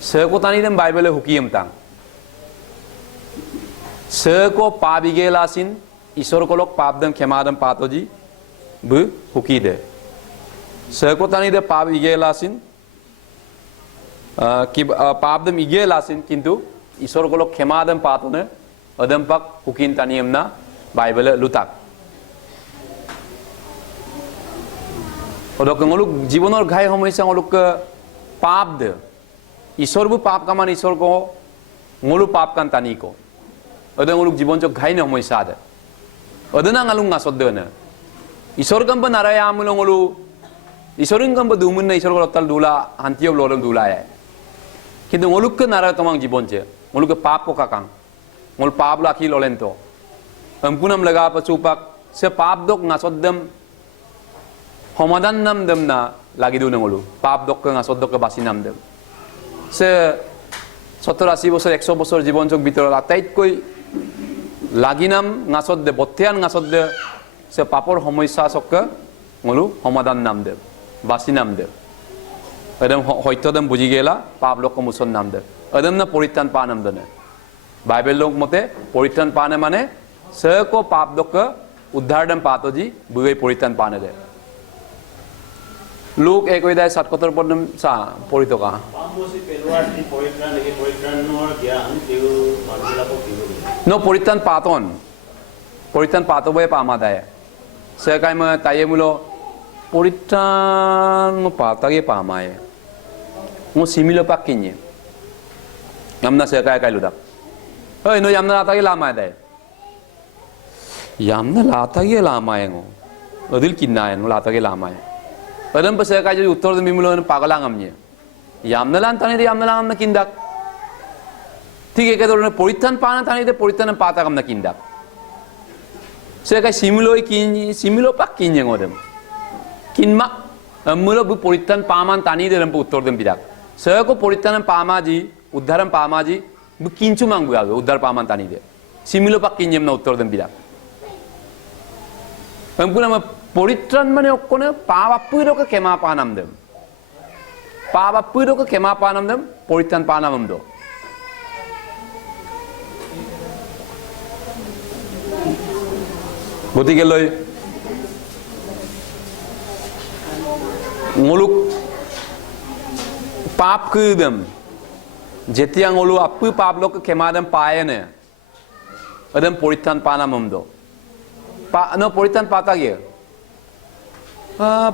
Seko tani dem Bible hukiem tang. Seko pabige lasin isor kolok pabdem kemadem patoji bu hukide. Seko tani de pabige lasin ki pabdem ige lasin kintu isor kolok kemadem patone adam pak hukin tani emna Bible lutak. Odok ngoluk জীবনৰ ঘাই সমস্যা ngoluk ke পাপ de ঈশ্বর বু পাপ কামান ঈশ্বর ko ngolu পাপ kan tani ko oda ngoluk জীবন jok ঘাই ne সমস্যা de odana ngalung ngasod de na ঈশ্বর kam ba naraya amulo ngolu ঈশ্বৰৰ kam ba dumun na ঈশ্বর ko tal dula hantio lorem dula ya kintu ngoluk ke naraya tomang জীবন je ngoluk ke পাপ ko kakang ngol পাপ la ki lolento ampunam laga pa chupak se পাপ dok ngasod dem Homadan nam dem na lagi du nangolu pap dok ke ngasod dok ke basi nam dem se 70-80 বছর 100 বছর জীবন চক ভিতর আটাইতকৈ লাগি নাম ngasod de বথিয়ান ngasod de se papor সমস্যা চক ngolu homadan nam dem basi nam dem edem hoyto dem buji gela pap lok muson nam dem edem na poritan pa nam dene bible lok mote poritan pa ne mane se ko pap dok ke uddhar dem patoji bugai poritan pa ne de Luke 1:7 Padam সা পরিতকা পামোসি পেলওয়ারটি পরিত্রাণ এই পৰিত্ৰাণৰ জ্ঞান তেও মানুহবিলাকক দিব নো পরিত্রাণ পাতবয়ে পামাদায় সেকাই মই তাইয়ে মুলো পরিত্রাণ পাতাগে পামায় মো সিমিলো পাকিnye yamna sekai kai ludak oi no yamna latage lamay day yamna latage lamay ngo odil kinnayen no latage lamay Padam pa sekai jadi uttor dem bimulo pagalangamnya yamnalan tani de yamnalan na kindak ঠিক একে ধরনের পরিত্রাণ পানা তানিতে পরিত্রাণ পাতাকাম না kindak sekai simuloi kinji simulo pak kinje ngodem kinma mulo bu পরিত্রাণ paman tani de rempu uttor dem bidak seko পরিত্রাণ pamaji uddaram pamaji bu kinchu mangbu age uddar paman tani de simulo pak kinjem na uttor dem bidak empuna পরিত্রাণ মানে ওকনে পাবাপুরকে কেমা Panam them পাবাপুরকে কেমা Panam them পরিত্রাণ পানাম দো গতিকে লই ngoluk পাপ কইদম যেতিয়া ngolu আপু পাপ লোক কেমাদম পায়নে আদম পরিত্রাণ পানাম দো no পরিত্রাণ পাতা গিয়ে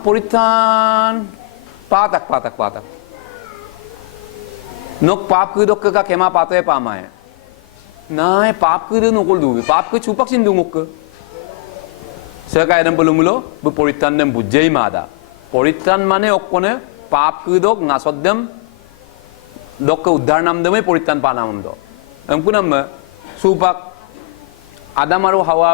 puritan patak nok pap ku dok ka kema patoy pamay nai pap ku do nokol du pap ku chupak sin du ngok sa ka edam bolumulo bu puritan dem bujjei mada puritan mane okkone pap ku dok ngasoddem dok ka uddhar nam dem puritan panam do ampunam supak adam aru hawa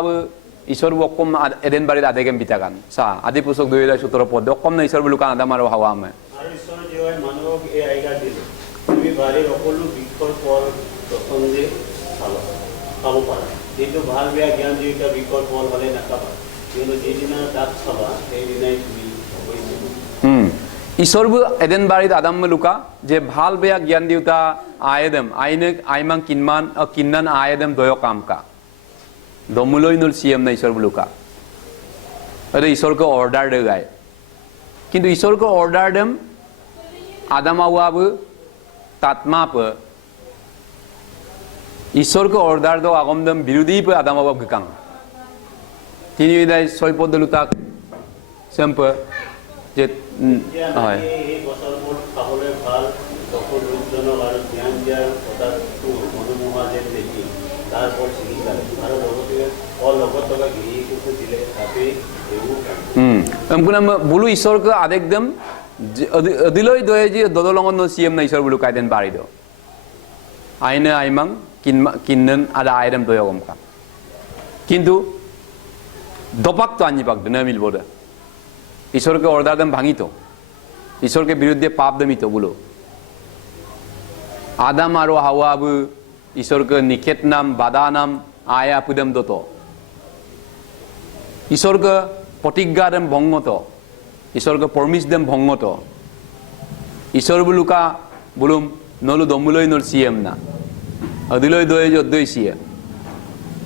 ঈশ্বর বকম Aden বাড়ির আদেগেম বিতাগান সা আদি পুস্তক 2017 পদ অকম না ঈশ্বর বুলুকান আদাম আর হাওয়া আমে আর ঈশ্বর যে হয় মানবক এই আইগা দিলে তুমি বাড়ির সকলো বিক্ষর পর প্রসঙ্গে খাব পারা কিন্তু ভাল বেয়া জ্ঞান যেটা বিক্ষর পর হলে না খাবা কিন্তু যেদিনা দাঁত খাবা সেই দিনাই তুমি ঈশ্বর বু এডেন বাড়ির আদাম লুকা যে ভাল বেয়া জ্ঞান দিউতা আয়েদম আইনে আইমাং কিনমান কিন্নান আয়েদম দয় কামকা Domuloi nul CM na ঈশ্বর buluka. Ada ঈশ্বর ko order de gai. Kintu ঈশ্বর ko order dem Adam Hawa bu tatma pa ঈশ্বর ko order do agam dem birudi pa Adam Hawa gekang. Tini dai soi pod luta sempa je হয় এই বছর মোট কাবলে ভাল তখন লোকজন আর জ্ঞান দেওয়ার কথা তো মনোমোহা যে দেখি তারপর শিখিতা আর লগতে অল লগতকা গিয়ে কিছু দিলে তাতে এমকুনা বুলু ঈশ্বর কে আদেকদম দিলই দয়ে যে দদলঙ্গন সিএম না ঈশ্বর বুলু কাইদেন বাড়ি দো আইনে আইমাং কিন্নন আর আইরম দয়গম কা কিন্তু দপাক তো আনি পাক না মিলবো দে ঈশ্বরকে অর্ডার দেম ভাঙিত ঈশ্বরকে বিরুদ্ধে পাপ দেমিত বলো আদাম আর হাওয়া আবু ঈশ্বরকে নিকেত নাম বাদা নাম আয়া পুদম দত ঈশ্বরকে প্রতিজ্ঞা দেম ভঙ্গত ঈশ্বরকে পরমিশ দেম ভঙ্গত ঈশ্বর বুলুকা বলুম nolu domuloi nol siem na adiloi doi jo doi sia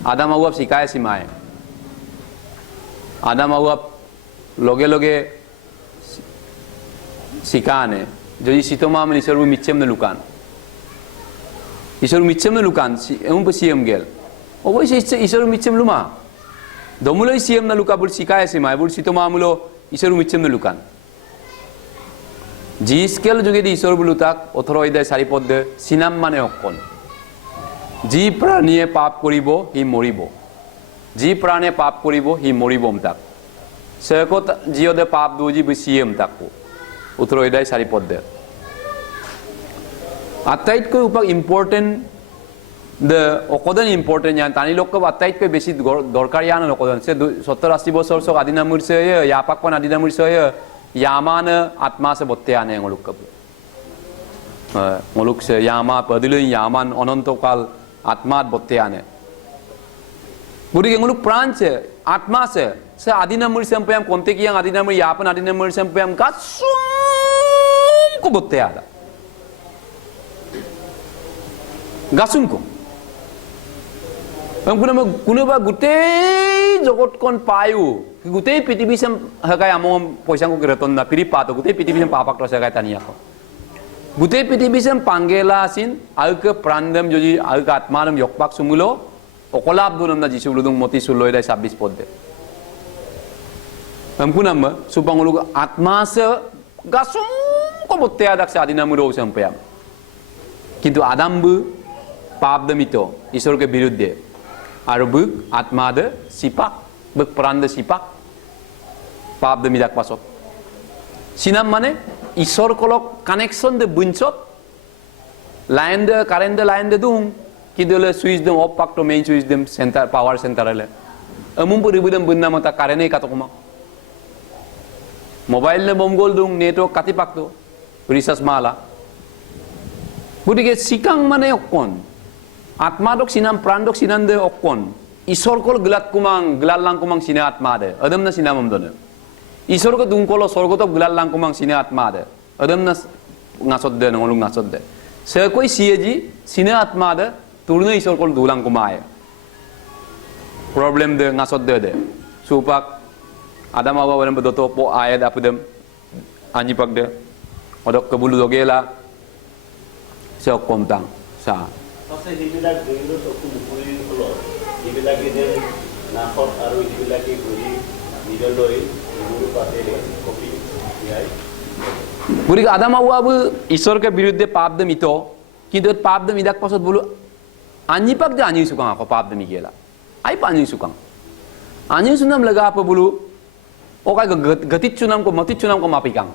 Adam awap sikai simai Adam awap loge loge sikane jadi sitoma men isor micem na lukan isor micem na lukan em pa siem gel oboi isor micem luma domuloi siem na luka bul sikai simai bul sitoma mulo isor micem na lukan Jiskel juga di isor bulutak othoroide saripodde sinam mane okkon ji praniye pap koribo hi moribo ji prane pap koribo hi moribom tak sekot jiode pap duji bisiem takku othoroide saripodde atait ko upak important the okodan important yan tani lokko atait ko beshi dorkar yan okodan se 70-80 bosor sok adina murse ya pak pan adina murse यामान आत्मा से बोलते आने ngoluk kab ngoluk se yama padilun yaman अनंत काल आत्मा बोलते आने बुरी ngoluk प्राण से आत्मा से आदिना मुर से हम कोंते किया आदिना मुर यापन आदिना मुर से हम गासुम को बोलते आदा गासुम को हम कुने बा गुटे जगत कौन पायु गुटे पृथ्वी से हकाय आमोम पैसा को गिरतन ना पिरी पातो गुटे पृथ्वी से पापक तो सकाय तनिया को गुटे पृथ्वी से पांगेला सिन आल्क प्राणदम जोजी आल्क आत्मानम यकपाक सुमुलो ओकलाब दुनम ना जिसु लुदुंग मोती सुलोय दे 26 पद दे हमकु नम सुपंगलु आत्मा से गासुम को बोते आदक से आदिना मुरो संपयाम किंतु आदम बु पाप दमितो ईश्वर के विरुद्ध और बुक आत्मा दे सिपाक बुक प्राण दे सिपाक पाप दे मिदाक पासत सिनाम माने ईश्वर कोलक कनेक्शन दे बुंचत लाइन दे कारेंट दे लाइन दे दुंग किदले स्विच दे ऑफ पाक तो मेन स्विच दे सेंटर पावर सेंटर ले अमुम पुरी बुदम बुन्ना मता कारेने कातोमा मोबाइल ने बमगोल दुंग नेटवर्क काति पाक तो रिसर्च माला गुटिके सिकांग माने कोन आत्मा दok sinam pran dok sinan de okkon isor kol gelat kumang gelallang kumang sine atma de adam na sinamam done isor ko dungkolo sorgo to gelallang kumang sine atma de adam na ngasot de ngolung ngasot de se koi sieji sine atma de turne isor kol dulang kumae problem de ngasot de supak adam awa waram bedoto po ayat apudem anjipak de odok kebulu dogela se okkon sa Pasal hibilak dulu sokku mukuri kolo, hibilak ini nakot aru hibilak ini buri hidaloi buru pate le kopi yai. Buri Adam awa bu ईश्वर के विरुद्ध पाप दम इतो किंतु पाप दम इदाक पासत बोलो anjipak je anjing sukang ako पाप दम इकेला आई पांजिंग सुकang anjing sunam laga apa bulu okai ko gatit sunam ko matit sunam ko mapikang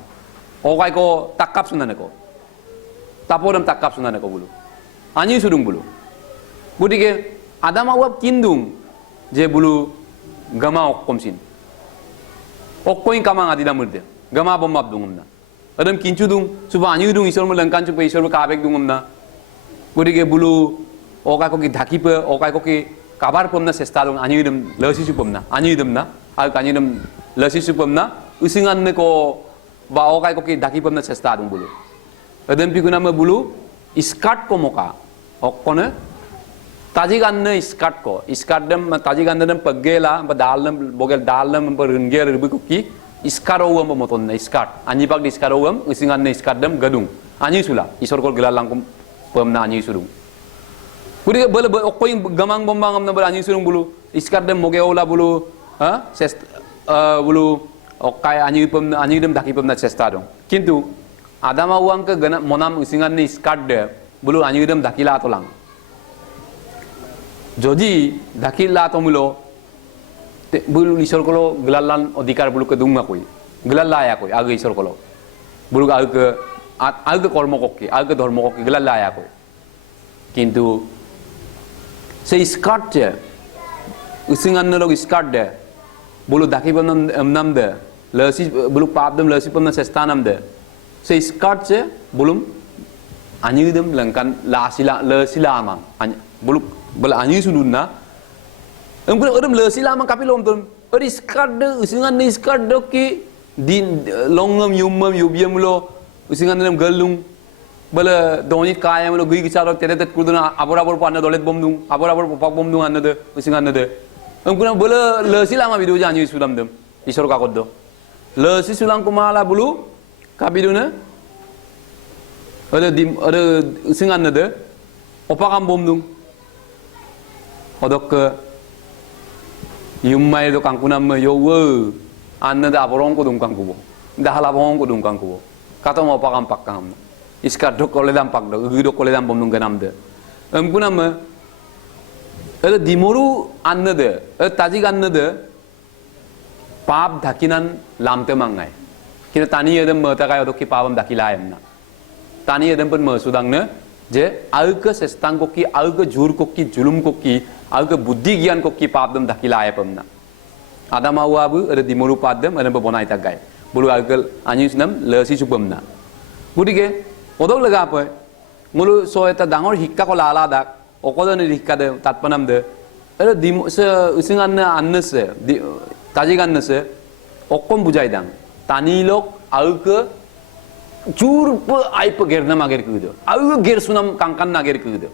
okai ko takap sunan ko taporam takap sunan ko bulu anjing sudung bulu budike adam awap kindung je bulu gama okkom sin okkoin kamang adida murde gama bomab dungumna adam kinchu dung suba anjing dung isor melangkan suba isor kabek dungumna budike bulu okai ko ki dhaki pe okai ko ki kabar pomna sesta dung anjing dum lasi supomna anjing dum na al kanjing dum lasi supomna usingan ne ko ba okai ko ki dhaki pomna sesta dung bulu adam pikuna me bulu iskat ko moka okkone taji ganne iskat ko iskat dem taji ganne dem pagela ba dalnem bogel dalnem ba rungger rubi ko ki iskaro wam moton na iskat anji pak iskaro wam usingan ne iskat dem gadung anji sula isor ko gelallang ko pemna anji surung kuri bol okkoy gamang bombang am na ba anji surung bulu iskat dem mogeola bulu ha sest bulu okai anji pemna anji dem daki pemna sesta dong kintu adama uang ke gana monam usingan ne iskat de bulu anjing dem dakila tolang jadi dakila tomulo bulu isor kolo gelallan odikar bulu ke dunga koi gelalla ya koi age isor kolo bulu age kormo kokki age dharmo kokki gelalla ya koi kintu se iskat je usingan nolog iskat de bulu daki banam nam de lasi bulu pap dem lasi pamna sestanam de se iskat je bulum anjing dem langkan la sila amang buluk bal anjing sudunna engkau orang le sila amang kapi lom tum ori skad usingan ni skad ki din longam yumam yubiam lo usingan dem galung bala donit kaya mulu gui gicara tet kuduna abor panna dolet bomdung abor popak bomdung annade using annade angkuna bala lesi lama bidu janji sulam dem isor ka koddo lesi sulang kumala bulu kabiduna ada using annade opakam bomdung odok ke yummai do kangkunam yowe annade aborong kudung kangkubo dahala bong kudung kangkubo kata mau opakam pakkam iskar dok koledam pak dok gidok koledam bomdung ganam de angkunam ada dimoru annade taji annade pap dhakinan lamte mangai kina tani edem mata kaya odok ki pabam dhakilayam na tani edem pun masudang ne je alke sestang kokki alke jur kokki julum kokki alke buddhi gyan kokki pabdam dhakilayapam na adam awabu ada dimoru padam ada bonai tagai bulu alkel anyusnam lesi subam na gudike odok laga apa mulu so eta dangor hikka ko lala dak okodon hikka de tatpanam de ada dim se usingan anne se taji ganne se okkom bujai dang tani lok alke jur pe ai pe gerna mager kudo alke ger sunam kangkan nager kudo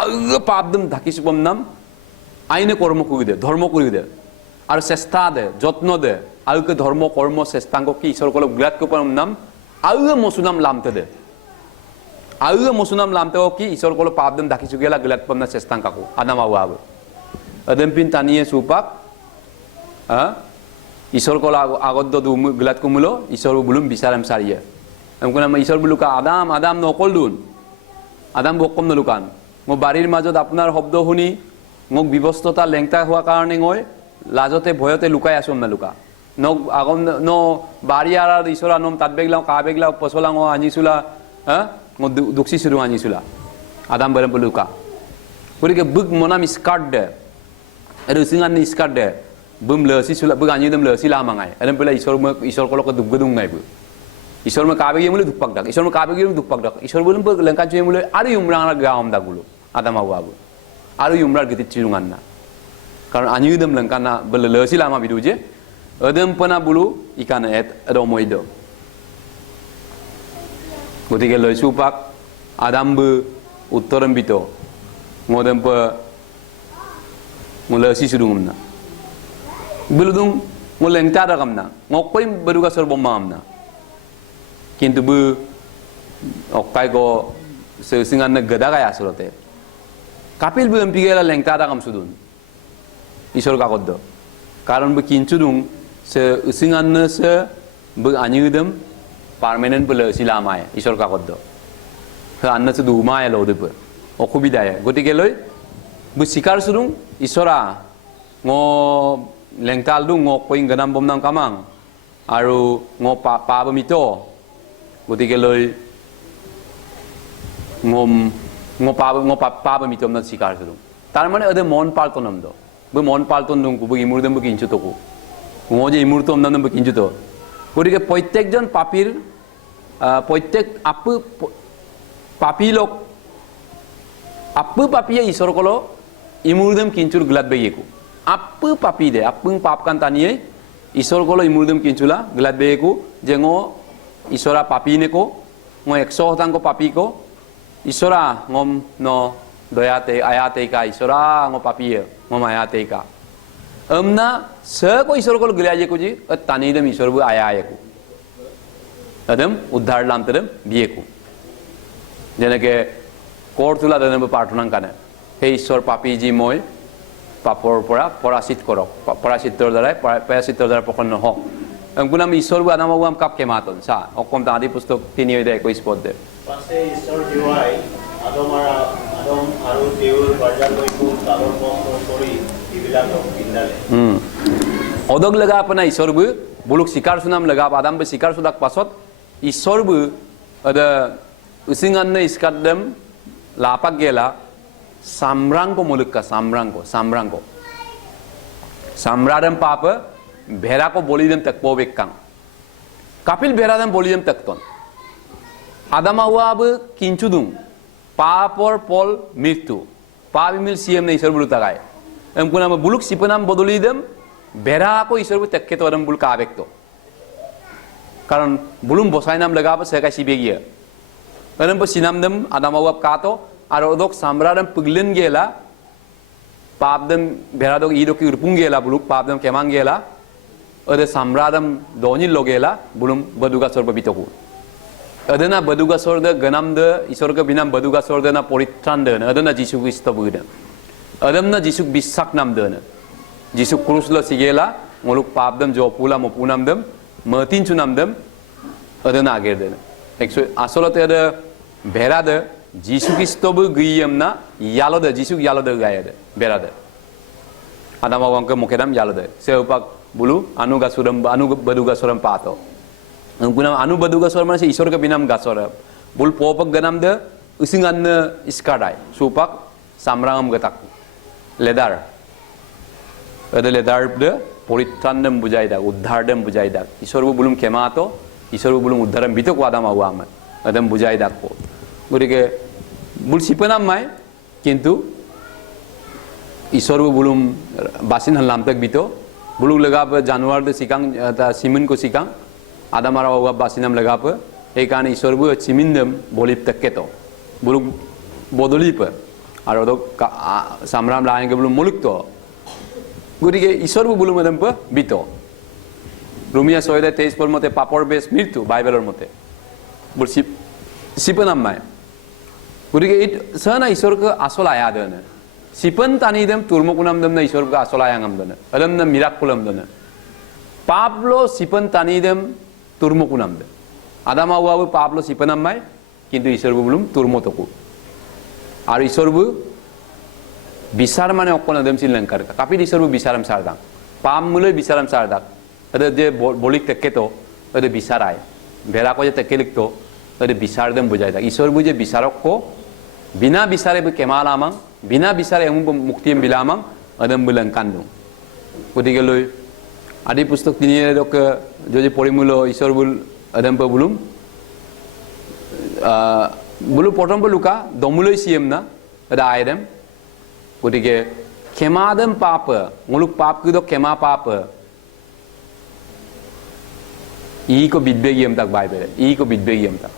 alke pabdam dhaki subam nam aine kormo kudo dharma kudo আর চেষ্টা দে যত্ন দে আউকে ধর্ম কর্ম চেষ্টাঙ্গ কি ঈশ্বর কল গ্লাত কোপম নাম আউগে মসুনাম লামতে দে আউগে মসুনাম লামতে ও কি ঈশ্বর কল পাবদম দাকি সুগেলা গ্লাত পমনা চেষ্টাঙ্গ কাকু Anam আওয়াব Adam pin তানিয়ে সুপাক ঈশ্বর কল আগদ্দ দু গ্লাত কুমুলো ঈশ্বর বুলুম বিচারাম সারিয়ে এমকন আম ঈশ্বর বুলুকা আদাম আদাম নকল দুন আদাম বকম নলুকান মো বাড়ির মাজত আপনার শব্দ শুনি মোক বিবস্ততা লেংটা হওয়া কারণে মই লাজতে ভয়তে লুকাই আছো না লুকা ন আগম ন বাড়ি আর ঈশ্বরা নম তাত বেগলাও কা বেগলাও পছলাং আনিছুলা হ্যাঁ মো দুখসি শুরু আনিছুলা আদাম বরম লুকা গরিকে বুক মনাম স্কার্ট দে রুসিঙান স্কার্ট দে বুম লসি সুলা বুক আনি দম লসি লামাঙাই এরম পেলা ঈশ্বর কলক দুগদুং গাইবু ঈশ্বর মে কাবে গিয়ে মুলে দুপাক ডাক ঈশ্বর মে কাবে গিয়ে দুপাক ডাক ঈশ্বর বলম লঙ্কা চুয়ে মুলে আর ইমরাং গাম দাগুলো আদাম আবাবু আর ইমরার গতি চিরুঙান না কারণ anyudam langkana belelesi lama biduje adem pana bulu ikan et romoido gotike loi supak adam bu uttoram bito ngodem pa mulesi surungumna beludung ngoleng tada kamna ngokoi beruga sorbomamna kintu bu okkai go sesingan gada kaya surote kapil bu empigela leng tada kam sudun ঈশ্বর কাকদ্দ কারণ বে কিঞ্চুদুং সে উসিঙান্ন সে বে আনিউদম permanent বলে সিলামায় ঈশ্বর কাকদ্দ হে আন্ন সে দুমায় লদে অসুবিধায় গতিকে লৈ বে শিকার সুদুং ঈশ্বরা ঙ লেংতাল দুং ঙ কইং গনাম বমনাং কামাং আৰু ঙ পাবমিত গতিকে লৈ ঙ পাবমিত না শিকার সুদুং তার মানে ওদের মন পাল্টনম দ মন পাল্টন দংকু বই ইমুরদম কিঞ্চু তকু ও যে ইমুরতম নাম কিঞ্চু তো গতিকে প্রত্যেকজন পাপীর প্রত্যেক আপু পাপী লোক আপু পাপিয়ে ঈশ্বর কল ইমুরদম কিঞ্চুর গ্লাদ বেগেকু আপু পাপি দে আপুং পাপ কান টানিয়ে ঈশ্বর কল ইমুরদম কিঞ্চুলা গ্লাদ বেগেকু যে ঙ ঈশ্বরা পাপি নেকো ঙ 100% পাপি কো ঈশ্বরা ngom no doyate ayate ka ঈশ্বরা ঙ পাপিয়ে ngom ayate ka amna se ko ঈশ্বর কল গ্লাজে কো জি তানিদম ঈশ্বর বু আয়ায়কু adem uddhar lam tadem biyeku jenake kortula dadem parthona kane he ঈশ্বর পাপি জি মই পাপৰ পৰা পৰাচিত কৰক পৰাচিতৰ দ্বাৰা প্ৰসন্ন হওক গুণাম ঈশ্বৰ আনাম কাপ কেমাতন চা অকম আদি পুস্তক 3:21 পদ দে পাছে ঈশ্বর দিৱাই আদম আৰু তেওঁৰ বাৰ্জালৈকো তালৰ পথ কৰি ইবিলাকক বিন্দালে অদক লগা আপনা ঈশ্বৰ বুলুক শিকাৰ সুনাম লগা আদাম বে শিকাৰ সুদাক পাছত ঈশ্বৰ ada usinganna iskadam lapak gela samrangko mulukka samrangko samradam papa bherako bolidam takpo bekkang kapil beradam bolidam takton adam hawa ab kinchudung papor pol mrityu pabimil siam na isor bulu tagay emkuna buluk sipanam bodolidam berako isor bu takketo adam bul ka bekto কারণ Blum বসাই নাম লাগাবো সে কাছে বেগিয়ে Adam pa sinamdam Adam awap kato aro odok samradam puglen gela papdam beradok idok urpung gela buluk papdam kemang gela ode samradam doni logela bulum baduga sorba bitoku adana baduga sorda ganamda isorga binam baduga sorda na poritranda adana jisu kristo buda adamna jisu bisak namdana jisu kruslo sigela ngoluk papdam jo pula mo punamdam matin chunamdam adana agerdana asolote ada berada jisu kristo bu giyamna yaloda jisu yaloda gayada berada adama wangke mokedam yaloda seupak bulu anu gasuram anu baduga soram pato ungkunam anu baduga soram mana isor ke binam gasora bul popak ganam de usingan iskadai supak samrangam gatak ledar ada ledar de poritrandam bujaida uddhardam bujaida isor bu bulum kemato isor bu bulum uddharam bitok adama awama adam bujaida ko gurike bul sipanam mai kintu isor bu bulum basin halam tak bito buluk lega pe januar de sikang ta simin ko sikang adam ara wa basinam lega pe e kan isor bu simindam bolip takketo buluk bodoli pe aro do samram lain ke bulum muluk to gurike isor bu bulum adam pe bito rumia soida 23 por mote papor bes mirtu bible mote bul sipanam mai gurike it sana isor ke asol ayadana sipan tanidem turmokunam dem na isor ka asolayangam dana adam na miraculum dana pablo sipan tanidem turmokunam de adama wa pablo sipanam mai kintu isor bulum turmotoku ar isor bu bisar mane okkona dem silankar kapi isor bu bisaram sardang pam mulai bisaram sardak ada je bolik tekketo ada bisarai bera ko je tekkelik to ada bisar dem bujai dak isor bu je bisarok ko bina bisare bu kemalamang bina bisare yang mukti bilamang adam bulan kandung ketika loy adi pustok ini dok joji porimulo isor bul adam pa bulum bulu potom beluka domuloi siem na ada ayam ketika kemadam papa nguluk pap kudo kema papa i ko bidbegiem tak bible i ko bidbegiem tak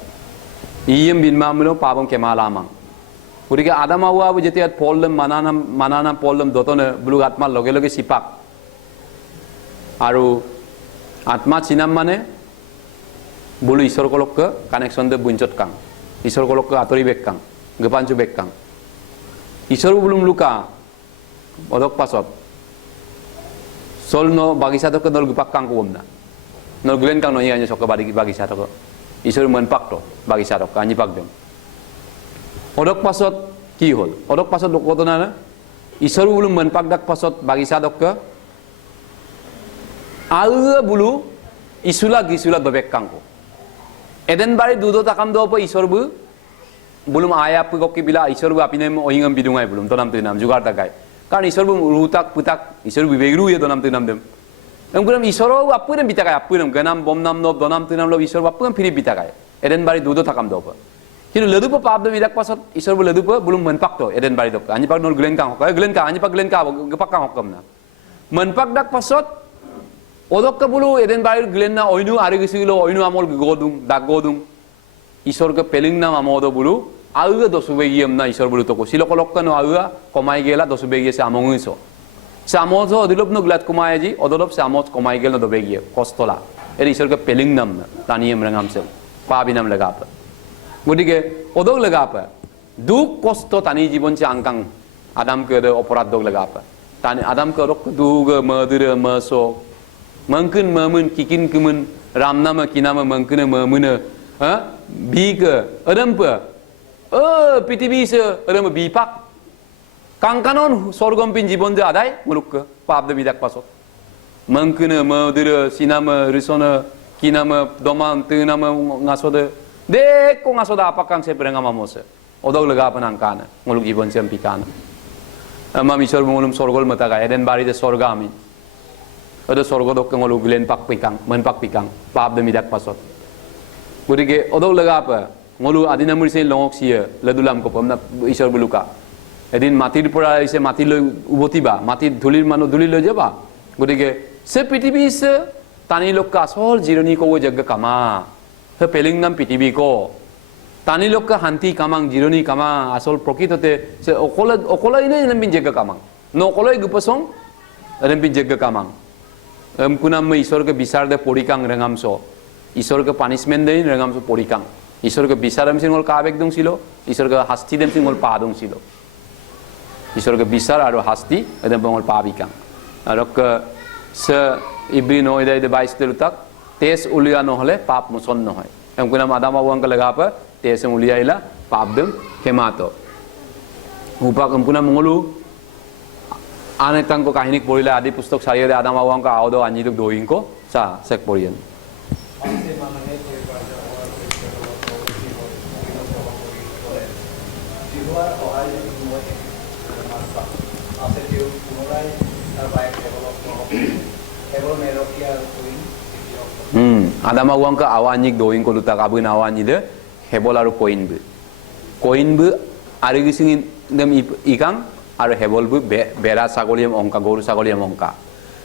iem bin mamulo papam kemalamang Ketika Adam Hawa bu jetiat pollem manana pollem dotone bulu atma loge loge sipak aru atma sinam mane bulu isor kolok ke connection de buncot kang isor kolok ke atori bek kang gepancu bek kang isor belum luka odok pasot sol no bagi satu ke nol gepak kang kuomna nol glen kang no nya sok bagi satu ke isor menpak to bagi satu ke anyi pak dem odok pasot ki hol odok pasot lokotona na isor bulum menpak dak pasot bagi sadok ke alga bulu isula gisula bebek kangko eden bari dudo takam do apa isor bu bulum ayap ko ki bila isor bu apine ohingam bidungai bulum tonam tinam jugar takai kan isor bu rutak putak isor bu begru ye tonam tinam dem engkuram isor bu apurem bitakai apurem ganam bomnam no donam tinam lo isor bu apurem piri bitakai eden bari dudo takam do apa Kini ledu pa pabda midak pasot isor bu ledu pa belum menpak to eden bari dok anyi pak nol glen kang hokka glen kang anyi pak glen kang gepak kang hokkam na menpak dak pasot odok ka bulu eden bari glen na oinu ari gisilo oinu amol godung dak godung isor ke peling na amodo bulu auga dosu begiem na isor bulu to ko silo kolok ka no auga komai gela dosu begie se among iso samozo odilop no glat komai ji odolop samos komai gel no do begie kostola eri isor ke peling nam na taniem rangam se pabinam lagapa Gudike odok legapa duk kosto tani jibon ci angkang adam ke de operat dog legapa tani adam ke rok duga madura maso mangkin mamun kikin kumun ramnama kinama mangkin mamuna ha biga adam pa pitibi se adam bipak kangkanon sorgom pin jibon de adai muluk ke pabda bidak pasot mangkin madura sinama risona kinama doman tinama ngasode Dek ko nga soda apakang se prenga mamose odog lega panangkana nguluk ibon sem pikana ama misor mungulum sorgol mata ga eden bari de sorga amin ada sorgo dok nguluk glen pak pikang men pak pikang pap de midak pasot gurige odog lega apa ngulu adina murse longok sia ledulam ko pamna isor buluka edin matir pora ise matir lo ubotiba matir dhulir manu dhulir lo jaba gurige se pitibi se tani lokka sol jironi ko jagga kama he peling nam pitibi ko Tani lok ka hanti kamang jironi kamang asol prokitote se okola ini lembin jaga kamang. No okola gupasong lembin jaga kamang. Kunam me isor ke bisar de porikang rengamso. Isor ke punishment de rengamso porikang. Isor ke bisar dem singol kabek dong silo. Isor ke hasti dem singol pa dong silo. Isor ke bisar aro hasti edem bangol pa bikang. Arok se ibri no idai de bais telutak tes ulia no hole pap muson no hoy. Kunam adama wang ka laga pa tes ulia ila pap dem kemato. Upak kunam mongolu ane tangko kahinik porila adi pustok sariya de adama wang ka audo anjiduk doing ko sa sek porian. Adama wang ka awanyik doing ko lutak abun awanyi de hebol aru coin bu ari gisingin dem ikang aru hebol bu bera sagoliam ongka goru sagoliam ongka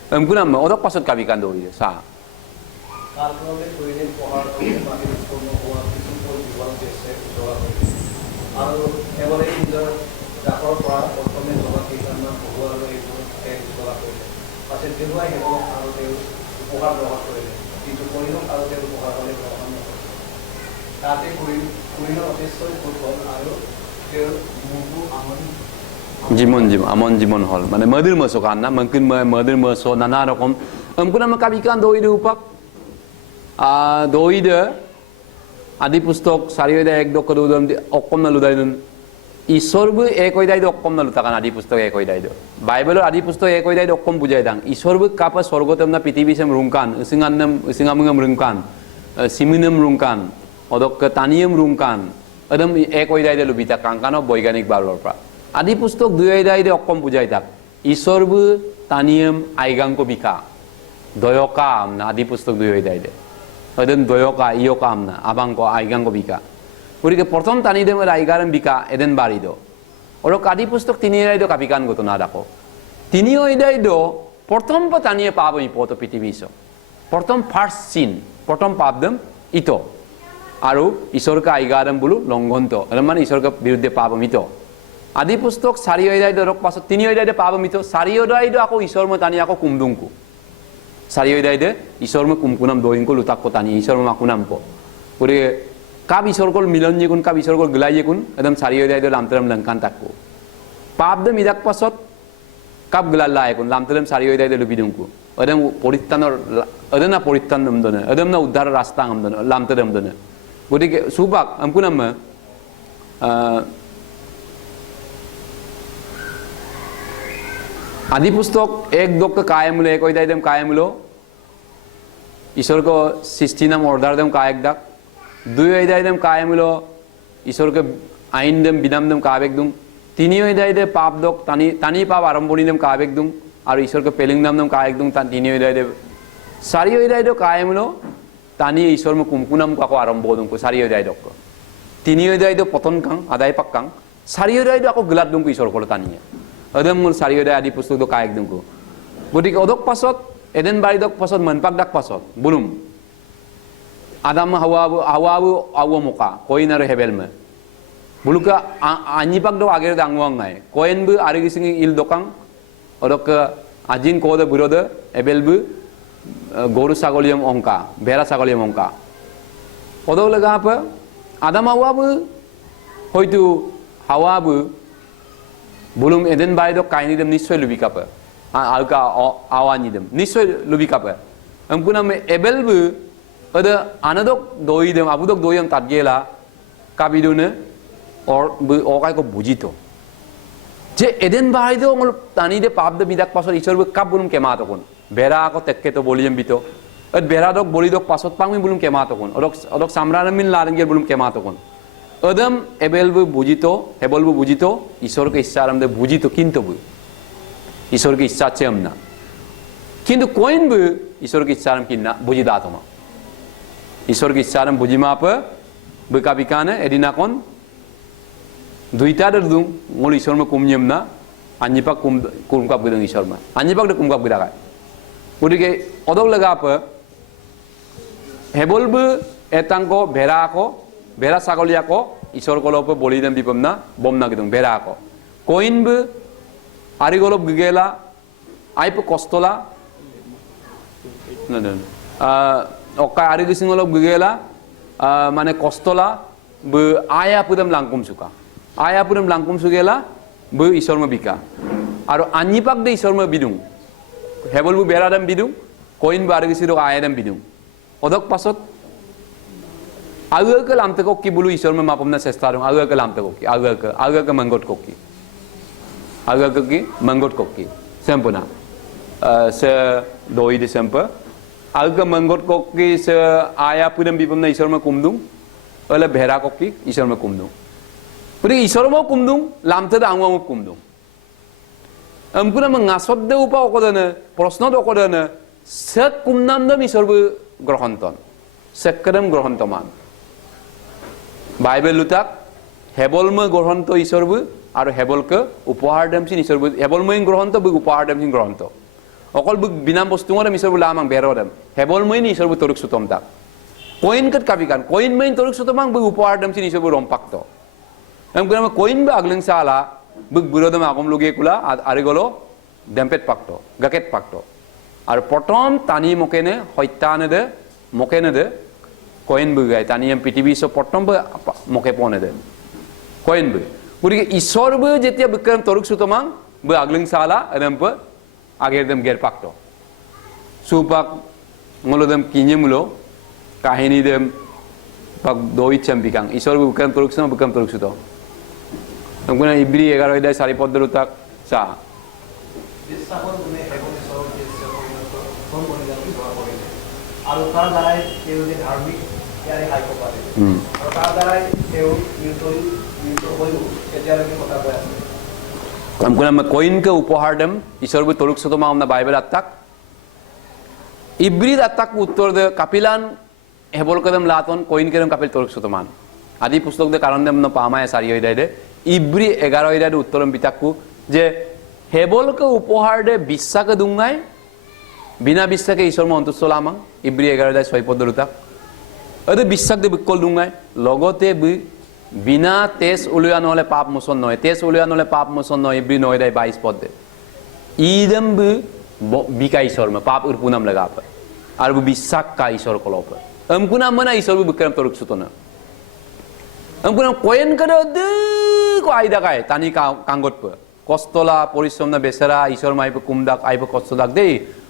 kunam odok pasot kabikan doi sa amon jimon hol mane madir masuk anna mungkin madir masuk nana rokom kunam kabikan doi de upak doi de adi pustok sariyo de ek dok kodum okkom na ludaidun isor bu ekoi dai do okkom na lutakan adi pustok ekoi dai do bible adi pustok ekoi dai do okkom bujai dang isor bu kapa sorgotem na pitibi sem rungkan singamngam rungkan siminam rungkan odok taniem rungkan adam ekoi dai de lubita kangkano boiganik balorpa adi pustok duai dai de okkom bujai dak isor bu taniem aigang ko bika doyoka amna adi pustok duai dai de adam doyoka iyoka amna abang ko aigang ko bika Urike portom tani de mera aigaram bika eden barido. Oro kadi pustok tini raido kapikan goto nadako. Tini oidaido portom pa tani pabo ipoto pitibiso. Portom first sin, portom pabdam ito. Aru isor ka aigaram bulu longonto. Alaman isor ka birudde pabo ito. Adi pustok sari oidaido rok pasot tini oidaido pabo ito. Sari oidaido ako isor mo tani ako kumdungku. Sari oidaido isor mo kumkunam doingko lutak ko tani isor mo makunam po. Urike kab isor kol milon yekun kab isor kol gelai yekun adam sariyo dai do lamteram langkan takku pap de midak pasot kab gelal la yekun lamteram sariyo dai do lubidungku adam porittanor adana porittan namdona adam na uddhar rasta namdona lamteram dona godike subak amkunam adi pustok ek dok ka kayamulo ekoi dai dem kayamulo isor ko sistinam order dem kayak dak दुई ओइदाइदम कायमुलो ईश्वर के आइंदम बिनामदम कावेक दुं तीनी ओइदाइदे पाप दोक तानी पाप आरंभोनिदम कावेक दुं और ईश्वर के पेलिंगदम कावेक दुं तीनी ओइदाइदे सारी ओइदाइदो कायमुलो तानी ईश्वर में कुमकुनम काको आरंभो दुं को सारी ओइदाइदो को तीनी ओइदाइदो पतन कांग आदाय पक्कांग सारी ओइदाइदो आको गलात दुं को ईश्वर को तानी अदम मुल सारी ओइदाइ आदि पुस्तक दो कावेक दुं को गटिके अदक पासत एदेन बारि दक पासत मनपाक दाक पासत बुलुम Adam hawabu awo muka koin aru hebel me buluka anyipak do ager dangwang ngai koin bu ari gisingi il dokang odok ke ajin ko de buroda ebel bu goru sagolium ongka bera sagolium ongka odo laga apa Adam hawabu hoitu hawabu bulum eden bai do kaini dem nissoy lubika pa alka awani dem nissoy lubika pa ampuna me ebel bu ada anadok doi dem abudok doi yang tadgela kabidune or okai ko bujito je eden baido ngol tani de pap de bidak pasor isor bu kab bulum kema tokon bera ko tekke to boliyem bito ad bera dok bolidok pasot pangmi bulum kema tokon odok samran min larengel bulum kema tokon adam ebel bu bujito hebol bu bujito isor ke issaram de bujito kinto bu isor ke issa chemna kintu koin bu isor ke issaram kinna bujidatoma ईश्वर की इच्छा बुझिमा बेकाबिकाने एदिनाकन दुईटा दुं मोल ईश्वर में कुमयम ना आनिपाक कुमकाब गदों ईश्वर में आनिपाक दे कुमकाब गदागा गटिके अदक लगा हेबलबो एतांको भेराको 베라 사골리아고 이솔 걸로프 볼리든 비범나 bom나기동 베라고 코인브 아리골롭 그게라 아이프 코스톨라 너는 오카 아리기싱올롭 그게라 माने कस्तला बो आया पुदम लांकुम सुका आया पुदम लांकुम सुगेला बो ईश्वर में बिका और अन्यपाक दे ईश्वर में बिदुं हेबल बो बेरादम बिदुं कोइन बार किसी लोग आया दम बिदुं ओदक पासत आगे के लामते को की बुलु ईश्वर में मापमना चेष्टा रंग आगे के लामते को की आगे के मंगोट को की आगे के की मंगोट को की सेंपना से दोई दिसंबर आगे मंगोट को की से आया पुदम बिपमना ईश्वर में कुमदुं अले भेरा को की ईश्वर में कुमदुं पुरी ईश्वर में कुमदुं लामते दांगवा में कुमदुं अम्पुना मंगासोद दे उपा ओकोदने प्रश्न ओकोदने से कुमनाम दम ईश्वर बो ग्रहणतन से कदम ग्रहणतमान बाइबल लुताक हेबल में ग्रहणत ईश्वर बो और हेबल के उपहार दमसिन ईश्वर बो हेबल में ग्रहणत बो उपहार दमसिन ग्रहणत अकल बिना बस्तुंगरम ईश्वर बोला आमां बेरदम हेबल में ईश्वर बो तरुक सुतम ता कोइन कट काबिकान कोइन में तरुक सुतमां बो उपहार दमसिन ईश्वर बो रमपाक्त हम गुना कोइन बो आगलें साला बो बिरोदम आगम लगे कुला आरिगलो डेम्पेट पाक्त गकेट पाक्त और प्रथम तानी मकेने हत्याने दे मकेने दे कोइन बो गाय तानी हम पृथ्वी सो प्रथम बो मके पने दे कोइन बो गुरी ईश्वर बो जेतिया बिक्रम तरुक सुतमां बो आगलें साला एदम बो आगे दम गेर पाक्तो सुपाक मुलोदम किन्ये मुलो काहिनी दम पाक दोई चंपिकां ईश्वर बुकम तरुक सुतो हमकुना इब्री 11 अध्याय 4 पद रुताक सा বিশ্বাসৰ গুণে হেবন ঈশ্বৰৰ উদ্দেশ্য পৰিণত কোন বলিদানটো হোৱা কৰিলে আৰু তাৰ দ্বাৰাই তেওঁ যে ধাৰ্মিক ইয়াৰে হাইক পাৰে আৰু তাৰ দ্বাৰাই তেওঁ নিউট্ৰল হৈও এতিয়ালৈকে কথা কৈ আছে हमकुना मैं कोइन के उपहार दम ईश्वर बो तरुक सुतो मामना बाइबल अत्ताक इब्री अत्ताक उत्तर दे कापिलान हेबल कदम लातन कोइन के दम कापिल तरुक सुतो मान आदि पुस्तक दे कारण दम न पामाय सारी होय दे इब्री 11 होय दे उत्तरम बिताकु जे हेबल के उपहार दे बिस्सा के दुंगाय बिना बिस्सा के ईश्वर में अंतुष्ट लामा इब्री 11 दे 6 पद रुता अदे बिस्सा दे बिकल दुंगाय लगते बिना तेज उलिया नहले पाप मोचन नय तेज उलिया नहले पाप मोचन नय इब्री 9 दे 22 पद दे ईदम बिका ईश्वर में पाप उरपुनाम लगा पर और वो बिस्सा का ईश्वर को पर हमकुना मना ईश्वर बो बिक्रम तरुक सुतोना हमकुना कोयन करे दे को आइदा काय तानी कांगत पर कस्तला परिश्रम ना बेसरा ईश्वर माइ पे कुमदाक आइ पे कस्तलाक दे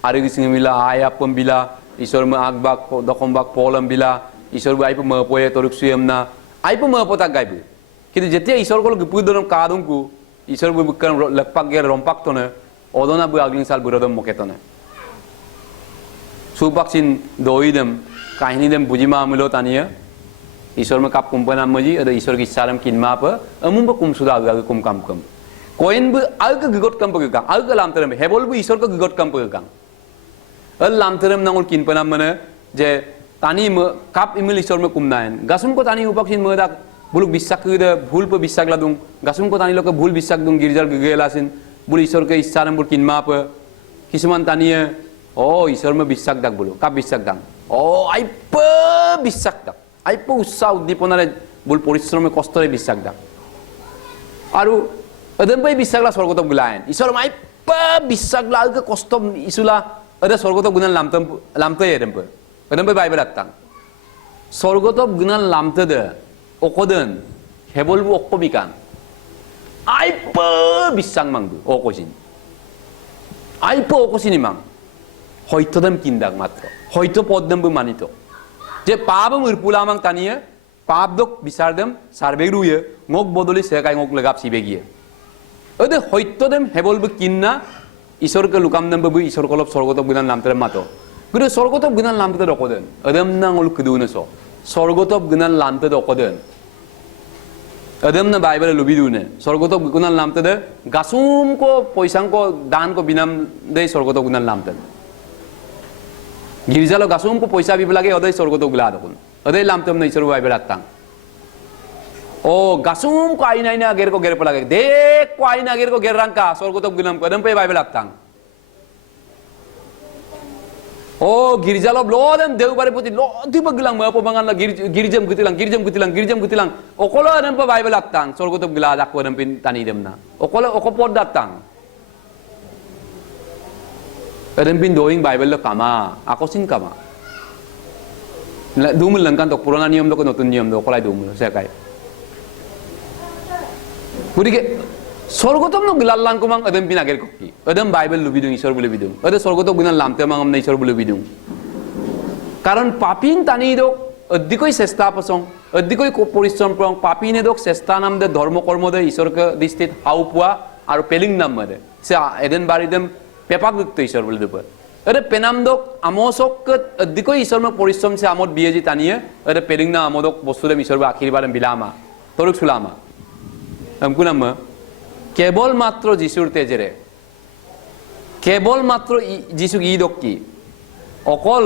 आरि गिसिं मिला आयापम बिला ईश्वर में आगबाक दखमबाक पोलम बिला ईश्वर बो आइ पे मपोए तरुक सुयम ना आइ पे मपोताक गायबे किन्तु जेतिया ईश्वर को गुपुदरम कादुंकु ईश्वर बो बिक्रम लकपाक गे रमपाक तने ओदना बो आगलिं साल बिरोदम मकेतने सुपाक्सिन दोइदम काहिनीदम बुजिमा अमलो तानिया ईश्वर में काप कुंपना मजी अद ईश्वर की इच्छारम किनमा प अमुम प कुमसुदा आग कुम काम कम कोइन बो आग गगत कम पगगा आग लामतरम हेबल बो ईश्वर को गगत कम पगगा अल लामतरम नांगल किनपना मने जे तानी काप इमिल ईश्वर में कुमनायन गासुम को तानी उपाक्सिन मदा बुलुक बिस्साक दे भूल प बिस्साक लादुं गासुम को तानी लोक भूल बिस्साक दुं गिरजल गगेलासिन बुल ईश्वर के इच्छारम बुल किनमा प किसुमान तानिए ओ ईश्वर में बिस्साक दाक बुलु काप बिस्साक दां ओ आइप बिस्साक दाक आइप उत्साह उद्दीपनारे बुल परिश्रमे कष्टरे बिस्साक दाक आरु अदम पे बिस्साकला स्वर्गत गुलायन ईश्वर माइ प बिस्साकला के कष्ट इसुला अदे स्वर्गत गुनान लामते एदम पे बाइबल अत्तां स्वर्गत गुनान लामते दे ओकोदन हेबल बु ओक्कोबिकान आइ प बिस्साक मांगदु ओकोसिन आइ प ओकोसिनि मां हयतोदम किंदाक मात्र हयतो पददम बु मानितो जे पापम उरपुलामां तानिए पाप दक बिसारदम सारबेग रुये ngok bodoli sekai ngok legap sibegie ode hoytodem hebol bu kinna ईश्वर के लुकाम दम बु ईश्वर कोलब स्वर्गत गुनान लामते मातो गुदे स्वर्गत गुनान लामते दकोदन अदम ना ngol कुदुनसो स्वर्गत गुनान लामते दकोदन अदम ना बाइबल लुबिदुने स्वर्गत गुनान लामते दे गासुम को पैसा को दान को बिनाम दे स्वर्गत गुनान लामते गिरजालो गासुम को पैसा बिबलागे अदय स्वर्गत गुला दकुन अदय लामतम न ईश्वर बाइबल अत्तां ओ गासुम को आईना आईना गेर को गेर पलागे देख को आईना गेर को गेर रंका स्वर्गत गुनाम कदम पे Bible अत्तां Oh, girjalop lodem deubare poti lodi baglang ma pabangan la girjam gutilang. Okola adam pa Bible atang, sorgo to gila dak wadam pin tani dem na. Okola okopod datang. Adam pin doing Bible lo kama, ako sin kama. Dumul lang kan tok purana niyam lo ko notun niyam lo okolai dumul saya kai. Purike sorgotom no gilallan ko mang adam pinager kokki adam Bible lubidung isor bule bidung ada sorgotom gunan lamte mang amna isor bule bidung karon papin tani dok addikoi sesta pasong addikoi ko poriশ্রম prong papine dok sesta nam de dharma kormo de isor ka distit haupua ar peling nam made se eden baridem pepak dukto isor bule dupar ada penam dok amosok addikoi isor ma poriশ্রম se amot bieji taniye ada peling na amodok bostudem isor ba akhir baram bilama toruk sulama amkunam cable মাত্র যিশুর তেজেরে cable মাত্র যিশু ঈদক কি অকল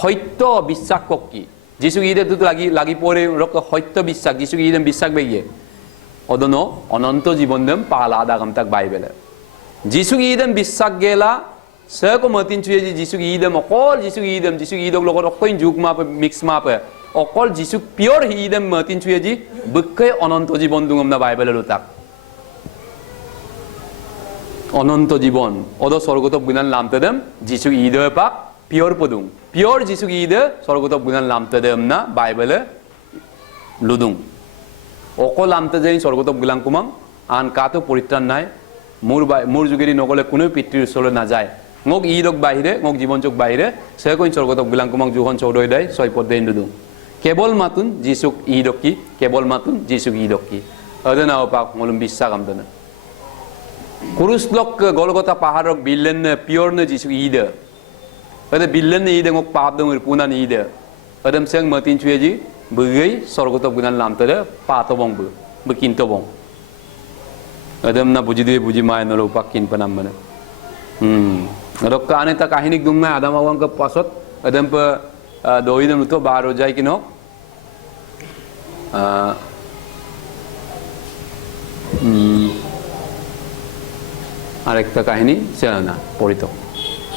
সত্য বিশ্বাস কি যিশু ঈদে তো লাগি পড়ে রক্ত সত্য বিশ্বাস যিশু ঈদে বিশ্বাস বেগিয়ে অদন অনন্ত জীবন দেম পালা দাগাম তাক বাইবেলে যিশু ঈদে বিশ্বাস গেলা সেকো মতিন চুয়ে যিশু ঈদে অকল যিশু ঈদক লগত অকইন যুগ মাপে মিক্স মাপে অকল যিশু পিওর ঈদে মতিন চুয়ে বক্ষে অনন্ত জীবন দুঙম না বাইবেলে লুতাক অনন্ত জীবন অদ স্বর্গত গুণান লামতেদেম যিশু ঈদে পাক পিওর পদুং পিওর যিশু ঈদে স্বর্গত গুণান লামতেদেম না বাইবেলে লুদুং অকল লামতে যাই স্বর্গত গুলাং কুমাং আন কাতো পরিত্রাণ নাই মোর যুগেরি নগলে কোনো পিতৃৰ ওচৰলৈ নাযায় মোক ঈদক বাহিৰে মোক জীবন চোক বাহিৰে সে কইন স্বর্গত গুলাং কুমাং জুহন চৌদয় দাই ছয় পদ দেন লুদুং কেবল মাতুন যিশুক ঈদক কি কেবল মাতুন যিশুক ঈদক কি অদনাও পাক মলুম বিশ্বাস আমদনা Kuruslok ke Golgota paharok billen pure ne jisu ide. Ada billen ne ide ngok pap dong irpunan ide. Adam seng matin cueji begai sorgota gunan lam tada pato bong bekinto bong. Adam na buji de buji mai nolo pakin panam mana. Rok ka ane ta kahinik dung na Adam awang ke pasot Adam pe doi dem to baro jai kinok. আরেকটা কাহিনী ছিল না পড়িত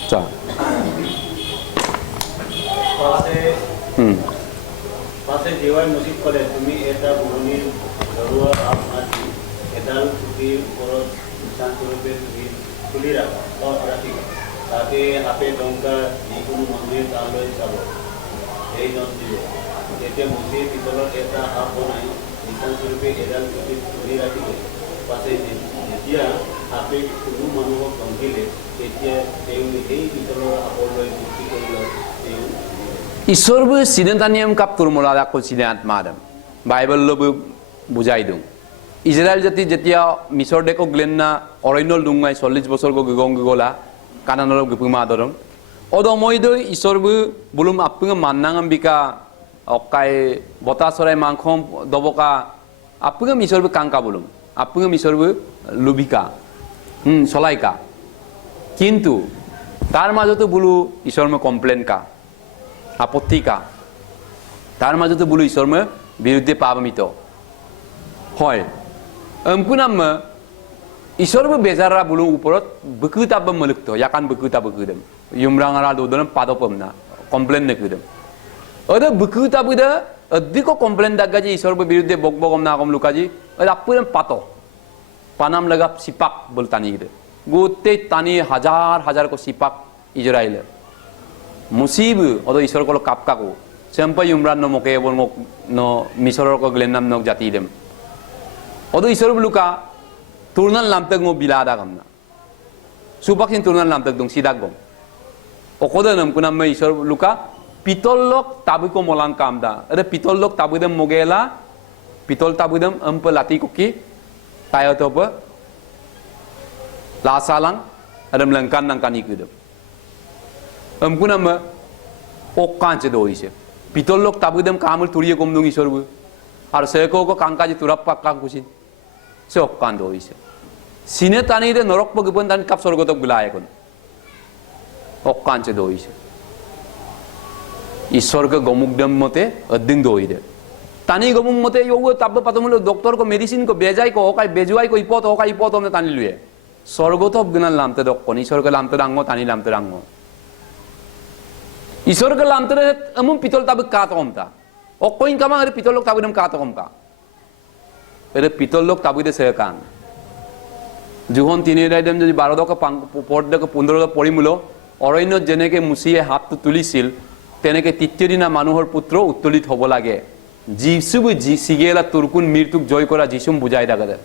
চা পাশে যেভাবে মসজিদ করে তুমি এটা পুরনির ঘরোয়া আপনার এডাল খুঁটির ওপৰত নিশানস্বৰূপে তুমি খুলি ৰাখিব তাতে হাতে টংকা যিকোনো মানুহে তালৈ চাব এই নথ দিব যেতিয়া মসজিদ ভিতৰত এটা হাত বনাই নিশানস্বৰূপে এডাল খুঁটিত খুলি ৰাখিলে পাছে যেতিয়া হাতে কোনো মানুহক টংকিলে তেতিয়া তেওঁ সেই ভিতৰৰ আপলৈ মুক্তি কৰি লয় তেওঁ ঈশ্বরবু সিনেতানিয়াম কাপ তুরমলা দাকো সিনেত মাদম বাইবেল লব বুঝাই দুং ইসরায়েল জাতি যেতিয়া মিশর দেখো গ্লেননা অরণ্যল দুংমাই 40 বছর গো গং গলা কানানল গপুমা দরম অদময়দৈ ঈশ্বরবু বুলুম আপুং মান্নাঙম বিকা অকাই বতা সরাই মাংখম দবকা আপুং মিশরবু কাংকা বুলুম আপুং মিশরবু লুবিকা সলাইকা কিন্তু তার মাজতো বুলু ঈশ্বরমে কমপ্লেন কা আপত্তি কা তার মাজতো বুলু ঈশ্বরমে বিরুদ্ধে পাবমিত হয় এমকুনাম ঈশ্বরবু বেজারা বুলু উপরত বকুতাব মলুক্ত ইয়াকান বকুতা বকুদম ইমরাঙারা দোদন পাদপম না কমপ্লেন নকুদম অদ বকুতাবুদা অধিক কমপ্লেন দাগাজি ঈশ্বরবু বিরুদ্ধে বকবকম না কম লুকাজি আপুরম পাত পানাম লাগা সিপাক বলতানি গদে গোতে তানি হাজার হাজার কো সিপাক ইজরাইলে মুসিব অদ ঈশ্বর কল কাপকাকো সেম্পাই ইমরান ন মকে বল মক ন মিশরর কো গ্লেনাম নক জাতি দেম অদ ঈশ্বর বুলুকা তুরনাল নামতক মো বিলাদা গামনা সুপাকিন তুরনাল নামতক দং সিদাক গম অকদনম কুনাম মে ঈশ্বর লুকা পিতলক তাবুকো মলাং কামদা আরে পিতলক তাবুদম মোগেলা পিতল তাবুদম অম্প লাতি Kuki tayo pa lasalang adam langkan nang kani kudam ampuna ma okkan che doi se pitol lok tabudam kamul turiye komdung isorbu ar seko ko kankaji turap pakka kusin se okkan doi se sine tani de norok pagpon tan kap sorgotok gulaya kon okkan che doi se ঈশ্বর কে গমুকদম মতে অদ্দিং দই দে তানি গমুক মতে ইও তাব পাতমুল doctor কো medicine কো বেজাই কো ওকাই বেজুয়াই কো ইপত ওকাই ইপত আমনে তানি লুয়ে স্বর্গতব গনাল নামতে দক কোনি স্বর্গ লামতে রাঙ্গ তানি লামতে রাঙ্গ Isor ke lantere amun pitol tabu kato omta. Okoin kama ada pitol lok tabu dem kato omka. Ada pitol lok tabu de sekan. Juhon tini rai dem jadi barodo ke porda ke pundro ke pori mulo. Oroino jene ke musiye hap tu tulisil. Tene ke titirina manuhor putro utulit hobo lage. Jisubu sigela turkun mirtuk joy kora jisum bujai dagada.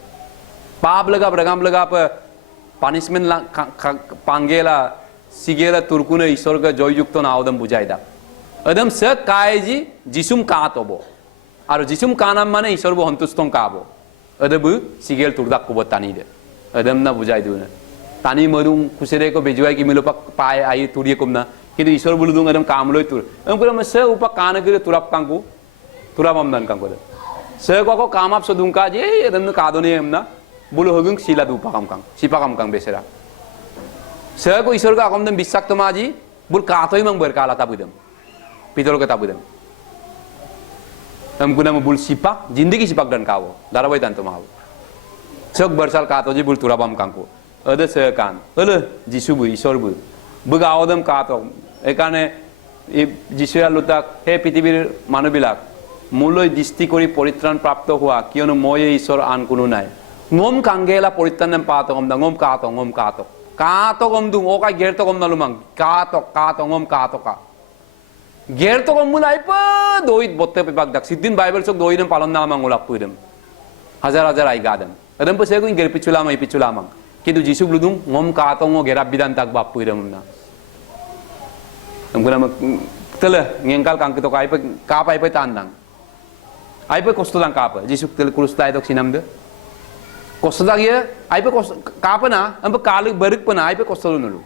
Paap laga bragam laga pa punishment panggela sigela turkune isor ka joy yukto na odam bujai da. Adam se kaiji jisum kaat obo. Aro jisum kanam mane isor bo hantuston kabo. Adabu sigel turdak kubo tani de. Adam na bujai duna. Tani madung kusere ko bejuai ki milopak pae ai turiye kumna. Kitu isor bulu dung adam kamloi tur. Am kura se upa kana kire turap kangku. Turap amdan kangku de. Se ko kamap so dungka je adam na kadone amna. Bulu hogung sila du pakam kang. Sipakam kang besera. Se ko isor ka akom dem bisak to maji bul katoi mang berkala tabudem. Pitol ke tabudem. Am kuna bul sipak jindagi sipak dan kawo. Darabai tanto mau. Sok bersal kato je bul turapam kangku. Ada se kan. Ada jisubu isor bu. Buga awdam kato. Ekane jisuya lutak he pitibir manubilak. Muloi disti kori poritran prapto hua kionu moye isor an kunu nai. Ngom kangela poritanam pato ngom da ngom kato. Kato ngom dung okai gerto ngom nalumang. Kato ngom kato ka. Gerto ngom mulai pa doit botte pebak dak siddin Bible sok doidem palon namang ulap pudem. Hazar ai gadam. Adam pa sego ger pichulamang. Kitu Jisu bludung ngom kato ngo gerap bidan tak bap pudem na. Amguna tele ngengkal kang kito kai pa kapai pa tandang. Ai pa kosto dang kapa. Jisu tele kurus tai dok sinam de. Kosto dak ye ai pa kosto kapa na ampa kalu berik pa na ai pa kosto nulu.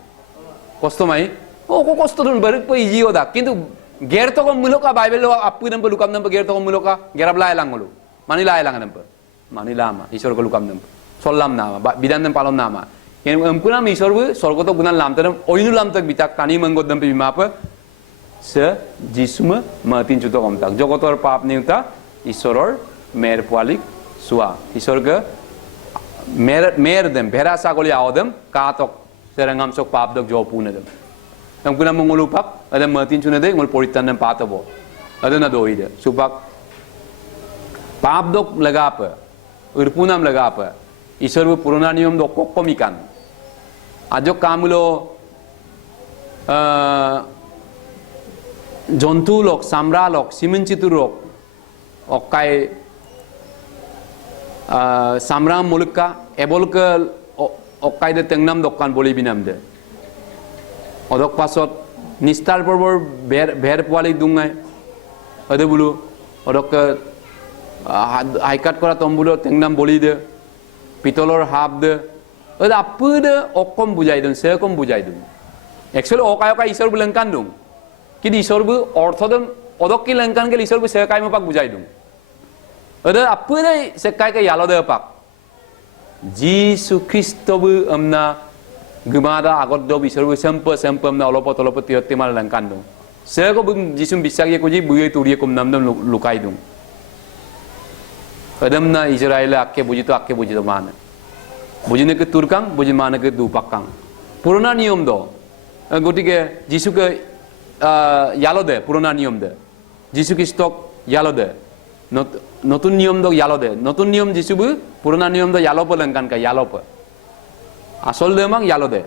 Kosto mai ko kosto dun berik pa iji oda. Kintu ger to ko muloka Bible lo apu nam pa lukam nam pa ger to ko muloka gerap lai lang ngulu. Manila lang nam pa. Manila ma isor ko lukam nam. Solam nama bidan nam palon nama. Yen amkuna mi isor bu sorgo to gunan lam taram oinu lam tak bitak tani mangod nam pa bimapa. Se Jisuma matin chuto kom tak. Jogotor pap niuta isoror mer pualik sua. Isor ke mer dem bhera sagoli awdem katok serangam sok pap dok jo puna dem. Amkuna mangulupak ada matin chuna de ngol poritan nam patabo. Ada na doide supak pap dok lagapa urpunam lagapa isor bu purana niyom dok kokomikan. Ajok kamulo জন্তু লোক সামরা লোক সিমেন্চিতু লোক অকাই সামরাম মুলকা এবলকে অকাই দে তেংনাম দোকান বলি বিনাম দে অদক পাছত নিস্তার পর্বর ভের পোয়ালি দুঙাই অদে বুলু অদক হাইকাট করা তম্বুলো তেংনাম বলি দে পিতলর হাফ দে অদে আপু দে অকম বুঝাই দুন সেরকম বুঝাই দুন একচুয়ালি অকাই ঈশ্বর বুলেঙ্কান দুং Kini isor bu orthodem odok ki lengkan ke isor bu sekai mapak bujai dung. Ada apa deh sekai ke yalo deh pak. Jisu Kristo bu amna gemada agot do isor bu sempe amna olopot tiot timal lengkan dung. Seko bu Jisu bisa ye kuji bu ye turiye kum nam lukai dung. Adam na Israel akke buji to mana. Buji ne ke turkang buji mana ke dupakang. Purana niyom do. Gotike Jisu ke yalo de purana niyom de Jisu Kristok yalo de notun niyom do yalo de notun niyom Jisu bu purana niyom do yalo pa lengkan ka yalo pa asol de mang yalo de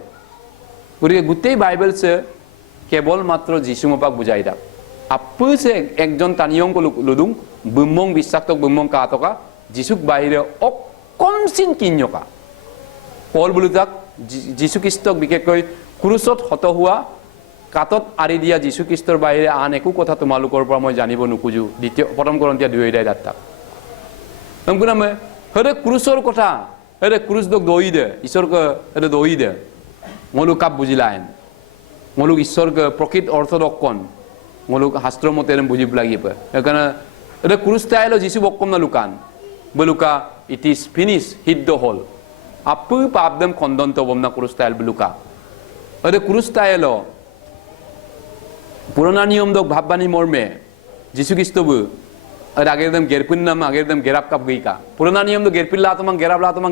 puri gutei Bible se kebol matro Jisu mapak bujai dak apu se ekjon taniyong ko ludung bumong bisaktok bumong ka atoka Jisu baire okomsin kinyoka Paul bulutak Jisu Kristok bikekoi krusot hoto hua কাতত আৰি দিয়া যীশু খ্ৰীষ্টৰ বাহিৰে আন একো কথা তোমালোকৰ পৰা মই জানিব নোখোজো দ্বিতীয় প্ৰথম কৰন্তিয়া 2:2 দাতা আমকুনা মে হৰে ক্ৰুচৰ কথা হৰে ক্ৰুচ দক দই দে ঈশ্বৰ ক হৰে দই দে মলু কাপ বুজিলাইন মলু ঈশ্বৰ ক প্ৰকৃত অৰ্থডক কোন মলু শাস্ত্ৰ মতেৰে বুজিব লাগিব একানা হৰে ক্ৰুচ তাইলো যীশু বকম না লুকান বলুকা it is finished the whole আপু পাপদম খণ্ডন্ত বমনা ক্ৰুচ তাইল বলুকা হৰে ক্ৰুচ তাইলো পুরোনা নিয়ম দক ভাববানি মর্মে যিশু খ্রিস্ট বু আগের দম গেরপিন নাম আগের দম গেরাপ কাপ গইকা পুরোনা নিয়ম দক গেরপিন লা তোমাং গেরাপ লা তোমাং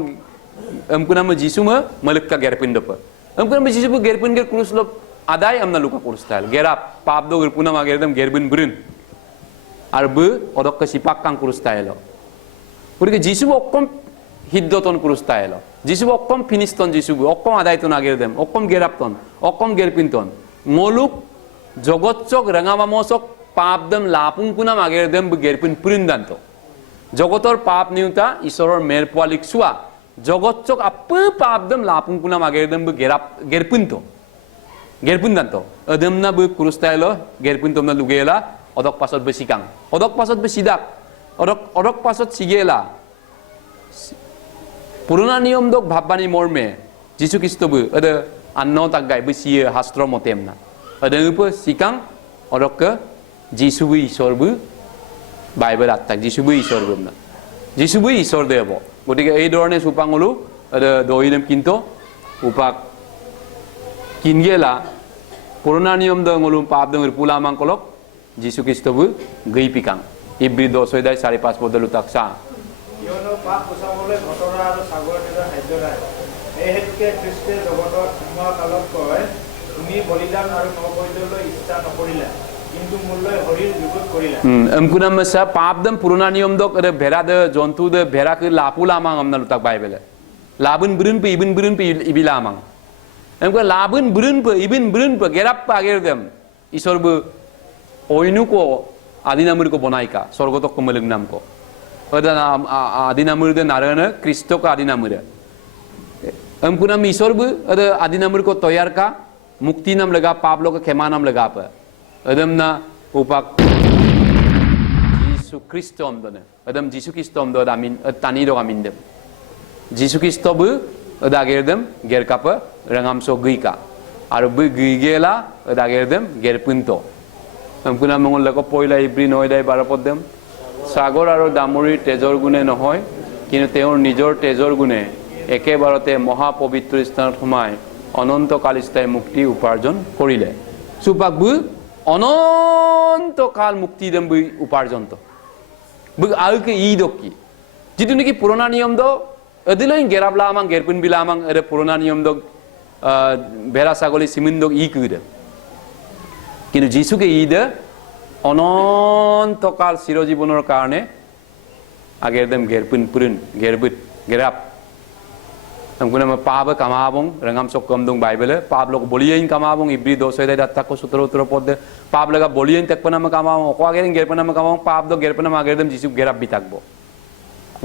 আমকু নাম যিশু মে মলক কা গেরপিন দপ আমকু নাম যিশু বু গেরপিন গে ক্রুস লো adai amna luka kurus style gerap pap do gerpuna magerdem gerbin brun arbu odok ke sipak kang kurus style urike jisu okkom hiddoton kurus style jisu okkom finiston jisu okkom adai ton agerdem okkom gerapton okkom gerpinton moluk jogotchok rangama পাপদম Lapung Kuna মাগের them গেরপিন পুরিন্দান্ত জগতর পাপ নিউতা ঈশ্বরের মের পোয়ালিক সুয়া জগৎচক up পাপদম Lapung কুনা মাগের them গেরাপ গেরপিনতো গেরপিনদান্ত অদমনা বু কুরুস্তাইলো গেরপিনতমনা লুগেলা অদক পাছত বেসিকাং অদক পাছত বেসিদাক অদক পাছত Shigella পুরোনা নিয়ম দক ভাববানি মর্মে যিশু খ্রিস্ট বু অদ আন্ন তাক গাই বেসিয়ে শাস্ত্র মতেমনা অদংপ সিকাং অদক যিশুবু ঈশ্বৰবু বাইবেল আত্মাক যিশুবু ঈশ্বৰবু না যিশুবু ঈশ্বৰ দেব গতিকে এই ধৰণে সুপাঙলো দইলেম কিন্তু উপাক কিনগেলা পুরোনা নিয়ম দঙলু পাপ দঙের পুলামাংকলক যিশু খ্রিস্টবু গৈ পিকাং ইব্রি 10:4-5 পদলু তাকসা কিয়নো পাপ গুচাবলৈ ঘটৰা আৰু সাগৰ দিনৰ সাধ্য নাই এই হেতুকে খ্ৰীষ্টে জগতৰ সময় কালত কয় তুমি বলিদান আৰু নবৈধলৈ ইচ্ছা নকৰিলা কিন্তু মূল্য হরির বিপদ করিলা এমকুনাম সা পাপদম পুরোনা নিয়ম দক ভেড়া দে জন্তু দে ভেড়া কে লাপুলামাং আমনা লুতাক বাইবেলে লাবুন বুরুন পে ইবিন বুরুন পে ইবিলামাং এমকো লাবুন বুরুন পে গেরাপ আগের দেম ঈশ্বরবু ওইনুকো আদিনামুর কো বনাইকা স্বর্গতক কমলক নাম কো ওদা আদিনামুর দে নারায়ণ খ্রিস্ট কো আদিনামুর এমকুনাম ঈশ্বরবু ওদা আদিনামুর কো তৈয়ার কা মুক্তি নাম লগা পাপ লোক ক্ষমা নাম লগা পা adamna upak Jisu Kristo amdone adam Jisu Kristo amdo amin tani do amin dem Jisu Kristo bu adagerdem gerkapa rangamso guika aru bu guigela adagerdem gerpunto ampuna mongol lako poila ibri noidai barapodem sagor aru damuri tejor gune nohoy কিন্তু তেওঁৰ নিজৰ তেজৰ গুণে একেবাৰতে মহাপবিত্ৰ স্থানত সোমাই অনন্তকাল স্থায়ী মুক্তি উপাৰ্জন কৰিলে সুপাকবু অনন্তকাল মুক্তি দেম বই উপার্জন তো বই আউকে ই দকি যেটু নাকি পুরোনা নিয়ম দ এদিলই গেরাবলা আমাং গেরপিন বিলা আমাং এরে পুরোনা নিয়ম দ ভেড়া ছাগলি সিমিন দ ই কইদে কিন্তু যিশুকে ই দে অনন্তকাল চিরজীবনের কারণে আগের দেম গেরপিন পুরিন গেরবিত গেরাপ हमकुना में पाप कमाबों रंगम सो कम दूं बाइबल पाप लोग बोलियन कमाबों इब्री 2:10 को 17 पद पाप लगा बोलियन तक पना में कमाबों को आगे गेरपना में कमाबों पाप दो गेरपना में आगे दम जिसु गेराब बिताकबो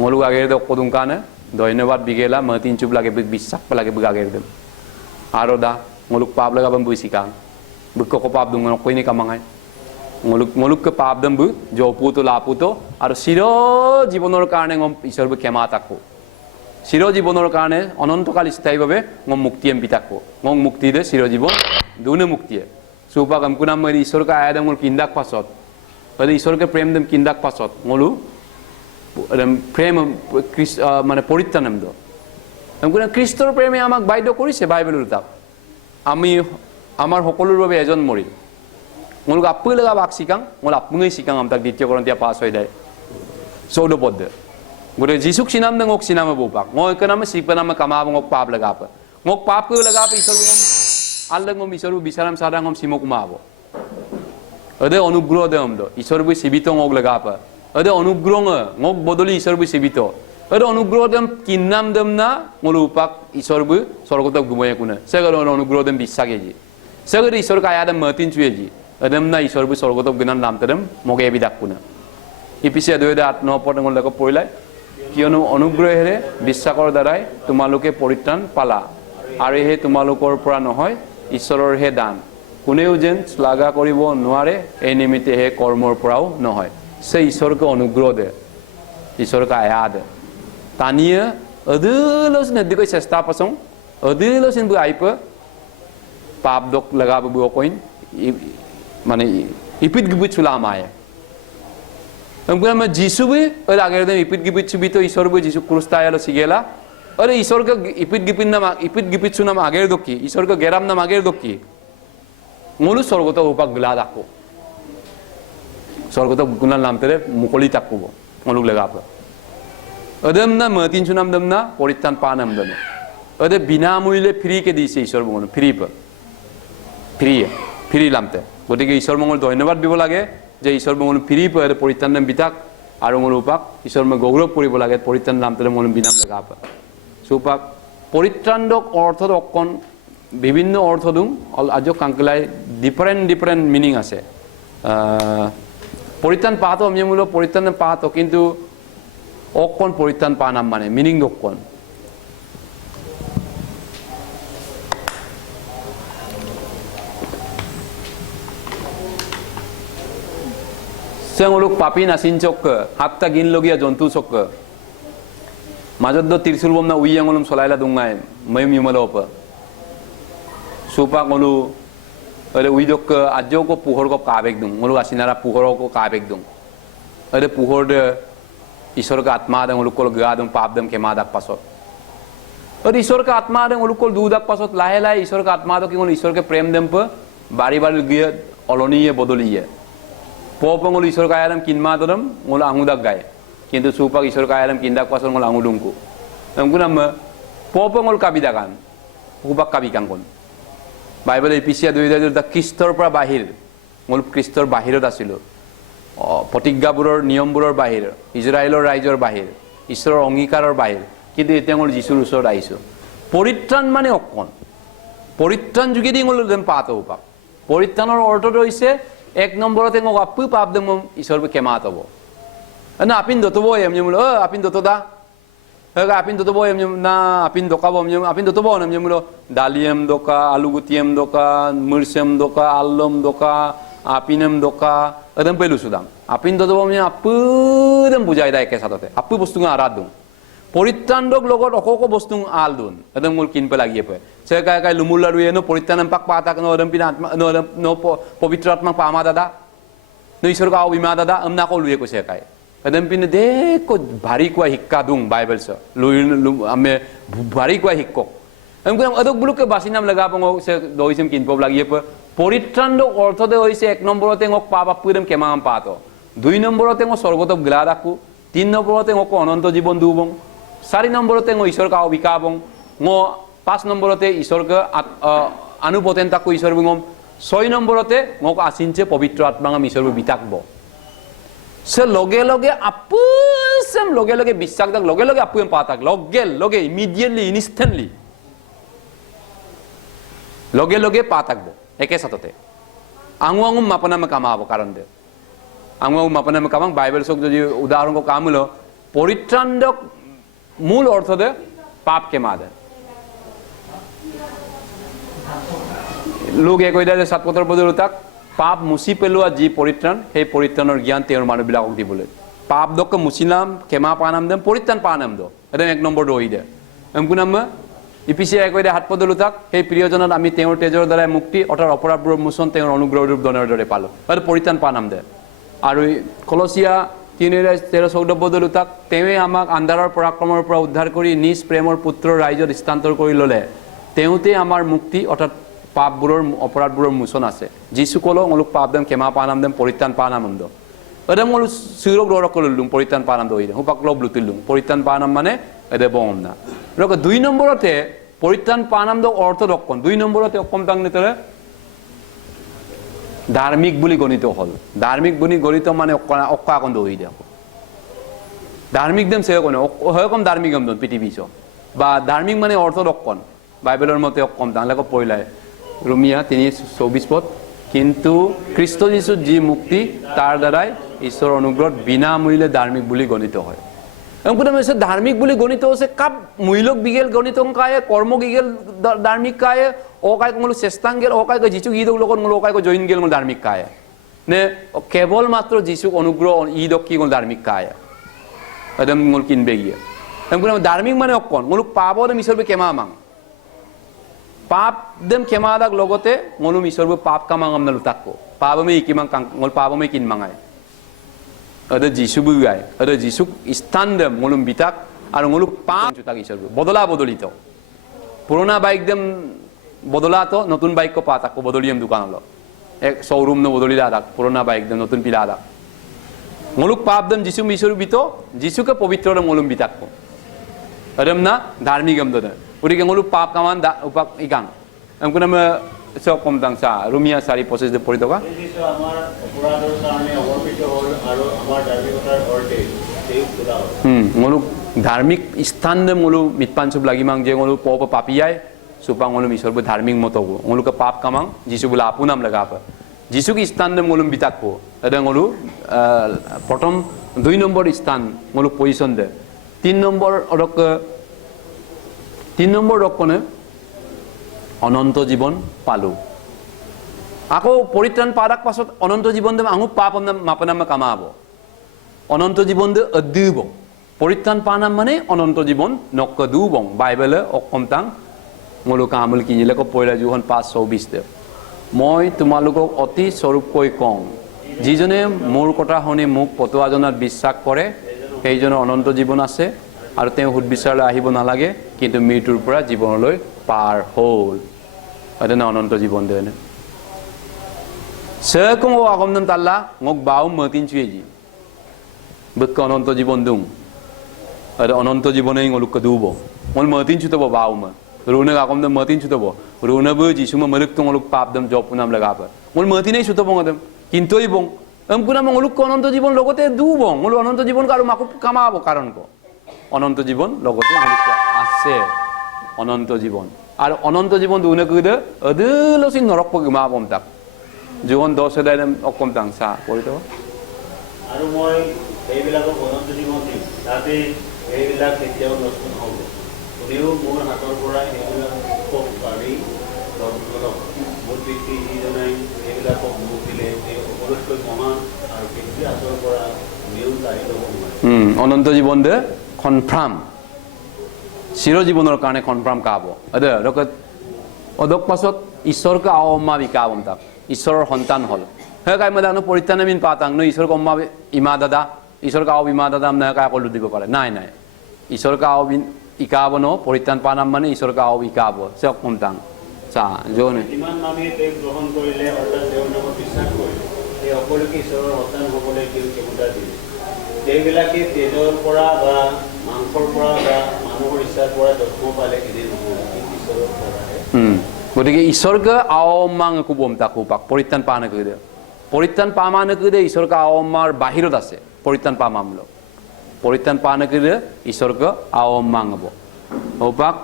मोलु आगे दो कोदुं काने धन्यवाद बिगेला मतिन चुप लागे बिसाक लागे बग आगे दम आरोदा मोलु पाप लगा बम बुसिका बुको को पाप दूं कोई नहीं कमांगाय मोलुक के पाप दम बु जो पुतो लापुतो और सिरो जीवनर कारणे गम ईश्वर बु क्षमा ताको চিরজীবনের কারণে অনন্তকাল স্থায়ীভাবে গম মুক্তি এম পিতাকো গম মুক্তি দে চিরজীবন দুনে মুক্তি সুপা গমকুনাম মই ঈশ্বরকে আয়াদম মোর কিন্দাক পাছত ওই ঈশ্বরকে প্রেম দেম কিন্দাক পাছত মলু প্রেম মানে পরিত্রাণম দ গমকুনা খ্রিস্টর প্রেমে আমাক বাধ্য করিছে বাইবেলের তাক আমি আমার সকলের বাবে এজন মরিল মোলক আপু লগা বাক শিকাং মোল আপুঙে শিকাং আম তাক দ্বিতীয় করন্তিয়া 5:14 পদ Gure Jisuk sinam deng ok sinam bupak. Ngok kenam sipanam kamab ngok pap lagapa. Ngok pap ke lagapa isor ngom. Allah ngom isor bisaram sadang ngom simok umabo. Ade অনুগ্রহ de omdo. Isor bu sibito ngok lagapa. Ade অনুগ্রহ ngok bodoli isor bu sibito. Ade অনুগ্রহ dem kinnam dem na ngolupak isor bu sorgotak gumoya kuna. Segar অনুগ্রহ dem bisageji. Segar isor ka ayadam matin chueji. Adem na isor bu sorgotak gunan nam tadem moge bidak kuna. Ipise 2:8-9 পদ ngol lako poilai. কিয়নো অনুগ্ৰহেৰে বিশ্বাসৰ দ্বাৰাই তোমালোকে পৰিত্ৰাণ পালা আৰু হে তোমালোকৰ পৰা নহয় ঈশ্বৰৰ হে দান কোনেও যেন শ্লাঘা কৰিব নোৱাৰে এই নিমিত্তে হে কৰ্মৰ পৰাও নহয় সে ঈশ্বৰকে অনুগ্ৰহ দে ঈশ্বৰকে আয়া দে তানিয়ে অদলসন দিকৈ চেষ্টা পাছং অদলসন বু আইপ পাপ দক লগাব বু কইন মানে ইপিত গবু চুলা মায়ে हमकुना में जीसु भी और आगे दे इपित गिपित भी तो ईश्वर भी जीसु क्रूस्तायालो सिगेला अरे ईश्वर का इपित गिपित सुनाम आगे दो की ईश्वर का गेराम नाम आगे दो की मोलु स्वर्ग तो उपाक गिला दाको स्वर्ग तो गुना नाम तेरे मुकोली ताको मोलु लगा पर अदम ना मतिन सुनाम दम ना परित्तान पानम दने अदे बिना मूल्य फ्री के दी से ईश्वर बोलो फ्री पर ফ্ৰী লামতে গতিকে ঈশ্বৰ মঙ্গল ধন্যবাদ দিব লাগে যে ঈশ্বৰ মঙ্গল ফ্ৰী পৰে পৰিত্ৰাণ বিতাক আৰু মঙ্গল উপাক ঈশ্বৰ মঙ্গল গৌৰৱ কৰিব লাগে পৰিত্ৰাণ নামতে মঙ্গল বিনাম লগা আপা সুপাক পৰিত্ৰাণক অৰ্থত অকণ বিভিন্ন অৰ্থ দুং আজ কাংকলাই ডিফাৰেন্ট মিনিং আছে পৰিত্ৰাণ পাতো আমি মূল পৰিত্ৰাণ পাতো কিন্তু অকণ পৰিত্ৰাণ পা নাম মানে মিনিং অকণ সেংলোক পাপি নাচিন চক্ক হাতটা গিনলগীয়া জন্তু চক্ক মাজত তিরসুল বমনা উইয়াঙলম চলাইলা দুঙাই ময়ম ইমলপ সুপাক মলু अरे उइदक आजो को पुहर को काबेक दुं मोलु आसिनारा पुहर को काबेक दुं अरे पुहर दे ईश्वर का आत्मा दे मोलु कोल गादम पाप दम के मादक पासत अरे ईश्वर का आत्मा दे मोलु कोल दूदक पासत लाहे लाहे ईश्वर का आत्मा तो कि मोलु ईश्वर के प्रेम दम प बारी बारी गिय अलनीय बदलिए पोप मोलु ईश्वर का आलम किनमा दम मोलु आंगुदक गाय किंतु सुपाक ईश्वर का आलम किंदक पासत मोलु आंगुदुंकु हमकु नाम पोप मोलु काबिदागान हुबाक काबिकांगन বাইবেল এপিচিয়া 2000 খ্ৰীষ্টৰ পৰা বাহিৰ মূল খ্ৰীষ্টৰ বাহিৰত আছিল প্ৰতিজ্ঞাবোৰৰ নিয়মবোৰৰ বাহিৰ ইজৰাইলৰ ৰাজ্যৰ বাহিৰ ঈশ্বৰৰ অংগীকাৰৰ বাহিৰ কিন্তু এতিয়া মূল যিশুৰ ওচৰত আহিছো পৰিত্ৰাণ মানে অকণ পৰিত্ৰাণ যোগেদি মূল যেন পাত উপাক পৰিত্ৰাণৰ অৰ্থটো হৈছে এক নম্বৰতে মোক আপু পাপ দম ঈশ্বৰৰ কেমাত হ'ব না আপিন দতব এমনি মূল আপিন দতদা apin toto boy na apin doka bom apin toto bom namnya mulo daliam doka alu gutiem doka mursem doka allom doka apinem doka adam pelu sudam apin toto bom apu dem bujai dai ke satate apu bostu nga aradung পৰিত্ৰাণ দক লগত অকো বস্তু আল দুন adam mul kin pelagi apa saya kai lumul laru eno পৰিত্ৰাণ pak patak no adam pina atma no পবিত্র আত্মা পামা দাদা no ঈশ্বর ka bima dada amna ko luye ko saya kai adam pin deko bhari kwa hikka dung bible sa ame bhari kwa hikko am ko adok bulu ke basinam laga pango se doisem kin pop lagi apa পৰিত্ৰাণ দক অৰ্থতে হৈছে এক নম্বৰতে ngok pa pudem kemam pato দুই নম্বৰতে ngok স্বৰ্গতক গলা ৰাখু তিন নম্বৰতে ngok অনন্ত জীবন দুবং চাৰি নম্বৰতে ngok ঈশ্বৰ ka বিকাবং ngok পাঁচ নম্বৰতে ঈশ্বৰ ka আনুপতেন্তা কো ঈশ্বৰ বংম ছয় নম্বৰতে ngok আছিনছে পবিত্ৰ আত্মাngam ঈশ্বৰ বিতাকব সে লগে লগে আপুসম লগে লগে বিশ্বাস দাক লগে লগে আপুম পাতাক লগে ইমিডিয়েটলি ইনস্ট্যান্টলি লগে লগে পাতাকব একে সাথে আঙু মাপনা মে কামাব কারণ দে আঙু মাপনা মে কামাং বাইবেল সক যদি উদাহরণ কো কাম হলো পরিত্রাণ মূল অর্থ দে পাপ কে মাদে লোক এক কইদা 7 পত্র পদৰ তাক পাপ মুছি পেলোৱা যি পৰিত্ৰাণ সেই পৰিত্ৰাণৰ জ্ঞান তেওঁৰ মানুহবিলাকক দিবলৈ পাপ দক মুছিনাম ক্ষমা পানাম দেম পৰিত্ৰাণ পানাম দ এটা এক নম্বৰ দই দে এমকু নাম ইপিসি এক কইদা 7 পদৰ তাক সেই প্ৰিয়জনত আমি তেওঁৰ তেজৰ দ্বাৰা মুক্তি অতৰ অপৰাধবোৰ মোচন তেওঁৰ অনুগ্ৰহৰ ৰূপ দনৰ দৰে পালো আৰু পৰিত্ৰাণ পানাম দে আৰু কলসিয়া 3:13-14 পদৰ তাক তেৱে আমাক আন্ধাৰৰ পৰাক্ৰমৰ পৰা উদ্ধাৰ কৰি নিজ প্ৰেমৰ পুত্ৰ ৰাইজত স্থানান্তৰ কৰি ললে তেউতে আমাৰ মুক্তি অৰ্থাৎ পাপবোৰৰ অপৰাধবোৰৰ মোচন আছে যিসু কলো মলুক পাপ দেম ক্ষমা পানাম দেম পৰিত্ৰাণ পানাম দ এদম মলু সুৰক দৰ কললুম পৰিত্ৰাণ পানাম দই হুপাক লব লুতিলুম পৰিত্ৰাণ পানাম মানে এদে বম না ৰক দুই নম্বৰতে পৰিত্ৰাণ পানাম দ অৰ্থ দকন দুই নম্বৰতে অকম তাং নেতলে ধাৰ্মিক বুলি গণিত হল ধাৰ্মিক বুলি গণিত মানে অক্কা কোন দই দে ধাৰ্মিক দেম সে কোন হয়কম ধাৰ্মিকম দ পৃথিৱীছ বা ধাৰ্মিক মানে অৰ্থ দকন বাইবেলৰ মতে অকম তাংলাক পইলাই রোমিয়া 3:24 পদ কিন্তু খ্রিস্ট যিশুর যি মুক্তি তার দ্বারাই ঈশ্বর অনুগ্রহ বিনামূল্যে ধার্মিক বলে গণিত হয় এমন হচ্ছে ধার্মিক বলে গণিত হচ্ছে কাপ মূল্যক বিগেল গণিত কায়ে কর্ম গিগেল ধার্মিক কায়ে ও কায় মূল চেষ্টাঙ্গেল ও কায় যিচুক ঈদক লগত মূল ও কায় জৈন গেল মূল ধার্মিক কায়ে নে কেবল মাত্র যিচুক অনুগ্রহ ঈদক কি মূল ধার্মিক কায়ে একদম মূল কিনবে গিয়ে এমন ধার্মিক মানে অকন মূল পাব ঈশ্বরবে কেমা মাং পাপ দেম ক্ষমাদাক লগতে মনু ঈশ্বৰব পাপ কামাঙম নলু তাকো পাবমে কিমাং মল পাবমে কিন মাঙাই অদ যিশু বুগাই অদ যিশুক স্থান দেম মলুম বিতাক আৰু মলু পাপ তাক ঈশ্বৰব বদলা বদলিত পুরোনা বাইক দেম বদলাতো নতুন বাইক কো পাতাক বদলিয়ম দোকান হলো এক শোরুম ন বদলি দাক পুরোনা বাইক দেম নতুন পিলা দাক মলুক পাপ দেম যিশু ঈশ্বৰ বিত যিশুকে পবিত্র মলুম বিতাক অদম না ধার্মিকম দদ উদিকে মলু পাপ কামান উপাক ইগান এমকু নাম চক কম তাং চা ৰুমিয়া 4:25 পঢ়ি থকা এই যিটো আমাৰ অপৰাধৰ কাৰণে অৱৰ্পিত হ'ল আৰু আমাৰ ধাৰ্মিকতাৰ অৰ্থে সেই খোলা হ'ল ngolu ধার্মিক স্থান দে ngolu mitpan sub lagi mang je ngolu pop papiai supang ngolu misor bu dharmik moto ngolu ka pap kamang jisu bula apunam laga apa jisu ki স্থান দে ngolu bitak ko ada ngolu protom 2 নম্বর স্থান ngolu position de 3 নম্বর orok 3 নম্বর রক্ষণে অনন্ত জীবন পালো আকৌ পৰিত্ৰাণ পাৰাক পাছত অনন্ত জীবন দে আঙু পাপ মাপনাম কামাব অনন্ত জীবন দে অদ্যুব পৰিত্ৰাণ পানাম মানে অনন্ত জীবন নকদুবং বাইবেলে অকমতাং মোলো কামল কিনিলে ক পয়লা জুহন 5:24 দে মই তোমালোকক অতি স্বৰূপকৈ কওঁ যিজনে মোৰ কথা শুনি মোক পতোৱা জনাত বিশ্বাস কৰে সেইজনৰ অনন্ত জীবন আছে আৰু তেওঁ হুদবিচাৰলৈ আহিব নালাগে কিন্তু মৃত্যুৰ পৰা জীৱনলৈ পাৰ হ'ল adana অনন্ত জীবন দেনে sekong o akom nan talla ngok baum matin chueji bekka অনন্ত জীবন dung ada অনন্ত জীবনে ngoluk kedubo ngol matin chutobo baum runa akom nan matin chutobo runa bu jisuma maluk tong ngoluk pap dam job punam lagapa ngol matin ei chutobo ngadam kintoi bong amkuna ngoluk অনন্ত জীবন logote dubo ngol অনন্ত জীবন karu maku kamabo karon ko অনন্ত জীবন logote ngoluk আছে অনন্ত জীবন আর অনন্ত জীবন দুনে কইদে অদলসি নরক পগমা বমতাক জীবন 10 দাইম অকম তাংসা পড়িতো আৰু মই এইবিলাক অনন্ত জীবন দিম তাতে এইবিলাক কেতিয়াও নষ্ট নহব কোনেও মোৰ হাতৰ পৰা এইবিলাক খুব পাৰি লগ মোৰ পিতৃ যিজনাই এইবিলাক মোক দিলে এই সকলোতকৈ মহান আৰু পিতৃ হাতৰ পৰা নিউ তাই ল'ব নোৱাৰে অনন্ত জীবন দে কনফাৰ্ম চিৰজীবনেৰ কাৰণে কনফাৰ্ম কাব আদে ৰকত অদক পাছত ঈশ্বৰকে আওম্মা বিকাবম তাক ঈশ্বৰৰ সন্তান হল হে কাই মদানো পরিত্রাণমিন পাতাং ন ঈশ্বর কম্মা ইমা দাদা ঈশ্বর কাও ইমা দাদা না কাই কল দিব পারে নাই নাই ঈশ্বর কাও ইকাবনো পরিত্রাণ পানাম মানে ঈশ্বর কাও ইকাব সে কমতাং চা জোনে ইমান নামে তে গ্রহণ করিলে অর্থাৎ দেওর নামত বিশ্বাস করিলে এই সকলোকে ঈশ্বৰৰ সন্তান হবলৈ কেউ ক্ষমতা দিলে এইবিলাকে তেজৰ পৰা বা মাংসৰ পৰা বা মানুহৰ ইচ্ছাৰ পৰা জন্ম পালে এনে নহয় ঈশ্বৰৰ পৰাহে গতিকে ঈশ্বৰকে আওম্মাং কুবম তাকু পাক পৰিত্ৰাণ পানে কইদে পৰিত্ৰাণ পামানে কইদে ঈশ্বৰকে আওম্মাৰ বাহিৰত আছে পৰিত্ৰাণ পামামল পৰিত্ৰাণ পানে কইদে ঈশ্বৰকে আওম্মাং হব ওপাক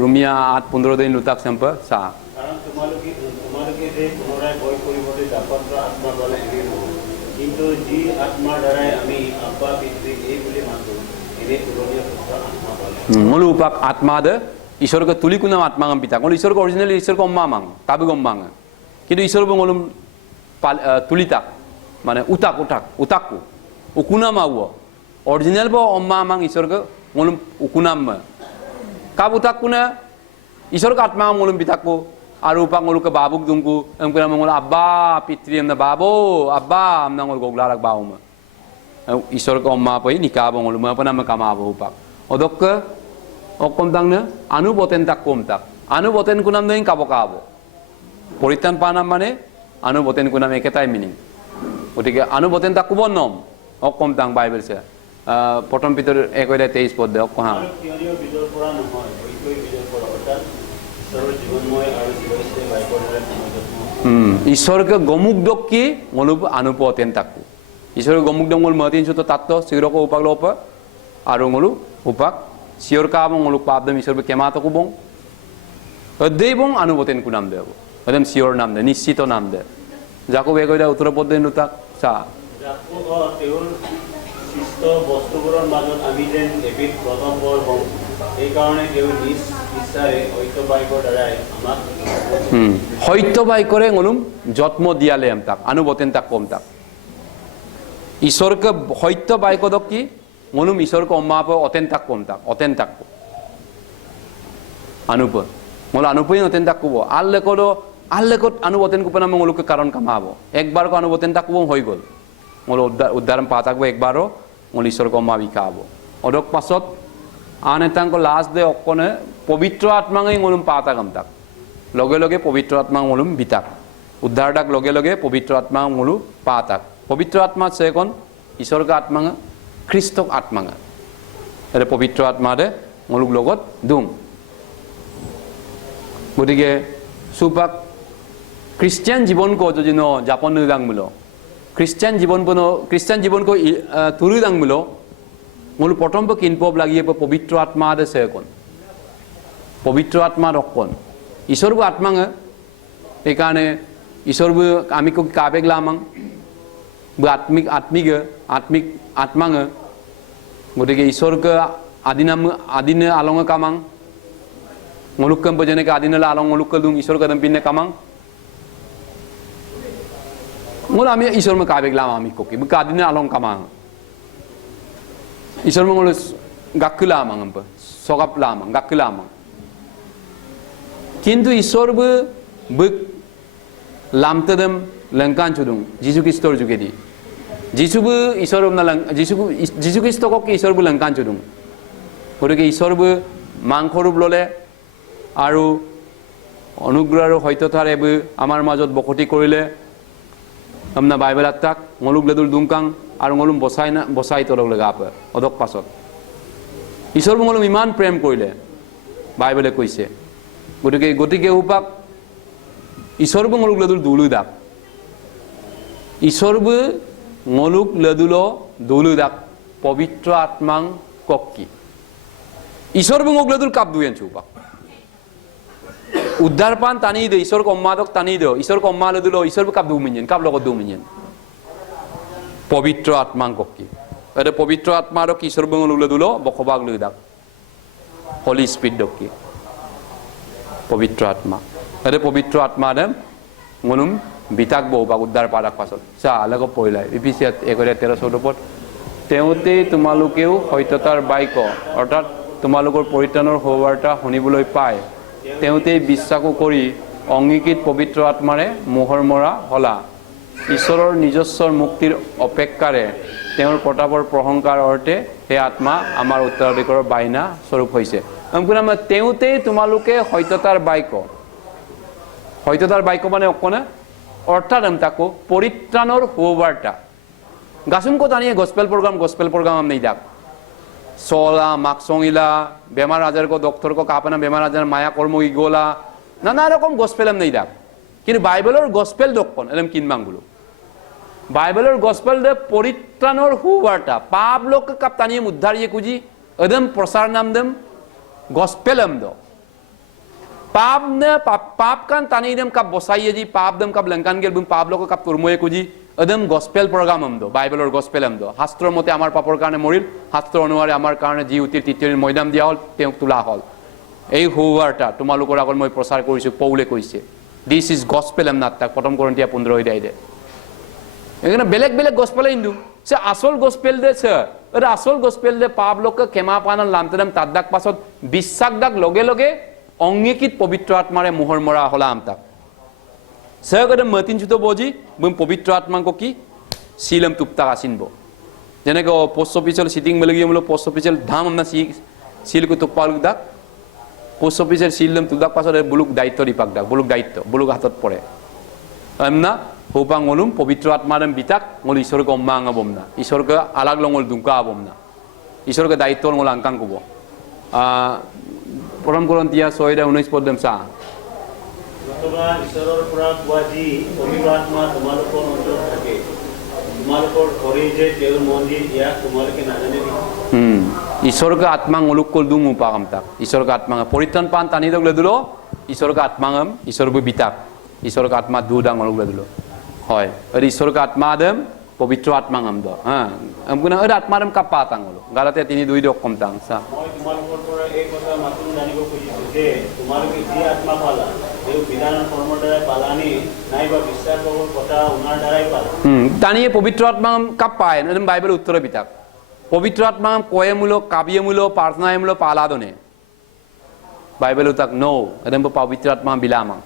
ৰুমিয়া 8:15 দিন লুতাক চেম্প সা কাৰণ তোমালোকে যে পুনৰাই ভয় কৰিবলৈ জাপত্ৰ আত্মা পালে এনে নহয় কিন্তু যি আত্মাৰ দ্বাৰাই আমি আব্বা পিতৃ এই বুলি মাতো এনে পুৰণীয়া পুত্ৰ আত্মা পালে মূল উপাক আত্মা দে ঈশ্বরকে তুলি কুনাম আত্মাঙ্গম পিতা কোন ঈশ্বরকে অরিজিনাল ঈশ্বরকে অম্মা মাং কাবি গম্মাং কিন্তু ঈশ্বর বঙ্গলম তুলিতাক মানে উতাক উঠাক উতাকু উকুনাম আও অরিজিনাল ব অম্মা মাং ঈশ্বরকে মলম উকুনাম কাব উতাক কুনা ঈশ্বরকে আত্মা মলম পিতাকু আর উপাক মলুকে বাবুক দুংকু এমকুনা মঙ্গল আব্বা পিতৃ এমনা বাবো আব্বা আমনা মঙ্গল গোগলারাক বাউম ঈশ্বরকে অম্মা পই নিকা বঙ্গল মপনা মে কামাবো উপাক অদক্কে অকম তাংনে আনু বতেন তাক কম তাক আনু বতেন কুনাম দেন কাব কাব পরিত্রাণ পানাম মানে আনু বতেন কুনাম একেটাই মিনিং গতিকে আনু বতেন তাক কুব নম অকম তাং বাইবেল সে প্রথম পিতর 1:23 পদ দে অকহা কিয়নিও বিজৰ পৰা নহয় ওইকৈ বিজৰ পৰা অৰ্থাৎ ঈশ্বৰৰ জীৱনময় আৰু জীৱশ্ৰী বাইবলেৰে সমাজত ঈশ্বরকে গমুক দক্কি মনুপ আনু পতেন তাকু ঈশ্বর গমুক দঙ্গল মতিন সুতো তাত্ত সিরক উপাক লোপ আর ngolu upak sior ka bong ngoluk pabdam isor be kemata ko bong adei bong anu boten kunam de adem sior nam de nishito nam de jakob egoida uttara podde nutak sa jakob তেওঁৰ শিষ্ট বস্তুবোৰৰ মাজত আমি যেন এবিধ প্ৰথম বৰ হওঁ এই কাৰণে তেওঁ নিজ ইচ্ছাৰে ঐক্য বাইকৰ দ্বাৰাই আমাক হয়তো বাইকৰে ngolum জন্ম দিয়ালে এম তাক আনু বতেন তাক কম তাক ঈশ্বরকে হয়তো বাইকদক কি ngolum ঈশ্বরকে অম্মা প অতেন তাক কম তাক অতেন তাক আনুপ ngol আনুপই অতেন তাক কব আল্লেকত আনু বতেন কুপনা ngoluk কারণ কামাবো একবার কো আনু বতেন তাক কব হৈ গল ngol উদ্ধারম পা থাকবো একবারও ngol ঈশ্বরকে অম্মা বিকাবো অদক পাছত আন এটাঙ্ক লাস্ট দে অকনে পবিত্র আত্মাঙই ngolum পা থাকাম তাক লগে লগে পবিত্র আত্মা ngolum বিতাক উদ্ধার ডাক লগে লগে পবিত্র আত্মা ngolu পা তাক পবিত্র আত্মা সেকন ঈশ্বরকে আত্মা খ্রিস্টক আত্মা এটা পবিত্র আত্মা দে ngoluk লগত দুম গতিকে supak Kristen জীবন ko jodino japon nudang mulo Kristen জীবন ko turu dang mulo mulu prothom po kinpop lagiye po pabitro atma de sekon pabitro atma rokkon ishorbu atmanga ekane ishorbu amiko kabeg lamang bu atmik atmanga gotike ishorke adine alonga kamang ngolukam bojane ka adinala along ngolukal dung ishor kadam pinne kamang ngol ami ishor ma kabeg lam ami koki bu kadine along kamang ishor ma ngol gakkula amang ampa sogap lamang gakkula amang kintu ishor bu lamtadam langkan chudung jisu kristor jugedi jisu bu ishor na lang jisu kristo ko ki ishor bu langkan chudung gotike ishor bu mangkhorub lole আৰু অনুগ্ৰহ আৰু সত্যতাৰেবো আমাৰ মাজত বকতি কৰিলে আমনা Bible আত্তাক ngoluk ledul dungkang আৰু ngolum বসাই তলক লগাপ অদক পাছত ঈশ্বৰ ngolum ইমান প্ৰেম কৰিলে বাইবেলে কৈছে গতিকে উপাক ঈশ্বৰ ngoluk ledul দুলু দাক ঈশ্বৰ ngoluk ledul দুলু দাক পবিত্ৰ আত্মাং কক্কি ঈশ্বৰ ngoluk ledul cup দুয়েন Chupa uddar pan tani de ishor ko ommadok tani de ishor ko omma ledulo ishor kap du minyen kap logo du minyen pabitro atmang kokki ade pabitro atma ro ishor bong ledulo bokobag ledak holy spirit dokki pabitro atma ade pabitro atma dem ngonum bitak bo bag uddar padak pasot sa alago poilai episiat 1:13 পদ তেউতে তোমালোকেও সত্যতাৰ bike অৰ্থাৎ তোমালোকৰ পৰিত্ৰাণৰ হোৱাৰ্তা শুনিবলৈ পায় তেউতে বিশ্বাস কৰি অঙ্গীকৃত পবিত্ৰ আত্মাৰে মোহৰ মৰা হলা ঈশ্বৰৰ নিজস্বৰ মুক্তিৰ অপেক্ষাৰে তেওঁৰ প্ৰতাপৰ প্ৰহংকাৰ অৰ্থে হে আত্মা আমাৰ উত্তৰাধিকাৰৰ বাইনা স্বৰূপ হৈছে আমকুনাম তেউতে তোমালোকে সত্যতাৰ বাইক মানে অকনে অৰ্থাৎ আমতাকো পৰিত্ৰাণৰ হোৱাৰ্তা গাছুম কো জানিয়ে গসপেল প্ৰগ্ৰাম আম নেইদাক sola maksongila bemar ajar ko doktor ko kapana bemar ajar maya kormo igola nana rokom gospel am neida কিন্তু বাইবেলৰ গসপেল দক্ষণ এলম কিনমাংগুলো বাইবেলৰ গসপেল দে পৰিত্ৰাণৰ হুবার্তা পাপ লোক কাপ্তানি উদ্ধারিয়ে কুজি এদম প্রসার নাম দেম গসপেল আম দো পাপ ne পাপ কান তানি দেম কাপ বসাইয়ে জি পাপ দেম কাপ লঙ্কান গেল বুম পাপ লোক কাপ তুরময়ে কুজি এদম গসপেল প্রোগ্রাম আম দো বাইবেলৰ গসপেল আম দো শাস্ত্ৰৰ মতে আমাৰ পাপৰ কাৰণে মৰিল শাস্ত্ৰ অনুসাৰে আমাৰ কাৰণে জি উতিৰ তিতিৰ ময়দান দিয়া হল তেওঁক তোলা হল এই হুবাৰ্তা তোমালোকৰ আগত মই প্ৰচাৰ কৰিছো পৌলে কৈছে This is gospel am not tak prothom Korinthia 15 ide এখানে বেলেগ gospel ইন্দু সে আসল gospel দে সে এর আসল gospel দে পাপ লোক ক্ষমা পানন লামতরাম তাদাক পাছত বিশ্বাস দাক লগে অঙ্গীকৃত পবিত্র আত্মারে মোহর মরা হলাম তাক সে গদে মতিন জুতো বজি বম পবিত্র আত্মাঙ্ক কি সিলম তুপতা আসিনবো যেনেকে পোস্ট অফিসের সিটিং মেলগিয়ে মলো পোস্ট অফিসের ধাম আমনা সিল কো তুপাল দাক পোস্ট অফিসের সিলম তুদাক পাছত বুলুক দায়িত্ব দিপাক দাক বুলুক হাতত পড়ে আমনা হোপাং অলুম পবিত্র আত্মারম বিতাক ngol ঈশ্বরকে অম্মা আঙ্গাবম না ঈশ্বরকে আলাগ লঙ্গল দুঙ্কা আবম না ঈশ্বরকে দায়িত্ব ngol আঙ্কাং কব প্রথম কোরিন্থিয়া 6:19 পদম সা নতুবা ঈশ্বৰৰ পৰা কোৱা যি পবিত্ৰ আত্মা তোমালোকৰ অন্তৰত থাকে তোমালোকৰ ঘৰে যে তেওঁৰ মন্দিৰ ইয়াক তোমালোকে নাজানে ঈশ্বৰকে আত্মা ngolukol dung upakam tak ঈশ্বৰকে আত্মা পৰিত্ৰাণ পান টানি দক লেদুলো ঈশ্বৰকে আত্মাngam ঈশ্বৰবু বিতাক ঈশ্বৰকে আত্মা দুডাং ngoluk লেদুলো হয় আৰু ঈশ্বৰকে আত্মা আদম পবিত্ৰ আত্মাngam দ আমকুনা আৰু আত্মাৰম কাপা তাংলো গালাতে 3:2 দক কম তাং সা মই তোমালোকৰ পৰা এই কথা মাত্ৰ জানিব খুজিছো যে তোমালোকে যি আত্মা পালা এই বিধানৰ কৰ্মৰ দ্বাৰা পালানি নাইবা বিশ্বাসৰ কথা উনাৰ দ্বাৰাই পালা টানিয়ে পবিত্ৰ আত্মাngam কাপায় এদম বাইবেল উত্তৰ বিতাক পবিত্ৰ আত্মা কয়েমূলক কাব্যমূলক প্ৰাৰ্থনামূলক পালাদনে বাইবেল তাক নো এদম পবিত্ৰ আত্মা বিলামা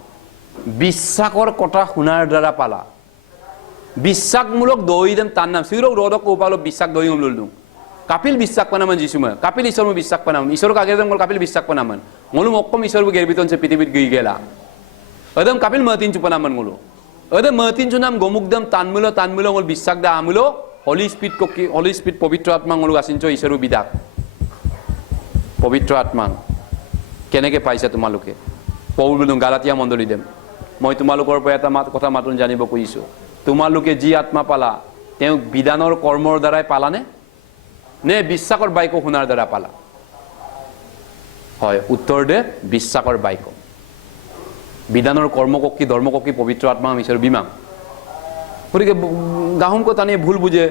বিশ্বাসৰ কথা শুনাৰ দ্বাৰা পালা বিশ্বাসমূলক দইদম তার নাম সিরক রোদক উপালো বিশ্বাস দই লুলদু কাপিল বিশ্বাস পানামান যিসুমা কাপিল ঈশ্বর বিশ্বাস পানাম ঈশ্বর আগে দম কাপিল বিশ্বাস পানামান মলু মক্কম ঈশ্বর গেরবিতন সে পৃথিবীত গই গেলা এদম কাপিল মতিন চুপানামান গলো এদম মতিন চুনাম গোমুকদম তানমূল গল বিশ্বাস দা আমুলো Holy Spirit পবিত্ৰ আত্মা ngolu asincho ঈশ্বৰৰ বিদাক পবিত্ৰ আত্মা কেনেকে পাইছে তোমালোকে পৌল বলুন গালাতিয়া মণ্ডলী দেম মই তোমালোকৰ পৰা এটা কথা মাতোন জানিব খুজিছোঁ, তোমালোকে যি আত্মা পালা তেওঁক বিধানৰ কৰ্মৰ দ্বাৰাই পালানে নে বিশ্বাসৰ বাক্য শুনাৰ দ্বাৰা পালা? হয়, উত্তৰ দে বিশ্বাসৰ বাক্য। বিধানৰ কৰ্মকক্ষী ধৰ্মকক্ষী পবিত্ৰ আত্মা ঈশ্বৰ বিমাং। গতিকে গাহুমকো টানি ভুল বুঝে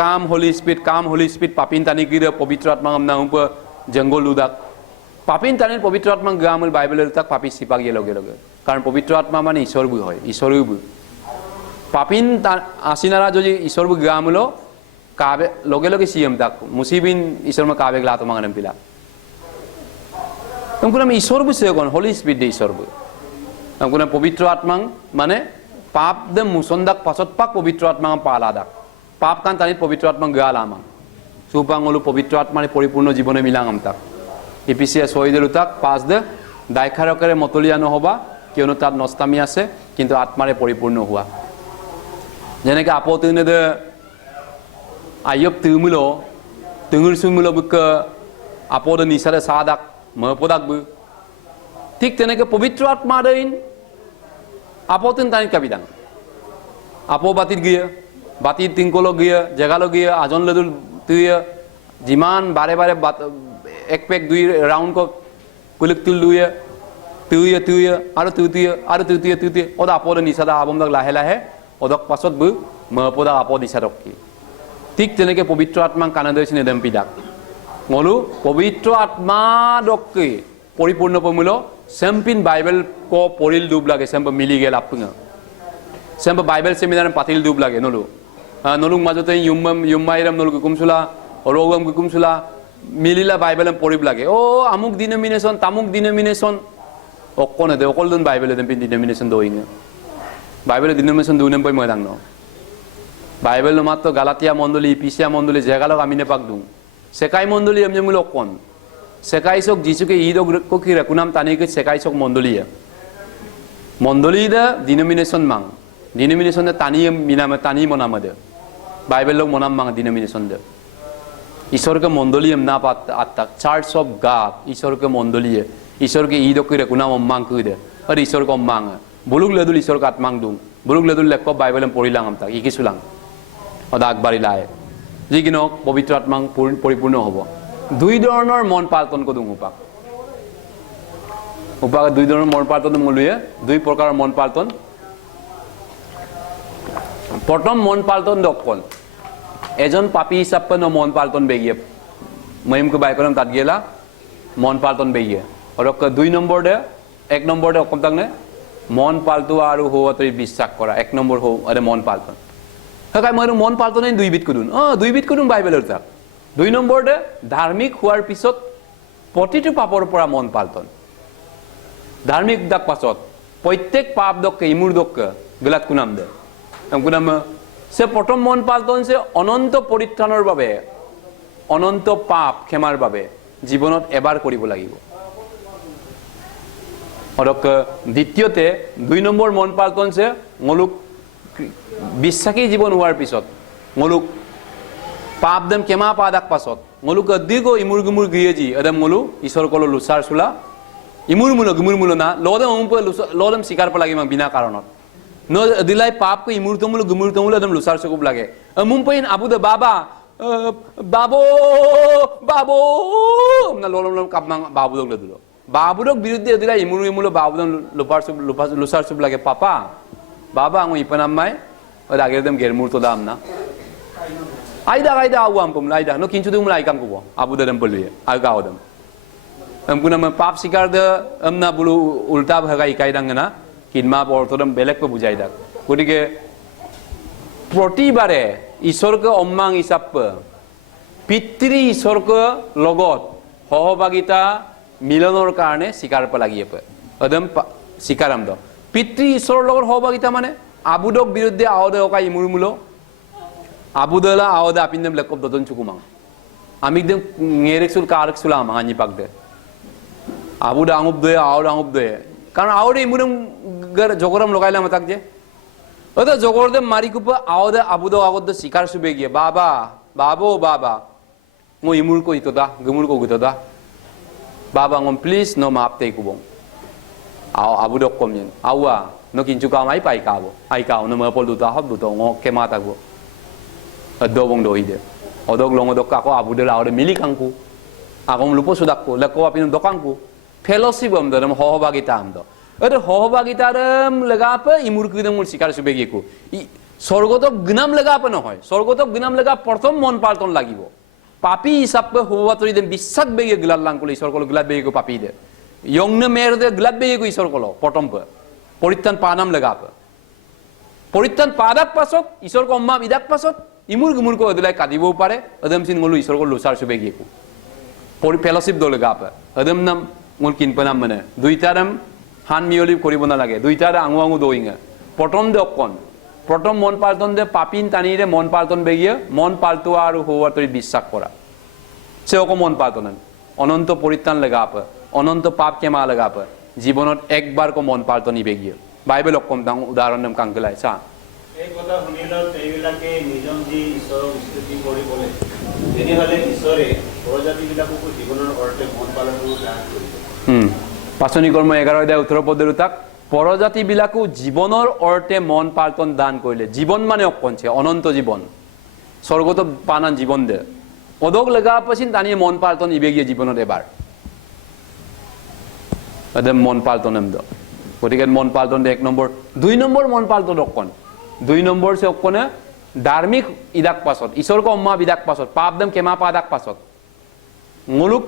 কাম হলি স্পিড পাপিন টানি গিয়ে পবিত্র আত্মা নাহুপ জঙ্গল উদাক পাপিন টানির পবিত্র আত্মা গামল বাইবেলের তাক পাপি সিপা গিয়ে লগে লগে, কারণ পবিত্র আত্মা মানে ঈশ্বরবু হয়, ঈশ্বরবু পাপিন আসিনারা যদি ঈশ্বরবু গামলো কাবে লগে লগে সিএম তাক মুসিবিন ঈশ্বর কাবে গ্লা তোমা পিলা তোমাকে আমি ঈশ্বরবু সে কোন হলি স্পিড দে ঈশ্বরবু তোমাকে পবিত্র আত্মা মানে পাপ দে মুসন্দাক পাছত পাক পবিত্র আত্মা পালা দাক পাপ কান টানিত পবিত্র আত্মা গাল আমা সুপাঙলো পবিত্র আত্মারে পরিপূর্ণ জীবনে মিলাঙাম তাক ইপিসিয়া সই দিলো তাক পাঁচ দে দায়খারকেরে মতলিয়া নহবা কিয়নো তাত নষ্টামি আছে কিন্তু আত্মারে পরিপূর্ণ হওয়া যেনেকে আপতিনে দে আয়ব তিমিলো তিঙির সুমিলো বুক আপদ নিসারে সাদাক মহপদাক বু ঠিক তেনেকে পবিত্র আত্মা দেন আপতিন টানিত কাবিদাং আপো বাতিত গিয়ে বাতির তিনকলো গিয়ে জেগালো গিয়ে আজন লেদুল তুই যিমান বারে বারে এক পেক দুই রাউন্ড কো কুলিক তুল দুয়ে তুই আর তুই ওদা আপদ নিসাদা আবমদাক লাহে লাহে ওদক পাছত বু মহপদা আপদ নিসাদক কি ঠিক তেনেকে পবিত্র আত্মা কানাদৈছি নেদম পিদাক মলু পবিত্র আত্মা দককে পরিপূর্ণ পমিলো সেম্পিন বাইবেল কো পড়িল ডুব লাগে সেম্প মিলি গেল আপুঙা সেম্প বাইবেল সেমিনার পাতিল ডুব লাগে নলু নলুং মাজতে ইউমাইরাম নলু গুকুমসুলা রোগম গুকুমসুলা মিলিলা বাইবেল পড়িব লাগে ও আমুক ডিনোমিনেশন তামুক ডিনোমিনেশন অকনে দে অকল দিন বাইবেল দেন পিন ডিনোমিনেশন দইঙে বাইবেল ডিনোমিনেশন দুনেম পই ময়দাং ন বাইবেল মাত্র গালাতিয়া মণ্ডলী ইপিসিয়া মণ্ডলী জেগালক আমি নেপাক দুং সেকাই মণ্ডলী এমজেমুল অকন সেকাইসক যিশুকে ঈদ কি রেকুনাম তানিকে সেকাইসক মণ্ডলীয়ে মণ্ডলী দে ডিনোমিনেশন মাং ডিনোমিনেশন দে টানি মিনামে টানি মনামে দে বাইবেল লোক মনাম মাং ডিনোমিনেশন দে ঈশ্বর के मंडली ना पात आत्ता चार्च ऑफ गॉड ईश्वर के मंडली है ईश्वर के ईद को रेकुना मांग को दे और ईश्वर को मांग बुलुक लेदुल ईश्वर का आत्मांग दूं बुलुक लेदुल लेको बाइबल में पढ़ी लांग तक इकी सुलांग और दाग बारी लाए जी किनो पवित्र आत्मांग परिपूर्ण होबो दुई धৰণৰ মন পালন को दूं उपाक दुई ধৰণৰ মন পালন মলুয়ে দুই প্ৰকাৰৰ মন পালন প্ৰথম মন পালন দকল এজন পাপি হিচাপে ন মন পালন বেগিয়ে মহিমকে বাইকরম তাত গেলা মন পালন বেগিয়ে আর দুই নম্বর দে এক নম্বর দে অকম তাকনে মন পালতো আর হওয়াতই বিশ্বাস করা এক নম্বর হো আরে মন পালন হকাই মই মন পালন দুই বিট করুন দুই বিট করুন বাইবেলের তাক দুই নম্বর দে ধার্মিক হওয়ার পিছত প্রতিটো পাপর পৰা মন পালন ধার্মিক দাক পাছত প্রত্যেক পাপ দককে ইমুর দককে গলাত কুনাম দে কুনাম সে প্রথম মন পালন সে অনন্ত পৰিত্ৰাণৰ বাবে অনন্ত পাপ ক্ষমাৰ বাবে জীবনত এবাৰ কৰিব লাগিব আৰু দ্বিতীয়তে দুই নম্বৰ মন পালন সে মলুক বিশ্বাসী জীবন হোৱাৰ পিছত মলুক পাপ দম ক্ষমা পাদাক পাছত মলুক দিগো ইমুৰ গুমুৰ গিয়েজি এদম মলু ঈশ্বৰ কলো লুচাৰ সুলা ইমুৰ মুলো না লদম লদম স্বীকাৰ পলাগি মান বিনা কাৰণত no dilai pap ko imurtumul gumurtumul adam lusar sokub lage mumpain abu de baba babo na lolom kapnang babu dog ledulo babu dog biruddhe dilai imulo babu dog lusar sub lage papa baba ngo ipanamai oda agir dem germur to dam na aida awam pum laida no kinchu dum lai kam ko abu dem poluye aga odam kuna ma pap sikar de amna bulu ulta bhaga ikai dangna কিনমা অৰ্থদম বেলেগকৈ বুজাই দাক গতিকে প্ৰতিবাৰে ঈশ্বৰকে অম্মাং হিচাপ পিতৃ ঈশ্বৰকে লগত সহভাগিতা মিলনৰ কাৰণে স্বীকাৰ লাগি একদম স্বীকাৰাম দ পিতৃ ঈশ্বৰৰ লগত সহভাগিতা মানে আবুদক বিৰুদ্ধে আওদে অকা ইমুৰমুল আবুদলা আওদে আপিন্দম লেকব দদন চুকুমাং আমি একদম ngেৰেকসুল কাৰকসুল আমা আনি পাক দে আবুদা আঙুব দে আওদা আঙুব দে কারণ আওরে ইমুরম জগরম লগাইলাম তাক যে ওটা জগরদে মারি কুপ আওদে আবুদ আগদ শিকার সুবে গিয়ে বাবা বাবা মো ইমুর কো ইতদা গুমুর কো গিতদা বাবা ngom please no maap te kubong aw abudo komyen awa no kinchuka mai pai ka bo ai ka no ma pol duta hot duto ngo kema ta go ado bong do ide odog long odog ka ko abu de la ode mili kangku agom lupo sudakku lako apin dokangku fellowship am dalam hohobagita am do ode hohobagita ram laga pa imur kidam mul sikar subegi ku স্বর্গত গ্নাম লাগা আপন হয় স্বর্গত গ্নাম লাগা প্রথম মন পাল্টন লাগিব পাপি হিসাবে হওয়াতরি then বিশ্বাস বেগে গলাল লাঙ্কুল ঈশ্বর কল গলাত বেগে পাপি দে ইয়ংন মের দে গলাত বেগে ঈশ্বর কল প্রথম পরিত্রাণ পানাম লাগা আপ পরিত্রাণ পাদাক পাছত ঈশ্বর কো অম্মা বিদাক পাছত ইমুর গুমুর কো অদলাই কাদিবও পারে অদম সিন মলু ঈশ্বর কল লুসার সুবেগে কু পরি ফেলোশিপ দো লাগা আপ অদম নাম মল কিনপনাম মানে দুইটা নাম হান মিয়লি করিব না লাগে দুইটা আঙু আঙু দইঙা প্রথম দে অকন প্রথম মন পাল্টন দে পাপিন টানিরে মন পাল্টন বেগিয়ে মন পাল্টোয়া আর হওয়া তরি বিশ্বাস করা সে ওকে মন পাল্টন অনন্ত পরিত্রাণ লাগা আপ অনন্ত পাপ কেমা লাগা আপ জীবনত একবার কো মন পাল্টনি বেগিয়ে বাইবেল অকম দাং উদাহরণ নাম কাঙ্গলাই চা এই কথা শুনিল সেইবিলাকে নিজন যি ঈশ্বৰক স্তুতি কৰি বলে তেনেহলে ঈশ্বৰে প্ৰজাতিবিলাককো জীৱনৰ অৰ্থে মন পালনৰ দান কৰিব পাচনি কর্ম 11 অধ্যায় 18 পদের উতাক পরজাতি বিলাকু জীবনের অর্থে মন পাল্টন দান করিলে জীবন মানে অকনছে অনন্ত জীবন স্বর্গত পানান জীবন দে অদক লাগা পাছিন তানি মন পাল্টন ইবেগিয়ে জীবনত এবার আদম মন পাল্টন এমদ গতিকে মন পাল্টন দে 1 নম্বর 2 নম্বর মন পাল্টন অকন 2 নম্বর সে অকনে ধার্মিক ইদাক পাছত ঈশ্বর কো অম্মা বিদাক পাছত পাপদম কেমা পাদাক পাছত মুলুক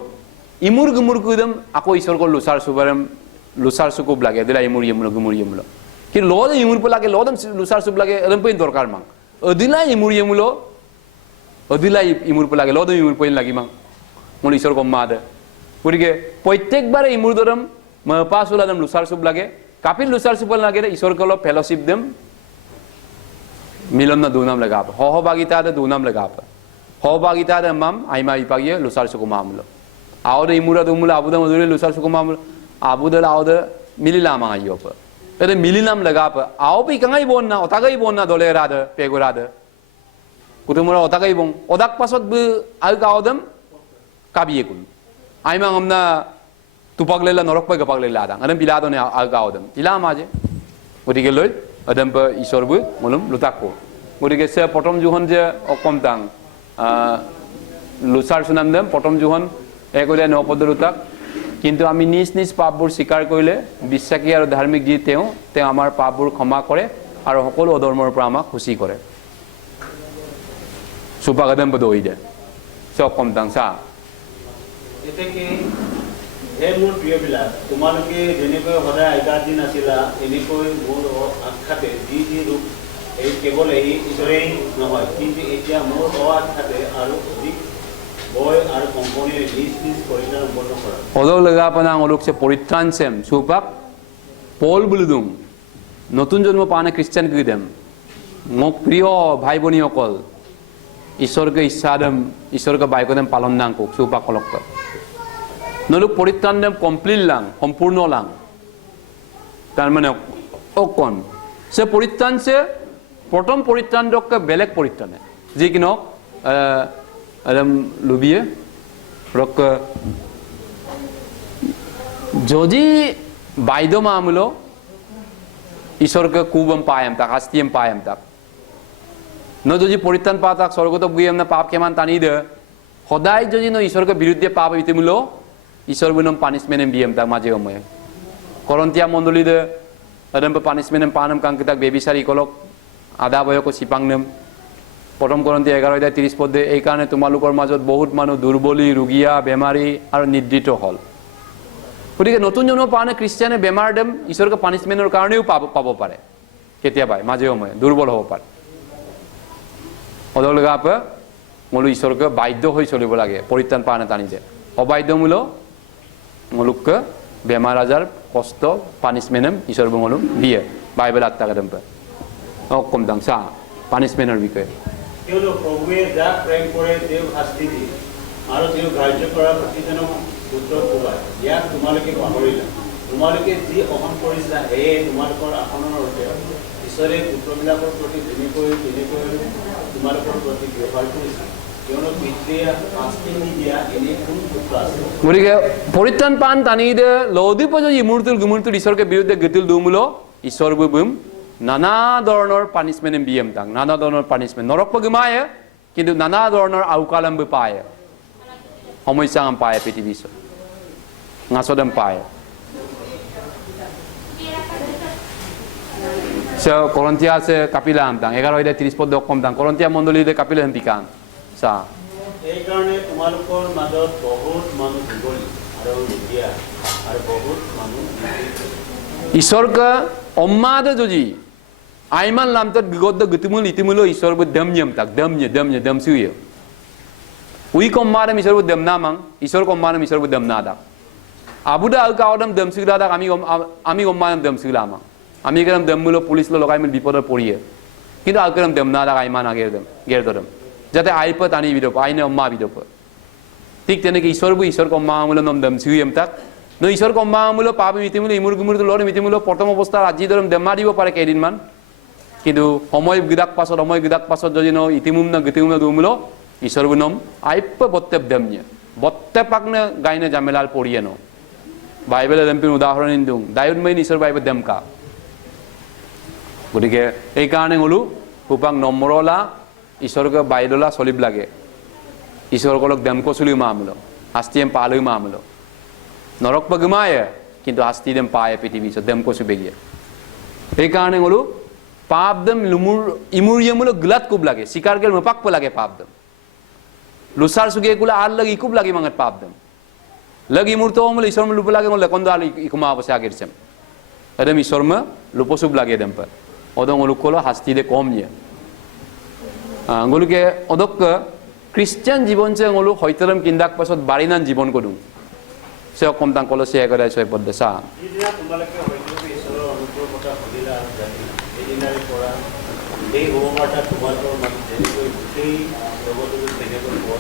ইমুর গুমুর কুদম আকো ঈশ্বর কো লুসার সুবারম লুসার সুকুব লাগে দিলা ইমুর ইমুল গুমুর ইমুল কি লোদ ইমুর পে লাগে লোদম লুসার সুব লাগে এরম পেন দরকার মাং অদিলা ইমুর ইমুল অদিলা ইমুর পে লাগে লোদ ইমুর পেন লাগি মাং মুল ঈশ্বর কো মা দে গতিকে প্রত্যেকবারে ইমুর দরম পাসুলাদম লুসার সুব লাগে কাপিল লুসার সুব লাগে ঈশ্বর কল ফেলোশিপ দেম মিলন না দুনাম লাগা সহভাগিতা দে দুনাম লাগা সহভাগিতা দে মাম আইমা ইপাগিয়ে লুসার Suku মামলো আওদে ইমুরা দুমুলা আবুদা মধুরে লুসার Suku মামলো abuda lauda mililama ayop ede milinam lagap ao pi kangai bonna otagai bonna dole rada pegorada kutumura otagai bong odak pasot bu al gaudam kabiyekun aimang amna tupaglela norok pa gapaglela dang adam bilado ne al gaudam ilama je odige loy adam pa isor bu mulum lutakko odige se potom juhon je okom tang lusar sunam dem potom juhon ekode no podur utak কিন্তু আমি নিজ নিজ পাপবোৰ স্বীকাৰ কৰিলে বিশ্বাসী আৰু ধাৰ্মিক যি তেওঁ আমাৰ পাপবোৰ ক্ষমা কৰে আৰু সকলো অধৰ্মৰ পৰা আমাক খুচি কৰে সুপাগদম বদই দে সব কম দাংসা এতে কি হে মোৰ প্ৰিয় বিলা তোমালোকে যেনেকৈ সদায় আইতাৰ দিন আছিলা এনেকৈ মোৰ আখ্যাতে যি যি ৰূপ এই কেৱল এই ঈশ্বৰেই নহয় কিন্তু এতিয়া মোৰ আখ্যাতে আৰু অধিক বয় আর কোম্পানির নিজ নিজ পরিত্রাণ সম্পন্ন করা অদক লাগা পানা অলুক সে পরিত্রাণ সেম সুপাক পল বুলুদুম নতুন জন্ম পানে খ্রিস্টান কি দেম মোক প্রিয় ভাই বনি অকল ঈশ্বরকে ইচ্ছা দেম ঈশ্বরকে বাইক দেম পালন নাং কক সুপাক কলক নলুক পরিত্রাণ দেম কমপ্লিট লাং সম্পূর্ণ লাং তার মানে অকন সে পরিত্রাণ সে প্রথম পরিত্রাণ দক বেলেগ পরিত্রাণে যি কিনক adam lubiye rok যদি বাইদো মামলো ঈশ্বরকে কুবম পায়াম তাক হাস্তিম পায়াম তাক ন যদি পরিত্রাণ পা তাক স্বর্গত বুয়াম না পাপ কেমান টানি দে সদায় যদি ন ঈশ্বরকে বিরুদ্ধে পাপ ইতিমূল ঈশ্বর বনম পানিশমেন্ট বিয়াম তাক মাঝে সময়ে করন্তিয়া মণ্ডলী দে adam পানিশমেন্ট পানাম কাঙ্কি তাক বেবিচারি কলক আধা বয়ক সিপাংনেম প্রথম করন্তি 11 অধ্যায় 30 পদে এই কারণে তোমালোকৰ মাজত বহুত মানুহ দুৰ্বলী ৰোগীয়া বেমাৰী আৰু নিদ্ৰিত হল গতিকে নতুন জন্ম পানে খ্ৰিস্টানে বেমাৰ দেম ঈশ্বৰকে পানিশমেন্টৰ কাৰণেও পাব পাৰে কেতিয়াবা মাজে সময়ে দুৰ্বল হ'ব পাৰে অদলগা আপে মলু ঈশ্বৰকে বাধ্য হৈ চলিব লাগে পৰিত্ৰাণ পানে টানি দে অবাধ্য মূল মলুককে বেমাৰ আজাৰ কষ্ট পানিশমেন্ট ঈশ্বৰ বঙলু দিয়ে বাইবেল আত্মাকে দেম কম দাংসা পানিশমেন্টৰ বিষয়ে তেওঁলোক প্ৰভুৱে যাক প্ৰেম কৰে তেওঁ শাস্তি দিয়ে আৰু তেওঁ কাৰ্য কৰা প্ৰতিজনক পুত্ৰ কোবায় ইয়াক তোমালোকে পাহৰিলা তোমালোকে যি অহং কৰিছিলা হে তোমালোকৰ আসনৰ অৰ্থে ঈশ্বৰে পুত্ৰবিলাকৰ প্ৰতি যেনেকৈ তোমালোকৰ প্ৰতি ব্যৱহাৰ কৰিছে কিয়নো পিতৃয়ে শাস্তি নিদিয়া এনে কোন পুত্ৰ আছে গতিকে পৰিত্ৰাণ পান টানি দে লৌদি পৰ্যন্ত ইমূৰ্তুল গুমূৰ্তুল ঈশ্বৰকে বিৰুদ্ধে গীতিল দুমূল isor bubum nana doronor punishment biem tang nana doronor punishment norok pagmaya kintu nana doronor aukalam bepaya homoisang ampaya pitibiso ngasodam paya so Korintia se kapila antang 11:30 kom tang Korintia mondoli de kapila hempikan sa এই কাৰণে তোমালোকৰ মাজত বহুত মানুহ দুৰ্বল আৰু দুখীয়া আৰু বহুত মানুহ Isorga ommada joji aiman lamtat godda gutumul itimul isor bu damnyam tak damnya damsuya ui kommada isor bu damna mang isor kommada isor bu damna da abuda al kaodam damsula da ami kommada damsula mang ami karam dammulo police lo lokai mil bipodor poriye kintu al karam damna da aiman agerdam gerdodam jate aipa tani bidop aine omma bidop tik teneke isor komma mulo nom damsuyam tak no isor komma mulo pabi mitimulo imur gumur lor mitimulo prothom obostha aji dorom demma dibo pare kedin man kintu homoy gidak pasot jodi no itimum na dumulo isor bunom aipa botteb demnya bottepakna gaine jamelal poriye no bible dempin udahoron indung dayun main isor bible demka gotike ei karone holu hupang nomrola isor ga baidola solib lage isor kolok demko suli mamulo hastiem palu mamulo norok pagmaya kintu hasti dem paya pitibi so dem ko subegia ei karone holu papdam lumur imuriyamulo glat kub lage sikar gel mapak pa lage papdam lusar suge kula al lagi kub lagi mangat papdam lagi murto mulo isor lup lage mol kondo al ikuma abase agersem adam isor ma lupo sub lage dem pa odong holu kolo hasti de komnya angoluke odok Christian জীবন che ngolu hoitaram kindak pasot barinan জীবন kodung seo komtang kolosia ekadai soy poddesa যিদিনা তোমালোকে হয়তো ঈশ্বৰৰ অনুগ্ৰহৰ কথা শুনিলা আৰু জানিলা সেইদিনাৰে পৰা এই হোমৱাৰ্টা তোমালোকৰ মাজত যেনেকৈ গোটেই জগতটো তেনেকৈ পোৱা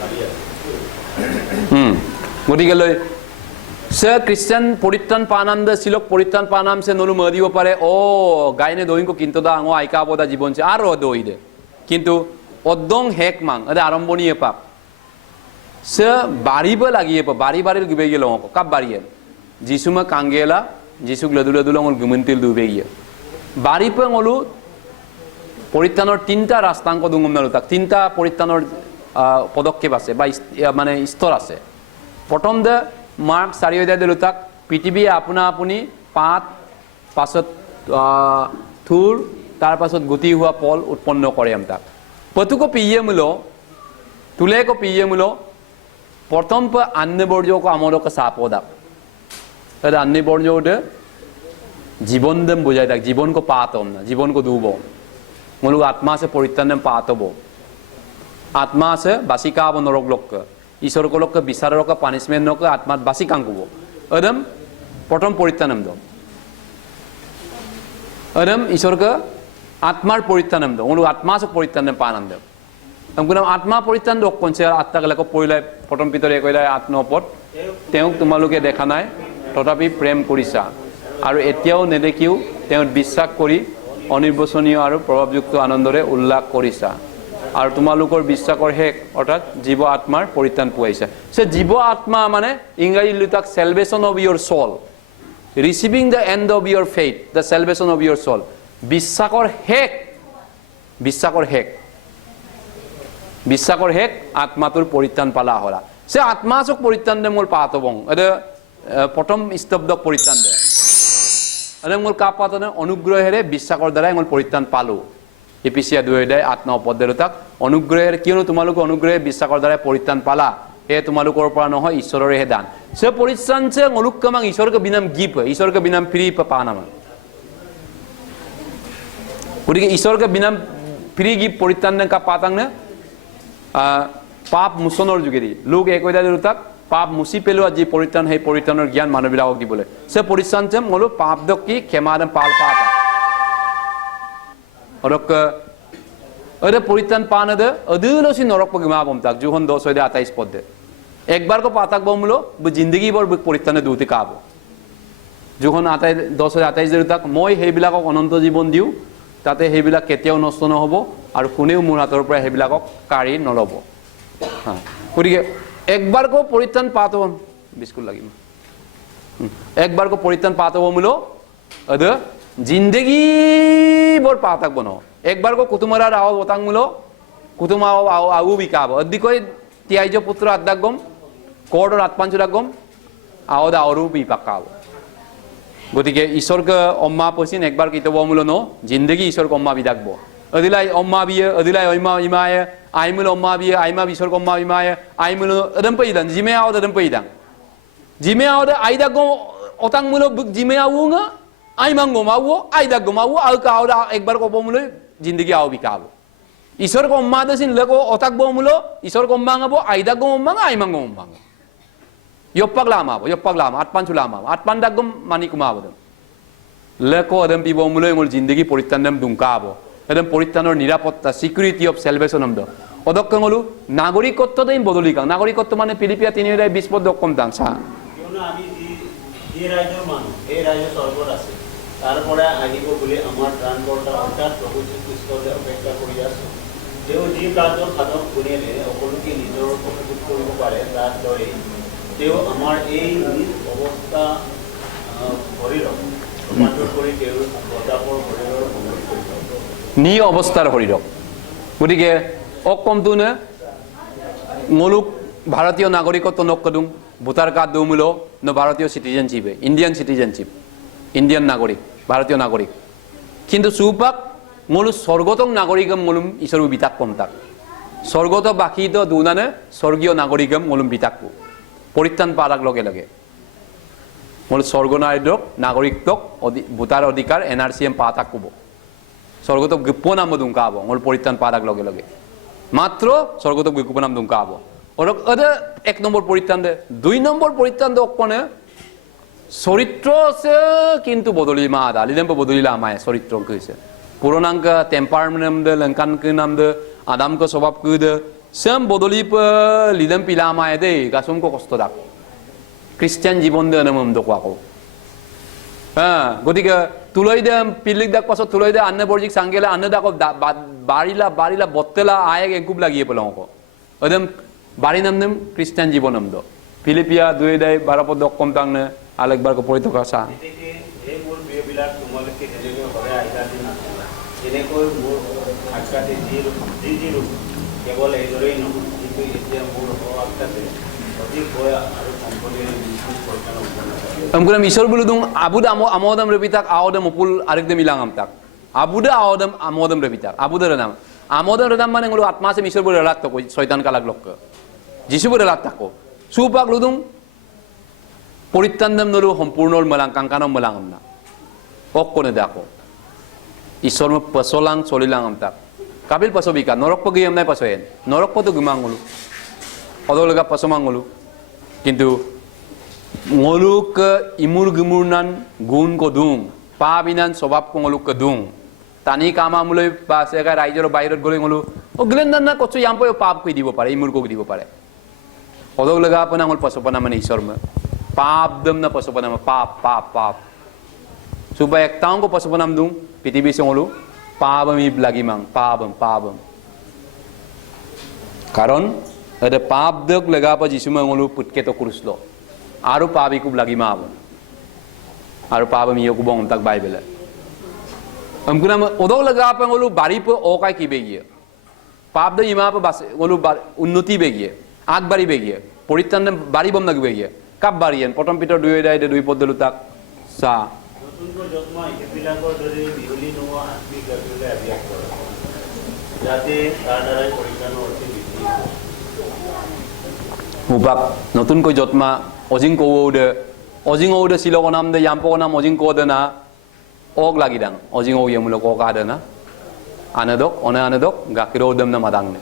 পাৰি আছে গতিকেলৈ সে খ্রিস্টান পরিত্রাণ পানাম শিলক পরিত্রাণ পানাম সে নলু মদিব পারে ও গাইনে দহিঙ্কো কিন্তু দা আঙো আইকাবদা জীবন সে আর দই দে কিন্তু অদ্দং হেক মাং আদে আরম্ভণী পাপ সে বাড়িব লাগিয়ে পা বাড়ির গুবে গেল কাপ বাড়িয়ে যিশুমা কাঙ্গেলা যিশুক লদুল গুমন্তিল দুবে গিয়ে বাড়ি পে ngolu পৰিত্ৰাণৰ তিনটা ৰাস্তাঙ্ক দুঙ্গম নালো তাক তিনটা পৰিত্ৰাণৰ পদক্ষেপ আছে বা মানে স্তর আছে প্রথম দে মার্ক 4 অধ্যায় দিলো তাক পৃথিবী আপনা আপনি পাত পাছত থুর তার পাছত গতি হওয়া পল উৎপন্ন করে আম তাক পতুকো পিয়ে মুলো তুলে কো পিয়ে মুলো প্রথম প আন্নে বর্জ্য কো আমরো কা সাপোদা তাহলে আন্নে বর্জ্য ওটা জীবন দম বুঝাই তাক জীবন কো পাতম না জীবন কো দুবো মুলো আত্মা সে পরিত্রাণ পাতবো আত্মা সে বাসিকা ব নরক লোক ঈশ্বর কোলক বিচারর কা পানিশমেন্ট নক আত্মাত বাসি কাঙ্কুবো অদম প্রথম পরিত্রাণম দ অদম ঈশ্বর কা আত্মার পরিত্রাণম দ ওলু আত্মা সে পরিত্রাণ পানাম দ আমকুনা আত্মা পরিত্রাণ দক কোনছে আত্মা গলক পইলাই প্রথম পিতরে কইলাই আত্মপদ তেও তোমালোকে দেখা নাই তথাপি প্রেম কৰিছা আৰু এতিয়াও নেদেকিও তেও বিশ্বাস কৰি অনিৰ্বচনীয় আৰু প্ৰভাৱযুক্ত আনন্দৰে উল্লাস কৰিছা আৰ তোমালোকৰ বিশ্বাসৰ হেক অর্থাৎ জীব আত্মার পরিত্রাণ পাইছে সে জীব আত্মা মানে ইংরাজি লিতাক salvation of your soul receiving the end of your faith the salvation of your soul বিশ্বাসৰ হেক আত্মাটোৰ পৰিত্ৰাণ পালা হলা সে আত্মাচক পৰিত্ৰাণ দে মোৰ পাতবং এদে প্ৰথম স্তব্ধক পৰিত্ৰাণ দে এদে মোৰ কাপাতনে অনুগ্ৰহেৰে বিশ্বাসৰ দ্বাৰা মোর পরিত্রাণ পালো এপিসিয়া 2 অধ্যায় 8-9 পদ দেলতাক অনুগ্রহের কিয়নো তোমালোক অনুগ্রহে বিশ্বাসৰ দ্বাৰা পৰিত্ৰাণ পালা হে তোমালোকৰ পৰা নহয় ঈশ্বৰৰে দান সে পৰিত্ৰাণ সে অনুকমাং ঈশ্বৰকে বিনাম গিপ ঈশ্বৰকে বিনাম ফ্ৰি পানাম গতিকে ঈশ্বৰকে বিনাম ফ্ৰি গিপ পৰিত্ৰাণ কা পাতাং না পাপ মোচনৰ যোগেদি লোক 1 অধ্যায় দেলতাক পাপ মুচি পেলোৱা যি পৰিত্ৰাণ সেই পৰিত্ৰাণৰ জ্ঞান মানৱবিলাকক দিবলৈ সে পৰিত্ৰাণ যে মলো পাপ দকি ক্ষমাদম পাল পাতা অরক अरे परित्राण पान दे अदुलोसी नरक पगमा बमताक जुहन 10 অধ্যায় 28 পদে একবার কো পাতাক বমলো জিন্দেগী বর পরিত্রাণ দুতি কাব जुहन 10 অধ্যায় 28 দেরতাক মই হেবিলাকক অনন্ত জীবন দিউ তাতে হেবিলাক কেতিয়াও নষ্ট নহব আৰু কোনেও মোৰ হাতৰ পৰা হেবিলাকক কাৰি নলব হ্যাঁ গতিকে একবাৰ কো পৰিত্ৰাণ পাতব বিস্কুট লাগিব একবাৰ কো পৰিত্ৰাণ পাতব মুলো ada जिंदगी बर पातक बनो एक बार को कुतुमरा राव ओतांग मुलो कुतुमा आउ बिकाब अद्दी कोई तियाइजो पुत्र अद्दागम कोडर आत्पांचुरागम आओ दा औरु बिपाकाब गतिके ईश्वर के अम्मा पसिन एक बार कितो मुलो नो जिंदगी ईश्वर को अम्मा बिदागबो अदिलाई अम्मा बिये अदिलाई अम्मा इमाये आइमुल अम्मा बिये आइमा ईश्वर को अम्मा इमाये आइमुल अदम पैदान जिमे आओ अदम पैदान जिमे आओ आइदागो ओतांग मुलो जिमे आउंगा आइमांगो मावो आइदागो मावो अलका आओ एक बार को बोमुलो जिंदगी आओ बिकाब ईश्वर को अम्मा दसिन लगो ओताक बोमुलो ईश्वर को अम्मांगबो आइदागो अम्मांगा आइमांगो अम्मांगा योप्पाग लामा आत्पान दागम मानी कुमाबो लेको अदम पिबो मुलो एंगल जिंदगी परित्तानम दुंकाबो अदम परित्तानर निरापत्ता सिक्युरिटी ऑफ सैल्वेशन हमदो অদক্ষ হলো নাগরিকত্বতেই বদলি কাং নাগরিকত্ব মানে পিলিপিয়া 320 পদ কম দাং সা কিয়নো আমি যে ৰাজ্যৰ মানুহ এই ৰাজ্য স্বৰ্গত আছে তাৰপৰা আহিব বুলি আমাৰ ত্ৰাণকৰ্তা অৰ্থাৎ প্ৰভু যীশুখ্ৰীষ্টলৈ অপেক্ষা কৰি আছো তেওঁ যি কাৰ্যৰ সাধক কৰিলে সকলোকে নিজৰ উপযোগ কৰিব পাৰে তাৰ দৰে তেওঁ আমাৰ এই অৱস্থা শৰীৰক ৰূপান্তৰ কৰি তেওঁৰ বতাপৰ শৰীৰৰ অনুৰোধ কৰিব নি অৱস্থাৰ শৰীৰক গতিকে অকমটো নে মুলুক ভারতীয় নাগরিকত্ব নকদুং ভোটার কার্ড দৌমুলো ন ভারতীয় সিটিজেনশিপ ইন্ডিয়ান নাগরিক ভারতীয় নাগরিক কিন্তু সুপাক মুলু স্বর্গতং নাগরিকম মুলুম ঈশ্বর বিতাক কমতাক স্বর্গত বাকি তো দুনানে স্বর্গীয় নাগরিকম মুলুম বিতাকু পরিত্রাণ পারাক লগে লগে মুল স্বর্গনারীক নাগরিকক ভোটার অধিকার এনআরসিএম পা থাকব স্বর্গত গোপনাম দুংকাব মুল পরিত্রাণ পারাক লগে লগে মাত্র স্বর্গত গোপনাম দুংকাব ওরক ওদের এক নম্বর পরিত্রাণ দে 2 নম্বর পরিত্রাণ দে অকনে চরিত্র আছে কিন্তু বদলি মা আদা লিলেম বদলিলা আমায় চরিত্র কইছে পুরনাঙ্ক টেম্পারমেন্ট দে লঙ্কান কে নাম দে আদাম কে স্বভাব কে দে সেম বদলি প লিলেম পিলা আমায় দে গাসম কো কষ্ট দাক খ্রিস্টান জীবন দে নামম দকওয়াকো হ্যাঁ গতিকে তুলাই দে পিলিক দাক পাছত তুলাই দে আন্নে বর্জিক সাঙ্গেলা আন্নে দাক বাড়িলা বত্তেলা আয় একুব লাগিয়ে পেলাও ওদম বাড়ি নাম খ্রিস্টান জীবন নাম দো ফিলিপিয়া 2:12 পদ কম তাংনে আলেকবার কো পড়িত কাসা এতেকে এই মূল বিয়বিলাক তোমালকে যেনেকৈ ঘৰে আইতা দিন যেনেকৈ মোৰ সাক্ষাতে যি ৰূপ কেৱল এইদৰেই নহয় কিন্তু এতিয়া মোৰ আত্মাতে অধিক হয় আৰু সম্পূৰ্ণ বিশুদ্ধ পৰিচালনা হ'ব আমকুরাম ঈশ্বর বুলুদুং আবুদা আমোদম রবিতাক আওদম উপুল আরেকদে মিলাঙাম তাক আবুদা আওদম আমোদম রবিতাক আবুদার নাম আমোদম রদাম মানে গুলো আত্মাসে ঈশ্বর বুলে রাত তো শয়তান কালাক লক্ষ যিশু বুলে রাত তাকো সুপাক লুদুং পরিত্রাণদম নলু সম্পূর্ণ মলাং কাঙ্কানম মলাঙম না ওক কোনে দেখো ঈশ্বর পসলাং চলিলাঙম তাক কাবিল পসবিকা নরক পগিয়াম নাই পসয়েন নরক পতো গুমাঙ্গলু অদলগা পসমাঙ্গলু কিন্তু ngoluk imur gemurnan gun ko dung pabinan sobab ko ngoluk ke dung tani kama mulai ba sega raijor bairot gole ngolu o glendan na kochu yampo pap ko dibo pare imur ko dibo pare odog laga apna ngol pasopana mane ishwar ma pap dam na pasopana ma pap suba ek taung ko pasopanam dung pitibi se ngolu pabam ib lagi mang pabam karon ada pap dok laga pa jisu ma ngolu putke to kruslo आरो पाबी कुब लगी माव आरो पाब मियो कुब हम तक Bible हमको ना ओदो लगा पे गोलू बारी पे ओ काय की बेगिए पाप द इमा पे बस गोलू उन्नति बेगिए आग बारी बेगिए परित्राण बारी बम नग बेगिए कब बारीयन प्रथम पिटर 2:2 पद लुताक सा নতুনকৈ জন্ম এবিলাকৰ দৰে বিহলি নোৱা আত্মিক গতিলৈ অভ্যাস কৰক যাতে তাৰ দ্বাৰাই পৰিত্ৰাণৰ অতি বৃদ্ধি মুবাক নতুনকৈ জন্মা অজিং কৌদে সিলক নাম দে ইয়াম্পক নাম অজিং কৌদে না ওক লাগি দাং অজিং ও ইয়ামুলক ওক আদে না আনেদক গাকির ওদম না মাদাং নে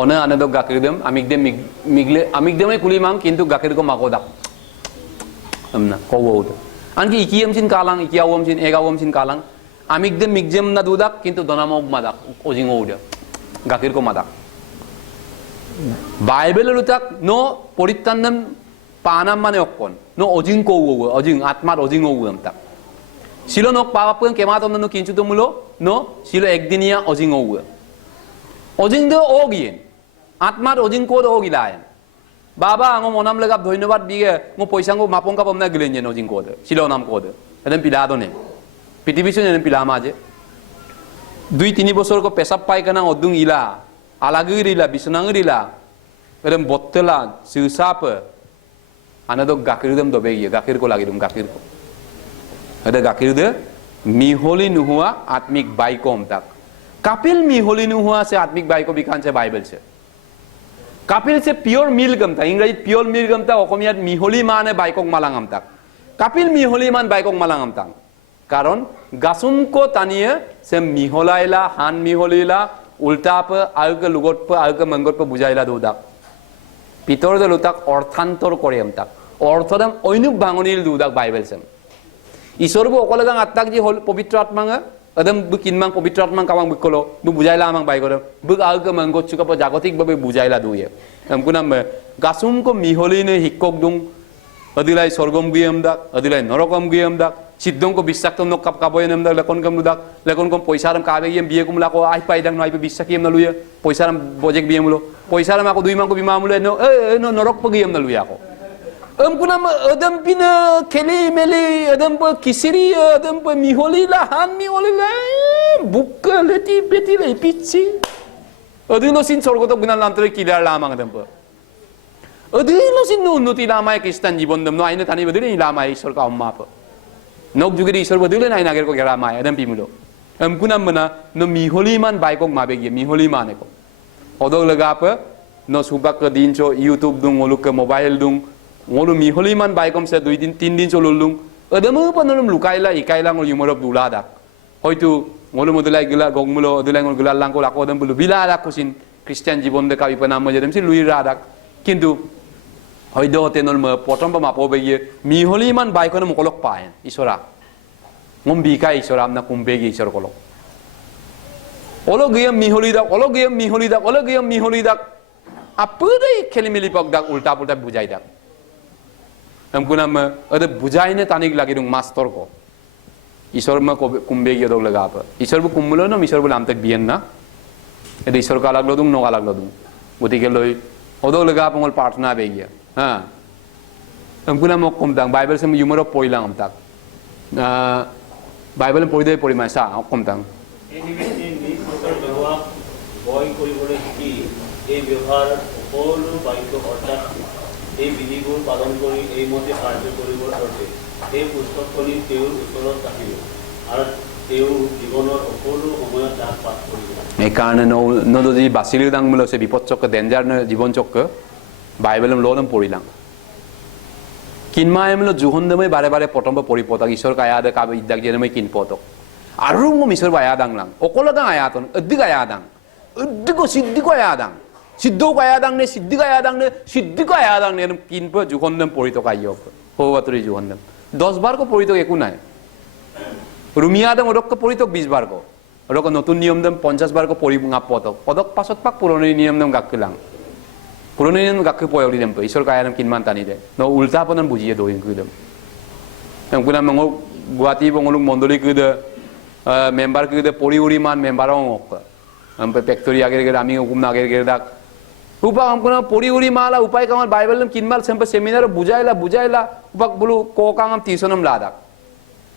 অনে আনেদক গাকির দেম আমিকদেমে কুলিমাং কিন্তু গাকির কো মাকো দাক আমনা কৌদ আনকি ইকিয়াম সিন কালাং ইকিয়াওম সিন এগাওম সিন কালাং আমিকদেম মিকজেম না দুদাক কিন্তু দনামক মাদাক অজিং ওদে গাকির কো মাদাক বাইবেলের উতাক নো পরিত্রাণম পানাম মানে অকন নো অজিং কৌ অজিং আত্মার অজিং ওম তাক ছিল নক পাপাপন কেমাতন নো কিঞ্চু তো মুলো নো ছিল একদিনিয়া অজিং অজিং দে ও গিয়েন আত্মার অজিং কোদ ও গিলায়েন বাবা আঙো মনাম লাগাব ধন্যবাদ বিগে মো পয়সা গো মাপংকা পমনা গিলেন যেন অজিং কোদ ছিল নাম কোদ Adam piladone. Pitibisun adam pilama aja. 2-3 বছর ko pesap pai kana odung ila. Alagirila, bisunangirila. Adam bottela, susapa. Anado gakirudam dobegi, gakir ko lagi dum gakir ko. Ada gakir de miholi nuhua atmik baikom tak. Kapil miholi nuhua se atmik baiko bikan se Bible se. Kapil se pure milgam ta, Ingrazit pure milgam ta, Okomiyat miholi mane baikok malangam tak. Kapil miholi man baikok malangam tak. Karon gasum ko taniye se miholaila, han miholila, ulta pa, alka lugot pa, alka mangot pa bujaila dudak. Pitor de lutak orthantor koream tak. Orthodam oinuk bangonil dudak Bible sem. Isorbo okolagang atak ji hol pavitra atmanga adam bukinmang pavitra atmang kawang bukolo bu bujaila amang baikolo buk alka mangot chuka pa jagotik babe bujaila duye. Amkunam gasum ko miholine hikkok dung adilai sorgom giyam dak adilai norokam giyam dak siddong ko bisaktom nok kap kaboyam dak lakon kam ludak lakon kom poisaram kabe yem biye kum lako ai paidang no ai bisakiem naluya poisaram bojek biyem lo poisaram ako duimang ko bimamulo no norok pagiyam naluya ako. Amkunam adam pina keli meli adam pa kisiri adam pa miholi la han miholi la bukka leti beti la pitsi adino sin sorgoto gunan lantre kilar lamang adam pa adino sin no unnoti lamay kristan jibon dam no aina tani badile lamay isor ka umma pa nok jugiri isor badile na inager ko lamay adam pimulo amkunam mana no miholi man baikok mabegi miholi man ko odog laga pa no subak ka dincho YouTube dung oluk ka mobile dung ngolu miholi man baikom se 2-3 din cholulung adamu panulum lukaila ikaila ngol yumorop dulada hoitu ngolu modulai gila gongmulo odulai ngol gila langko lako adam bulu bilada kusin Christian jibon de kawi panam jedem si lui radak kintu hoido tenol ma potom pa mapo bege miholi man baikon mokolok paen isora ngombi kai isora amna kumbegi isor kolok olo giyam miholi dak apa dei kelimili pok dak ulta pulta bujai dak amkunam ada bujaine tanik lagi dung master ko isor ma ko kumbegi dog laga pa isor bu kumulo no isor bu lamtek bien na ede isor ka laglo dung no ka laglo dung gotike loi odog laga pangol partna begia ha amkunam kom dang Bible sem yumoro poilang amtak Bible poide porimai sa kom dang এই নিমিত্তে নিজ লোকের ব্যবহার বয় কৰিবলৈ শিকি এই ব্যৱহাৰ সকলো বাক্য অৰ্থাৎ এই বিধিবোৰ পালন কৰি এই মতে কাৰ্য কৰিবৰ অৰ্থে এই পুস্তকখনি তেওঁৰ ওচৰত ৰাখিব আৰু তেওঁ জীৱনৰ সকলো সময়ত তাক পাঠ কৰিব এইকাৰণে নদী বাচিলি দাং মূল আছে বিপদচক্ৰ ডেঞ্জাৰ জীৱন চক্ৰ বাইবেলম ললম পঢ়িলাম কিনমায় মূল জুহন্দমে বাৰে বাৰে প্ৰথম পৰিপতক ঈশ্বৰ কায়াদে কাবে ইদ্দাক জেনমে কিনপতক আৰু মো ঈশ্বৰ বায়াদাং লাং অকলদাং আয়াতন অদ্দিক আয়াদাং অদ্দিকো সিদ্দিকো আয়াদাং সিদ্ধ কায়াদাং নে সিদ্ধি কায়াদাং নে সিদ্ধি কায়াদাং নে কিনপ জুহন্দম পৰিতক আইয়ক হওয়াতৰি জুহন্দম 10 বাৰ কো পৰিতক একো নাই রুমিয়াদম ওরক পরিতক 20 বার কো ওরক নতুন নিয়ম দম 50 বার কো পরি পদক পদক পাছত পাক পুরনো নিয়ম দম গাকলাং পুরনো নিয়ম গাককে পয়লি দম ঈশ্বর কায়াদম কিনমান টানি দে ন উল্টা পদম বুঝিয়ে দইন কুদম কুনা মঙ্গ গুয়াহাটি বঙ্গলুক মন্ডলী কুদে মেম্বার কুদে পরি উড়ি মান মেম্বার অক আমপে ফ্যাক্টরি আগের গের আমি হুকুম না আগের গের দাক উপা আমকুনা পরি উড়ি মালা উপায় কামাল বাইবেল দম কিনমাল সেম্পে seminar বুঝাইলা উপাক Balu kokum টিউশনম Ladakh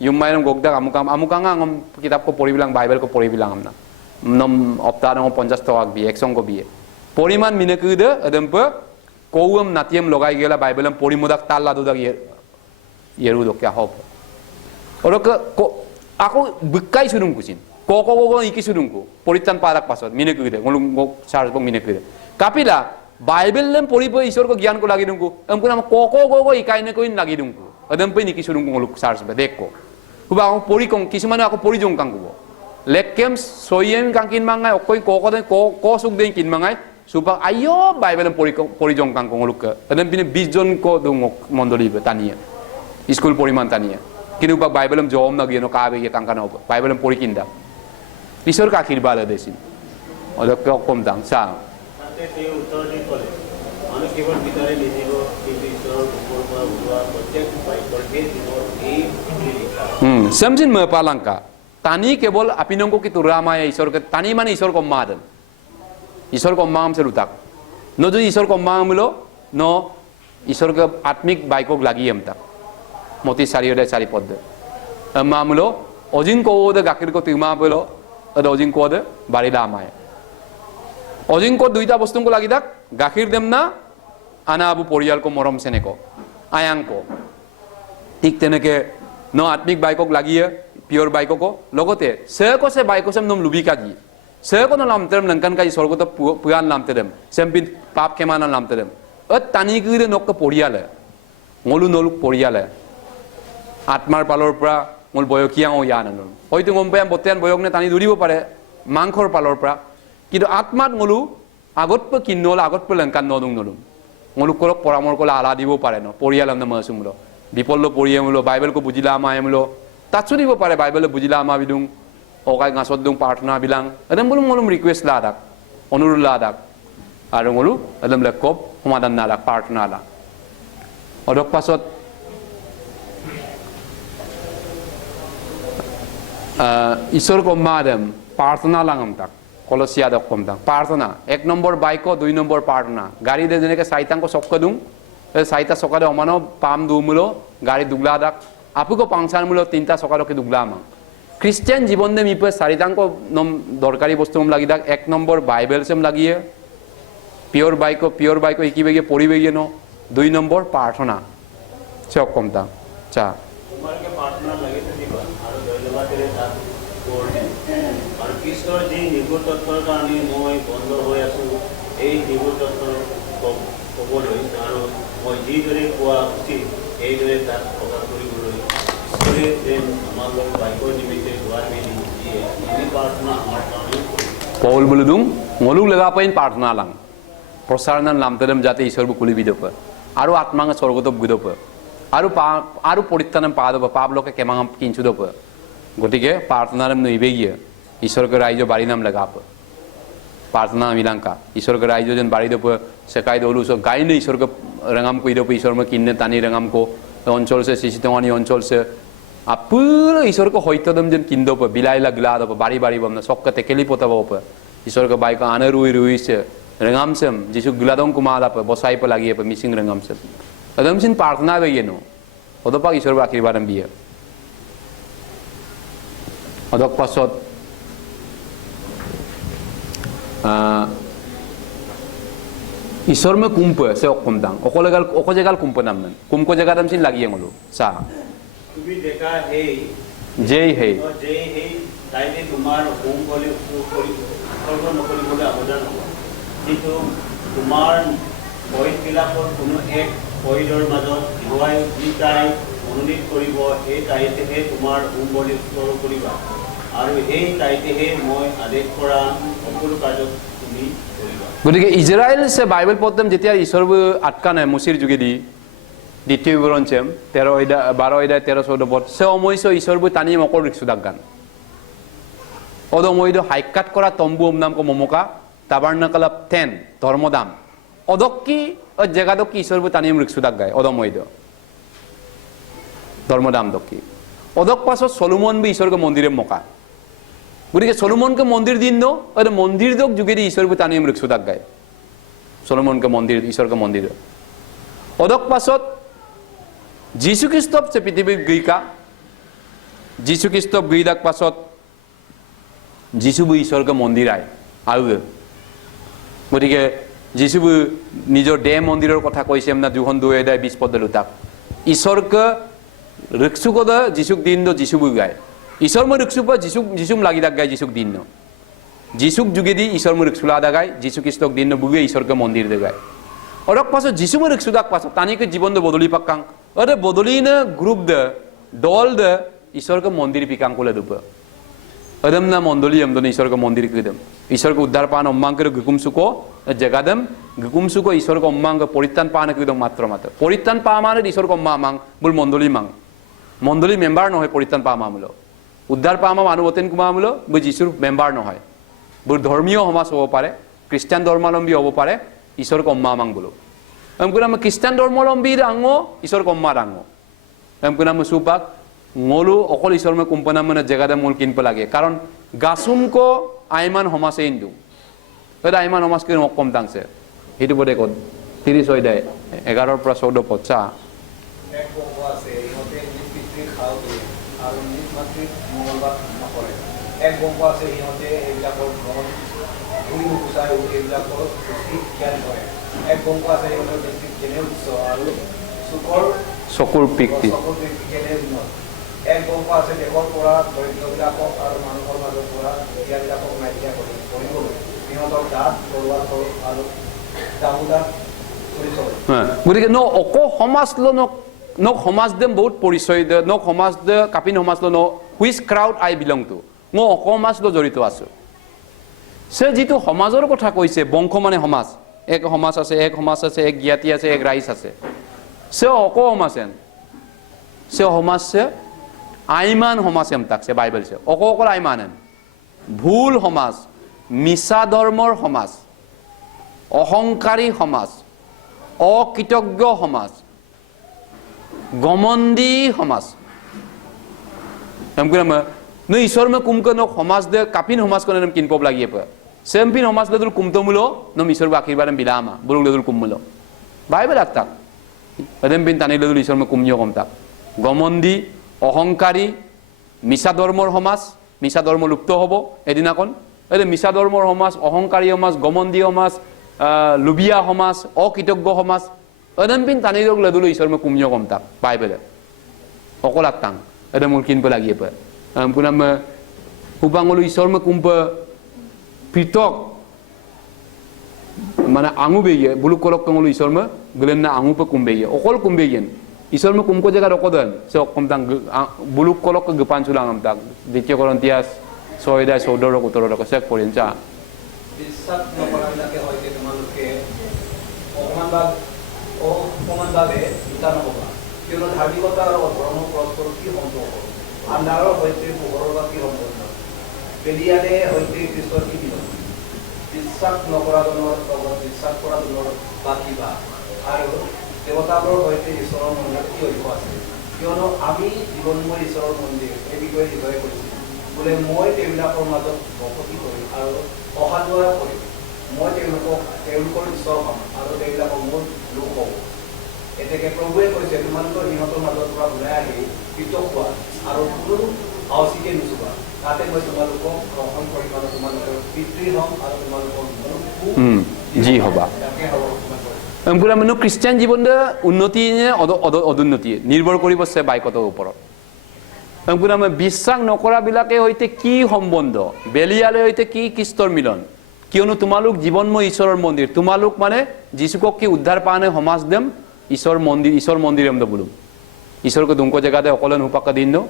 Yumayam gogdak amukanga ngom kitab ko pori bilang Bible ko pori bilang amna nom opta ngom 50 tawak bi eksong ko bi poriman minekude adempe kowam natiem logai gela Bible am pori mudak talla dudak yeru dok ya hop orok ko aku bekai sudung kusin ko iki sudung ko poritan parak pasot minekude ngolung gok sar bong minekude kapila Bible lem pori po isor ko gyan ko lagi dungku amku nam ko ikai ne koin lagi dungku adempe niki sudung ko ngoluk sar be dekko Kuba ako pori kong kisumano ako pori jong kang kubo. Lekem soyen kang kin mangay okoy ko sug den kin mangay supa ayo Bible pori jong kang kong uluk. Adam pine 20 jon ko dung mondoli tania. School pori man tania. Kinu ba Bible jom na giano kabe ye kang kanaw. Bible pori kinda. Isor ka kirbala desin. Odak ko kom dang sa. তাতে তেওঁ উত্তৰ দি ক'লে মানুহ কেৱল ভিতৰে নিদিব কিন্তু ঈশ্বৰৰ ওপৰৰ পৰা ওলোৱা প্ৰত্যেক বাক্যৰ জীৱৰ এই Samjin me palangka tani kebol apinongko ki turamaya isor ke tani mane isor ko madan isor ko mam selutak no jo isor ko mam lo no isor ke atmik baikok lagi emta moti sariyode sari podde মামুলো অজিন কোদে গাখির কো তিমা পেলো ada অজিন কোদে বাড়িলা আমায় অজিন কো দুইটা বস্তু কো লাগি দাক গাখির them না আনা আবু পরিয়াল কো মরম সেনেকো আয়াং কো ঠিক তেনেকে ন আত্মিক বাইকক লাগিয়ে পিওর বাইককো লগতে সে কো সে বাইকো সেম নম লুবিকা জি সে কো নাম তেম লঙ্কন কাই স্বর্গত পুয়ান নাম তেম সেমপিন পাপ কেমানা নাম তেম তানি গিরে নক পরিয়ালে ngolu noluk পরিয়ালে আত্মার পালর পৰা মূল বয়কিয়াও ইয়ান আনন হয়তো গম পাম বতেন বয়কনে টানি ধৰিব পাৰে মাংসৰ পালৰ পৰা কিন্তু আত্মাত ngolu আগত কিনল আগত লঙ্কান নদুং নলুম ngolu কৰক পৰামৰ্শ কলা আলা দিব পাৰে ন পৰিয়াল নাম মাসুমলো বিপল্ল পৰিয়ামলো বাইবেল কো বুজিলা মায়মলো তাছু দিব পাৰে বাইবেল বুজিলা মা বিদুং ওকাই গাছত দুং প্ৰাৰ্থনা বিলাং এদম বলুম ngolum ৰিকোয়েস্ট লাদাক অনুৰোধ লাদাক আৰু ngolu এদম লেকব সমাধান নালাক প্ৰাৰ্থনা লা অদক পাছত ঈশ্বর কমাদেম প্রার্থনা লাগাম তাক কলসিয়া দক কম তাক প্রার্থনা 1 নম্বর বাইক 2 নম্বর প্রার্থনা গাড়ি দে যেনেকে সাইতাঙ্ক চক্ক দুং সাইতা চকাদে অমানো পাম দুমুলো গাড়ি দুগলা দাক আপুকো পাংচান মুলো 3টা চকাদকে দুগলা মা খ্রিস্টান জীবন দে মিপে চারিটাঙ্ক দরকারি বস্তু লাগি দাক 1 নম্বর বাইবেল সেম লাগিয়ে পিওর বাইক ইকিবেগে পড়িবেগে ন 2 নম্বর প্রার্থনা চক কম তাক চা তোমাকে প্রার্থনা লাগে দিবা আর ধন্যবাদের তাত করবে আর কৃষ্ণর যে নিগুড় তত্ত্বৰ কাৰণে মই বন্ধ হৈ আছো এই নিগুড় তত্ত্বৰ ক'বলৈ আৰু মই যিদৰে কোৱা উচিত এইদৰে তাত প্ৰকাশ কৰিবলৈ ঈশ্বৰে যেন আমাৰ লগত বাইকৰ নিমিত্তে দুৱাৰ মেলি দিয়ে এই প্ৰাৰ্থনা আমাৰ কাৰণে পৌল বুলুদুং ngoluk lega pain প্ৰাৰ্থনা lang প্ৰসাৰণাৰ নাম তেম যাতে ঈশ্বৰ কুলি বিদপ আৰু আত্মাঙ্গ স্বৰ্গত বিদপ আৰু পরিত্রাণ পা দেব পাপ লোকে কেমাং কিঞ্চু দপ গতিকে প্রার্থনার নইবে গিয়ে ঈশ্বরকে রাইজ বাড়ি নাম লাগাপ প্রার্থনা মিলাঙ্কা ঈশ্বরকে রাইজ যেন বাড়ি দপ সেকাই দলু সব গাইনে ঈশ্বরকে রঙাম কই দপ ঈশ্বর में किन्ने तानी रंगाम को অঞ্চল से শিশিতवानी অঞ্চল से আপুর ঈশ্বরকে হইতদম যেন কিন্দপ বিলাইলা গলা দপ বাড়ি বাড়ি বম সককে তেকেলি পতাব ঈশ্বরকে বাইক আনে রুইছে रंगामसम जिसु गुलादों कुमार आप बसाई पर लगी है पर मिसिंग रंगामसम अदम सिन प्रार्थना वे ये नो अदोपा ईश्वर आशीर्वाद भी है अदोक पासत ईश्वर में कुंभ से ओकम दांग ओको जगह कुंभ नाम में कुंभ को जगह दम सिन लगी है ngolu सा তুমি দেখা হেই जय है তাইলে তোমার হোম বলে সর্ব নকরিবলৈ আবেদন হ'ব কিন্তু তোমাৰ পইবিলাকৰ কোনো এক পইডৰ মাজত হোৱাই যি তাই মনোনীত কৰিব এই তাইতেহে তোমাৰ হোম বলি উৎসৰ্গ কৰিবা আৰু এই তাইতেহে মই আদেশ কৰা সকলো কাৰ্যক তুমি কৰিবা গতিকে ইজৰাইল সে বাইবেল পদম যেতিয়া ঈশ্বৰ আটকানে মুচিৰ যোগেদি দ্বিতীয় বিবরণ চেম 12 অধ্যায় 13-14 পদ সে অমৈস ঈশ্বর টানি মকর রিক্সু দাগান অদমৈদ হাইকাট করা তম্বু নাম কো মমকা তাবারনাকাল 10 ধর্মদাম অদক্কি ও জেগাদক্কি ঈশ্বর টানি রিক্সু দাগায় অদমৈদ ধর্মদাম দক্কি অদক পাছত সলোমন বি ঈশ্বরকে মন্দিরে মকা গতিকে সলোমনকে মন্দির দিন নো ওই মন্দির দক যুগেদি ঈশ্বর টানি রিক্সু দাগায় সলোমনকে মন্দির ঈশ্বরকে মন্দির অদক পাছত যীশু খ্রিস্ট সে পৃথিবীর গীকা যীশু খ্রিস্ট গীদাক পাছত যীশু ঈশ্বরকে মন্দির আয় আগে গতিকে যীশু নিজের দেহ মন্দিরের কথা কৈছে না 2 অধ্যায় 20 পদ লুতাক ঈশ্বরকে রিক্সুক যীশুক দিন যীশু গায় ঈশ্বর মই রিক্সুপ যীশুক লাগি দাগ গায় যীশুক দিন যীশুক যুগেদি ঈশ্বর মই রিক্সুলা দাগায় যীশু খ্রিস্টক দিন বুগে ঈশ্বরকে মন্দির দেগায় অরক পাছত যীশু মই রিক্সুদাক পাছত তানিকে জীবন বদলি পাকাং अरे बदली न ग्रुप द दल द ईश्वर के मंदिर पिकांग कोले दुप अदम ना मंडली हमदन ईश्वर के मंदिर कदम ईश्वर के उद्धार पान अम्मांग के गुकुम सुको जगादम गुकुम सुको ईश्वर के अम्मांग परित्राण पान कदम मात्र परित्राण पा माने ईश्वर को अम्मा मांग बुल मंडली मेम्बार न होय परित्राण पा मामलो उद्धार पा मानुवतेन कुमामलो बु जीशुर मेम्बार न होय बुल धर्मीय समाज हो पारे ख्रिस्टान धर्मावलम्बी हो पारे ईश्वर को अम्मा मांग बोलो हमको नाम ख्रिस्टान धर्मावलम्बी रांगो ईश्वर को अम्मा रांगो हमको नाम सुपाक मोलू अकल ईश्वर में कुंपना मन जगह दे मोल किन पे लगे कारण गासुम को आयमान हमासे इंदु तो आयमान हमास के कम दांग से हिटु बोले को 30 অধ্যায় 11 পৰা 14 পদ চা এক বংশ আছে ইহঁতে নিজ পিতৃ খাও আৰু নিজ আশীৰ্বাদ নকৰে এক বংশ আছে সিহঁতে এইবিলাকৰ মন ঘূৰি নুগুচাই এইবিলাকৰ দৃষ্টি জ্ঞান কৰে এক বংশ আছে সিহঁতৰ দৃষ্টিত কেনে উচ্চ আৰু চকুৰ পিকটি কেনে উন্নত এক বংশ আছে দেশৰ পৰা দৰিদ্ৰবিলাকক আৰু মানুহৰ মাজৰ পৰা দুখীয়াবিলাকক নাইকিয়া কৰিবলৈ সিহঁতৰ দাঁত তৰোৱাল আৰু দামোদাত কৰি চলে গতিকে ন অকল সমাজ লো nok সমাজ দেম বহুত পৰিচয় দে nok সমাজ দে কাপিন সমাজ লো ন which crowd I belong to মই অকমাজ লো জড়িত আছো সে যিটো সমাজৰ কথা কৈছে বংশ মানে সমাজ এক সমাজ আছে এক জ্ঞাতি আছে এক ৰাইজ আছে সে অকমাছেন সে সমাজ সে আইমান সমাজ এম তাক সে বাইবেল সে অকল আইমানেন ভুল সমাজ মিছা ধৰ্মৰ সমাজ অহংকাৰী সমাজ অকৃতজ্ঞ সমাজ গমন্দি সমাজ no isor me kum no homas de kapin homas ko nem kin pop lagi pa sempin homas ledul kum to mulo no isor ba akhir baram bilama bulung ledul kum mulo bible atta adem bin tani ledul isor me kum nyo kom tak gomondi অহংকাৰী মিছা ধৰ্মৰ সমাজ মিছা ধৰ্ম লুপ্ত হ'ব এদিনাখন এই মিছা ধৰ্মৰ সমাজ অহংকাৰী সমাজ গমন্দি সমাজ লুবিয়া সমাজ অকৃতজ্ঞ সমাজ adem bin tani ledul isor me kum nyo kom tak bible অকল আত্তাং adem mul kin pa lagi pa Punam upangulu isor me kumpa pitok mana angu beye bulu kolok kangulu isor me gelenna angu pa kumbeye okol kumbeyen isor me kumko jaga rokodan so komtang bulu kolok ke gepan sulang amtak dikye Korintias 6:14 sek porincha বিশ্বাস নকৰাবিলাকে হয়তো তোমালোকে অকমানভাৱে দুটা নহবা কিয়নো ধাৰ্মিকতা আৰু অধৰ্ম পৰস্পৰ কি সম্পৰ্ক আন্ধাৰৰ সৈতে পোহৰৰ বা কি সম্পৰ্ক বেলিয়ালে সৈতে খ্ৰীষ্টৰ কি মিলন বিশ্বাস নকৰাজনৰ লগত বিশ্বাস কৰাজনৰ বা কিবা আৰু দেৱতাবোৰৰ সৈতে ঈশ্বৰৰ মন্দিৰত কি ঐক্য আছে কিয়নো আমি জীৱনময় ঈশ্বৰৰ মন্দিৰ এই বিষয়ে হৃদয় কৰিছোঁ বোলে মই তেওঁবিলাকৰ মাজত বসতি কৰিম আৰু অহা যোৱা কৰিম মই তেওঁলোকৰ ঈশ্বৰ হ'ম আৰু তেওঁবিলাকৰ মোৰ লোক হ'ব এতেকে প্ৰভুৱে কৈছে তোমালোকৰ ইহঁতৰ মাজৰ পৰা ওলাই আহি পৃথক হোৱা আৰু কোনো আওচিকে নুচুবা তাতে মই তোমালোকক গ্ৰহণ কৰিম আৰু তোমালোকৰ পিতৃ হ'ম আৰু তোমালোকৰ জি হবা পুৰা মানুহ খ্ৰীষ্টিয়ান জীৱন উন্নতি নে অদুন্নতি নিৰ্ভৰ কৰিব আছে বাইকতৰ ওপৰত পুৰা বিশ্বাস নকৰাবিলাকে সৈতে কি সম্বন্ধ বেলিয়ালে সৈতে কি খ্ৰীষ্টৰ মিলন কিয়নো তোমালোক জীৱনময় ঈশ্বৰৰ মন্দিৰ তোমালোক মানে যীশুকক কি উদ্ধাৰ পানে সমাজ দেম ঈশ্বৰ মন্দিৰ এম বলুম ঈশ্বৰকে দুংকো জেগাতে অকলে নুপাকা দিন দো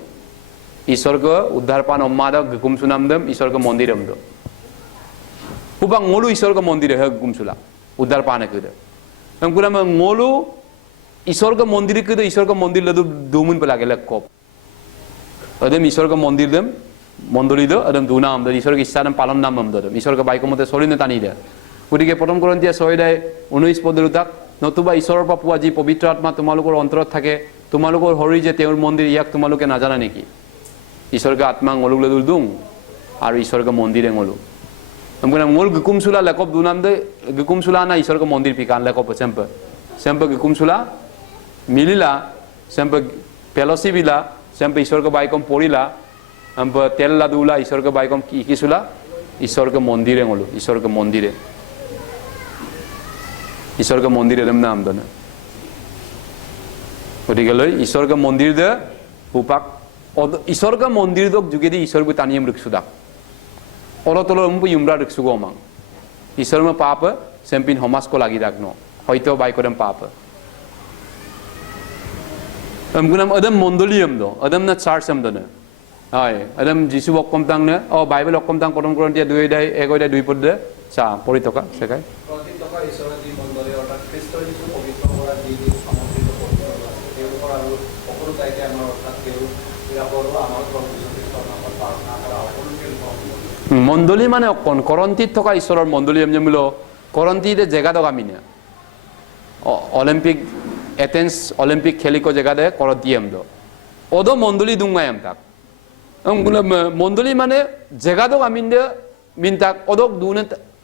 ঈশ্বৰকে উদ্ধাৰ পান অম্মাদক গুকুম সুনাম দেম ঈশ্বৰকে মন্দিৰ এম দো উপাং মোলু ঈশ্বৰকে মন্দিৰ হে গুকুম সুলা উদ্ধাৰ পানে কইদে পুরা মোলু ঈশ্বরকে মন্দির কইদে ঈশ্বরকে মন্দির লদু দুমুন पे लागे लक अदम ईश्वर का मंदिर देम मंदली दो अदम दुना हम दो ईश्वर के इच्छा पालन नाम हम दो ईश्वर के बाइक मते सरी ने टानी दे গতিকে প্রথম করন্তিয়া 6:19 তাক নতুবা ঈশ্বৰৰ পৰা পোৱা যি পবিত্ৰ আত্মা তোমালোকৰ অন্তৰত থাকে তোমালোকৰ হৰি যে তেওঁৰ মন্দিৰ ইয়াক তোমালোকে নাজানা নেকি ঈশ্বৰকে আত্মা ngoluk ledul dung আৰু ঈশ্বৰকে মন্দিৰে ngolu amguna ngol gukum sula lekop dunam de gukum sula na ঈশ্বৰকে মন্দিৰ পিকান lekop sempe gukum sula milila sempe fellowshipila sempe ঈশ্বৰকে বাইকম পৰিলা ampe tella dula ঈশ্বৰকে বাইকম কি sula ঈশ্বৰকে মন্দিৰে ngolu ঈশ্বৰকে মন্দিৰে ঈশ্বৰকে মন্দিৰ এম নাম দনে গতিকে লৈ ঈশ্বৰকে মন্দিৰ দে উপাক ঈশ্বৰকে মন্দিৰ দক যোগেদি ঈশ্বৰকে টানিম ৰিকসুদা অলতল উম্পু ইমৰা ৰিকসুগো মাং ঈশ্বৰমে পাপ চেম্পিয়ন সমাজ কো লাগি রাখনো হয়তো বাইকরম পাপ আমগুনাম আদম মণ্ডলিয়ম দো আদম না চার্চ এম দনে হয় আদম যিশু অকম তাং নে ও বাইবেল অকম তাং পৰম কৰন্তিয়া 2:1 পদ দে চা পৰি থকা সেকাই ঈশ্বৰৰ যি মণ্ডলী অৰ্থাৎ খ্ৰীষ্টৰ যিটো পবিত্ৰ কৰা যি সামগ্ৰিক পবিত্ৰ আছে তেওঁলোকৰ আৰু সকলো ঠাইতে আমাৰ অৰ্থাৎ তেওঁলোকৰ আমাৰ প্ৰভু খ্ৰীষ্টৰ নামত প্ৰাৰ্থনা কৰা সকলো মণ্ডলী মানে অকণ কৰন্তিত থকা ঈশ্বৰৰ মণ্ডলী আমি মিলো কৰন্তিতে জেগা দক আমি না অলিম্পিক এথেন্স অলিম্পিক খেলিকো জেগা দে কৰন্তিয়াম দ ওদো মণ্ডলী দুংমায়াম তাক মণ্ডলী মানে জেগা দক আমি দে মিন তাক ওদক দুনে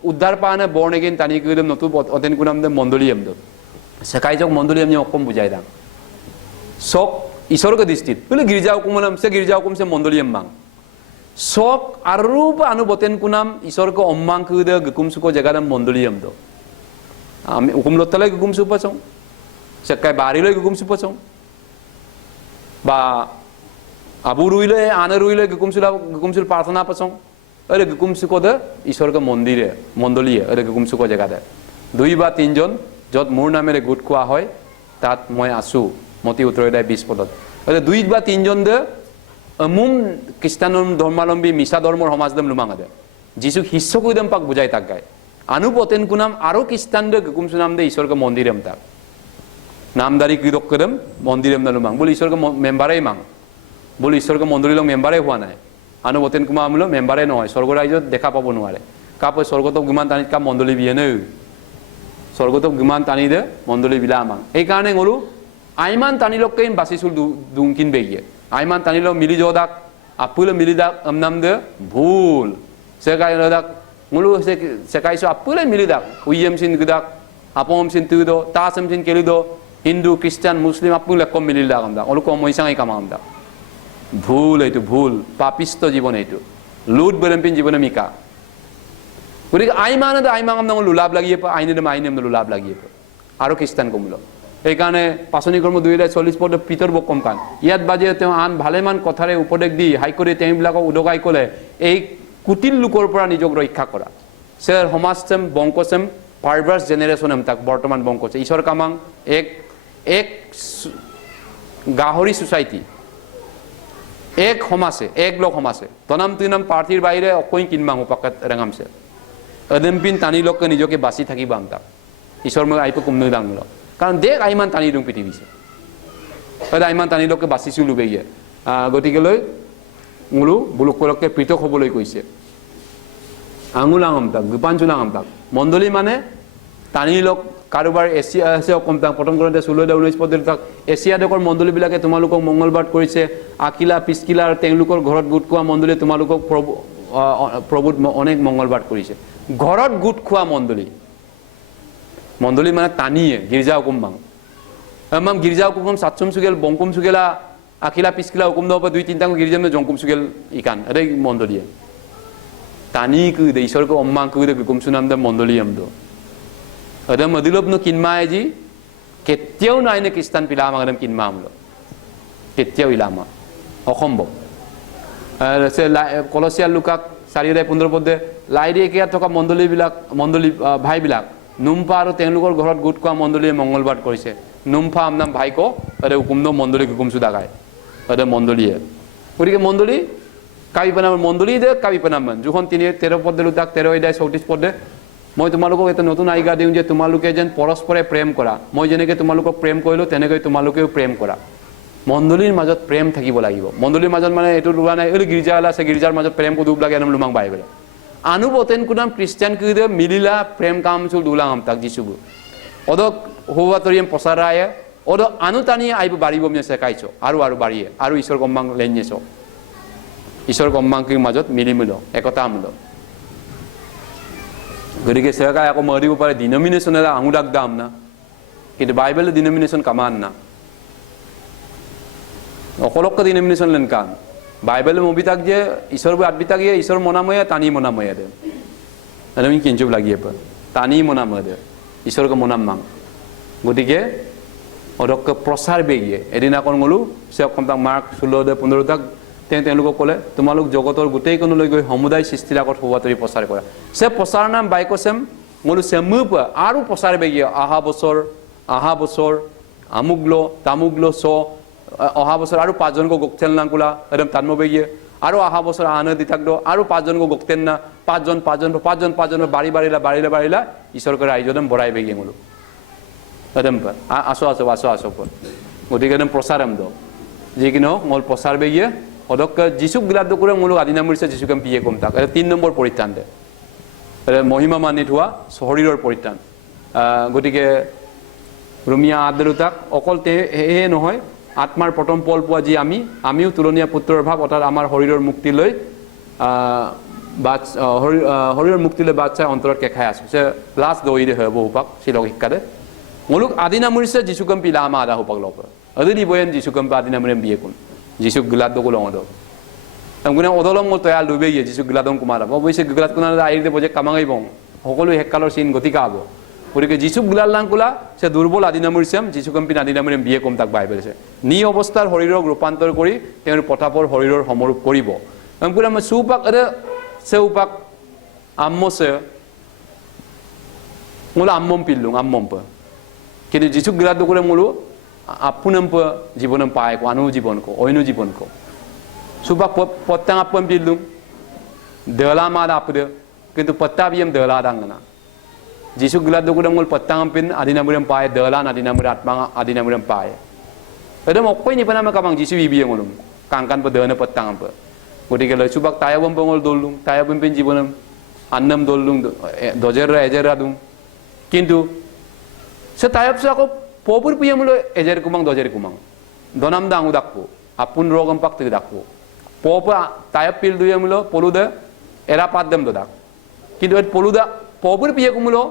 উদ্ধার পানে বর্ন এগেন তানি কইদম নতু অতেন কুনাম দে মণ্ডলিয়াম দ সেকাইজক মণ্ডলিয়াম নি অকম বুঝাই দাম সক ঈশ্বরকে দৃষ্টিত বলে গির্জা হুকুম নাম সে গির্জা হুকুম সে মণ্ডলিয়াম মাং sok arupa anu boten kunam isor ko ommang kuda gukum suko jagadam mondoliam do ami hukum lotale gukum supa song sekai bari le gukum supa song ba abu ruile ana ruile gukum sul prarthana pasong ore gukum suko da isor ko mondire mondoliye ore gukum suko jagada 2 বা 3 জন যত মোৰ নামেৰে গোট খোৱা হয় তাত মই আছো মতি উত্তৰদায় 20 পদত ore 2 বা 3 জন দে আমুম খ্ৰীষ্টান ধৰ্মালম্বী মিছা ধৰ্মৰ সমাজদম লুমাঙাদে যিছু শিষ্যকুদম পাক বুজাই তাক গায় আনু পতেন কুনাম আৰু খ্ৰীষ্টান দে গুকুম সুনাম দে ঈশ্বৰকে মন্দিৰম তাক নামদারি কৃতক কদম মন্দিরম না লুমাং বলে ঈশ্বরকে মেম্বারে মাং বলে ঈশ্বরকে মন্দির লোক মেম্বারে হওয়া নাই আনু বতেন কুমা আমলো মেম্বারে নহয় স্বর্গ রাজ্যত দেখা পাব নোৱাৰে কাপ স্বর্গত গুমান টানি কাপ মণ্ডলী বিয়ে নে স্বর্গত গুমান টানি দে মণ্ডলী বিলা মাং এই কারণে গলু আইমান টানি লোককে বাসিসুল দুংকিন বেগিয়ে আইমান টানি লোক মিলি জদাক আপুলে মিলি দাক আমনাম দে ভুল সেকাই দাক গলু সেকাইছো আপুলে মিলি দাক উইএম সিন গদাক আপম সিন তুদো তাসম সিন কেলিদো হিন্দু খ্রিস্টান মুসলিম আপুলে কম মিলি দাক আমদা ওলু কম মইসাই কামামদা ভুল এইটো ভুল পাপিষ্ট জীবন এইটো লুট বেলম্পিন জীবনে মিকা গতিকে আইমানদ আইমাঙম নাম লুলাভ লাগিয়ে আইনেদম আইনেম লুলাভ লাগিয়ে আৰু খ্ৰীষ্টান কমলো এইকাৰণে পাচনি কৰ্ম 2040 পদ পিতৰ বকম কান ইয়াত বাজে তেওঁ আন ভালেমান কথাৰে উপদেশ দি হাইকোৰ্টে তেওঁবিলাকক উদগাই ক'লে এই কুটিল লোকৰ পৰা নিজক ৰক্ষা কৰা সেৰ সমাজসেম বংকসেম পাৰভাৰ্স জেনেৰেশ্যন তাক বৰ্তমান বংকছে ঈশ্বৰ কামাং এক গাহৰি সোসাইটি এক সমাজে এক লোক সমাজে তনাম তিনাম পার্টির বাইরে অকই কিনবাং পাকাত রেঙামছে অদম্পিন টানি লোককে নিজকে বাঁচি থাকিব আমতা ঈশ্বর মই আইপ কুমনৈ দাংল কারণ দেখ আইমান টানি দিওঁ পৃথিৱীছে আইমান টানি লোককে বাঁচিছো লুবেয়ে গতিকে লৈ মোলো বুলুকলকে পৃথক হবলৈ কৈছে আঙুলাং আমতাক গুপাঞ্চুলাং আমতাক মণ্ডলী মানে টানি লোক কাৰোবাৰ এছিয়া আছে কমতাং প্ৰথম কৰোঁতে 16-19 পদৰ তাক এছিয়া দেশৰ মণ্ডলীবিলাকে তোমালোকক মঙ্গলবাৰ কৰিছে আকিলা পিছকিলা আৰু তেওঁলোকৰ ঘৰত গোট খোৱা মণ্ডলী তোমালোকক প্ৰভুত অনেক মঙ্গলবাৰ কৰিছে ঘৰত গোট খোৱা মণ্ডলী মানে টানিয়ে গিৰ্জা হুকুম মাং আমাম গিৰ্জা হুকুম সাতচুম সুগেল বংকুম সুগেলা আকিলা পিছকিলা হুকুম দব 2-3টা গিৰ্জামে জংকুম সুগেল ইকান আৰে মণ্ডলীয়ে টানি কু দে ঈশ্বৰক অম্মাং কু দে হুকুম সুনাম দে মণ্ডলী আমদো ada madilop no kinma ji ketyau na ine kristan pilama ngadam kinma amlo ketyau ilama অসম্ভৱ সে কলসিয়াৰ লুকাক 4:15 পদে লাইৰি একিয়া থকা মণ্ডলী ভাইবিলাক নুম্ফা আৰু তেওঁলোকৰ ঘৰত গোট খোৱা মণ্ডলীয়ে মঙ্গলবাৰ কৰিছে নুম্ফা আমনাম ভাইক আৰে হুকুমনো মণ্ডলী হুকুম সুদাগায় আৰে মণ্ডলীয়ে গতিকে মণ্ডলী কাবিপনাম মণ্ডলী দে কাবিপনাম যখন 13 পদে লুকাক 13:34 পদে মই তোমালোকক এটা নতুন আইগা দিওঁ যে তোমালোকে যেন পৰস্পৰে প্ৰেম কৰা মই যেনেকৈ তোমালোকক প্ৰেম কৰিলো তেনেকৈ তোমালোকেও প্ৰেম কৰা মণ্ডলীৰ মাজত প্ৰেম থাকিব লাগিব মণ্ডলীৰ মাজত মানে এটো লোৱা নাই এই গিৰ্জালা আছে গিৰ্জাৰ মাজত প্ৰেম কুদুব লাগে এনম লুমাং বাইবেল আনু বতেন কুনাম খ্ৰীষ্টান কিদে মিলিলা প্ৰেম কাম চুল দুলাং তাক যিছুবু অদক হোৱাতৰিম পছাৰায়ে অদ আনু টানি আইব বাৰিব মেছে কাইছো আৰু বাৰিয়ে আৰু ঈশ্বৰ গম্মাং লেনযেছো ঈশ্বৰ গম্মাংকিৰ মাজত মিলিমিলো একতা আমলো গতিকে সেকাই আকৌ মৰিব পাৰে ডিনোমিনেশ্যন এটা আঙুলাক দাম না কিন্তু বাইবেলে ডিনোমিনেশ্যন কামান না অকলকে ডিনোমিনেশ্যন লেন কাম বাইবেলে মবিতাক যে ঈশ্বৰ আদবিতাক যে ঈশ্বৰ মনাময়ে টানি মনাময়ে দে আমি কিঞ্চুব লাগিয়ে পা টানি মনাময়ে দে ঈশ্বৰকে মনাম মাং গতিকে অদক প্ৰচাৰ বেগিয়ে এদিন আকৌ গলো সে কমতা মাৰ্ক 16-15 তাক তেওঁলোকক ক'লে তোমালোক জগতৰ গোটেইখনলৈ গৈ সমুদায় সৃষ্টিৰ আগত হোৱাতৰি প্ৰচাৰ কৰা সে প্ৰচাৰ নাম বাইকসেম মোলো সেমুপ আৰু প্ৰচাৰ বেগিয়ে আহা বছৰ আমুগলো তামুগলো স অহা বছৰ আৰু 5 জনক গক্তেল নাকুলা একদম তান্ম বেগিয়ে আৰু আহা বছৰ আনে দি থাকদো আৰু 5 জনক গক্তেন না 5 জন বাৰিলা ঈশ্বৰকে ৰাইজদম বৰাই বেগিয়ে মোলো একদম আসো গতিকে একদম প্ৰচাৰম দ যিকিনো মল প্ৰচাৰ বেগিয়ে অদক যিশুক গিলাদ কৰে মূলক আদিনা মৰিছে যিশুকে পিয়ে কম তাক 3 নম্বৰ পৰিত্ৰাণ দে মহিমা মানিত হোৱা শৰীৰৰ পৰিত্ৰাণ গতিকে ৰুমিয়া আদৰুতাক অকল হে নহয় আত্মাৰ প্ৰথম পল পোৱা যি আমিও তুলনীয়া পুত্ৰৰ ভাৱ অৰ্থাৎ আমাৰ শৰীৰৰ মুক্তি লৈ শৰীৰৰ মুক্তি লৈ বাচ্চা অন্তৰত কেখাই আছো সে লাষ্ট দৈ দে হ'ব উপাক শিলক শিক্ষা দে মূলক আদিনা মৰিছে যিশুকে পিলা আমা আদা উপাক লপ আদি বয়েন যিশুকে আদিনা মৰিম বিয়ে কোন যিশুক গিলাদ দকো লঙ দ Kemudian odolong ngol toya lube ye jisu geladong kumara. Bobo se gelat kuna da air de boje kamangai bong. Hokolu hekkalor sin goti kabo. Gotike jisu geladlang kula se durbol adinamur sem jisu kampin adinamur biye kom tak Bible se. Ni অৱস্থাৰ শৰীৰক ৰূপান্তৰ কৰি তেওঁৰ পথাপৰ শৰীৰৰ সমৰূপ কৰিব। Kemudian masupak ada seupak ammose mula ammom pillung ammom pa. Kini jisu gelad dokure mulu apunam pa জীবনম পায় ko anu জীবন ko oinu জীবন ko. Subak potang apam pillung dela ma da apde কিন্তু পত্তাবিয়ম দলা দাঙ্গনা যিশু গলা দুগুদম মূল পত্তাঙ্গপিন আদিনামুরম পায় দলা আদিনামুর আত্মা আদিনামুরম পায় এদম অকই নি পানামা কামাং যিশু বিবিয়ম মলুম কাংকান প দনা পত্তাঙ্গম প গটিকে লয় সুবাক তায়াবম পঙ্গল দললুং তায়াবম পিন জীবনম আন্নম দললুং দজেররা এজেররা দুং কিন্তু সে তায়াবসা কো পপুর পিয়মুলো এজের কুমাং দজের কুমাং দনাম দাঙ্গু দাকপো আপুন রোগম পাক তে দাকপো পপা তায়াব পিল দুয়মুলো পলুদে এরা পাদ্দম দদাক কিন্তু et poluda pobur piye kumulo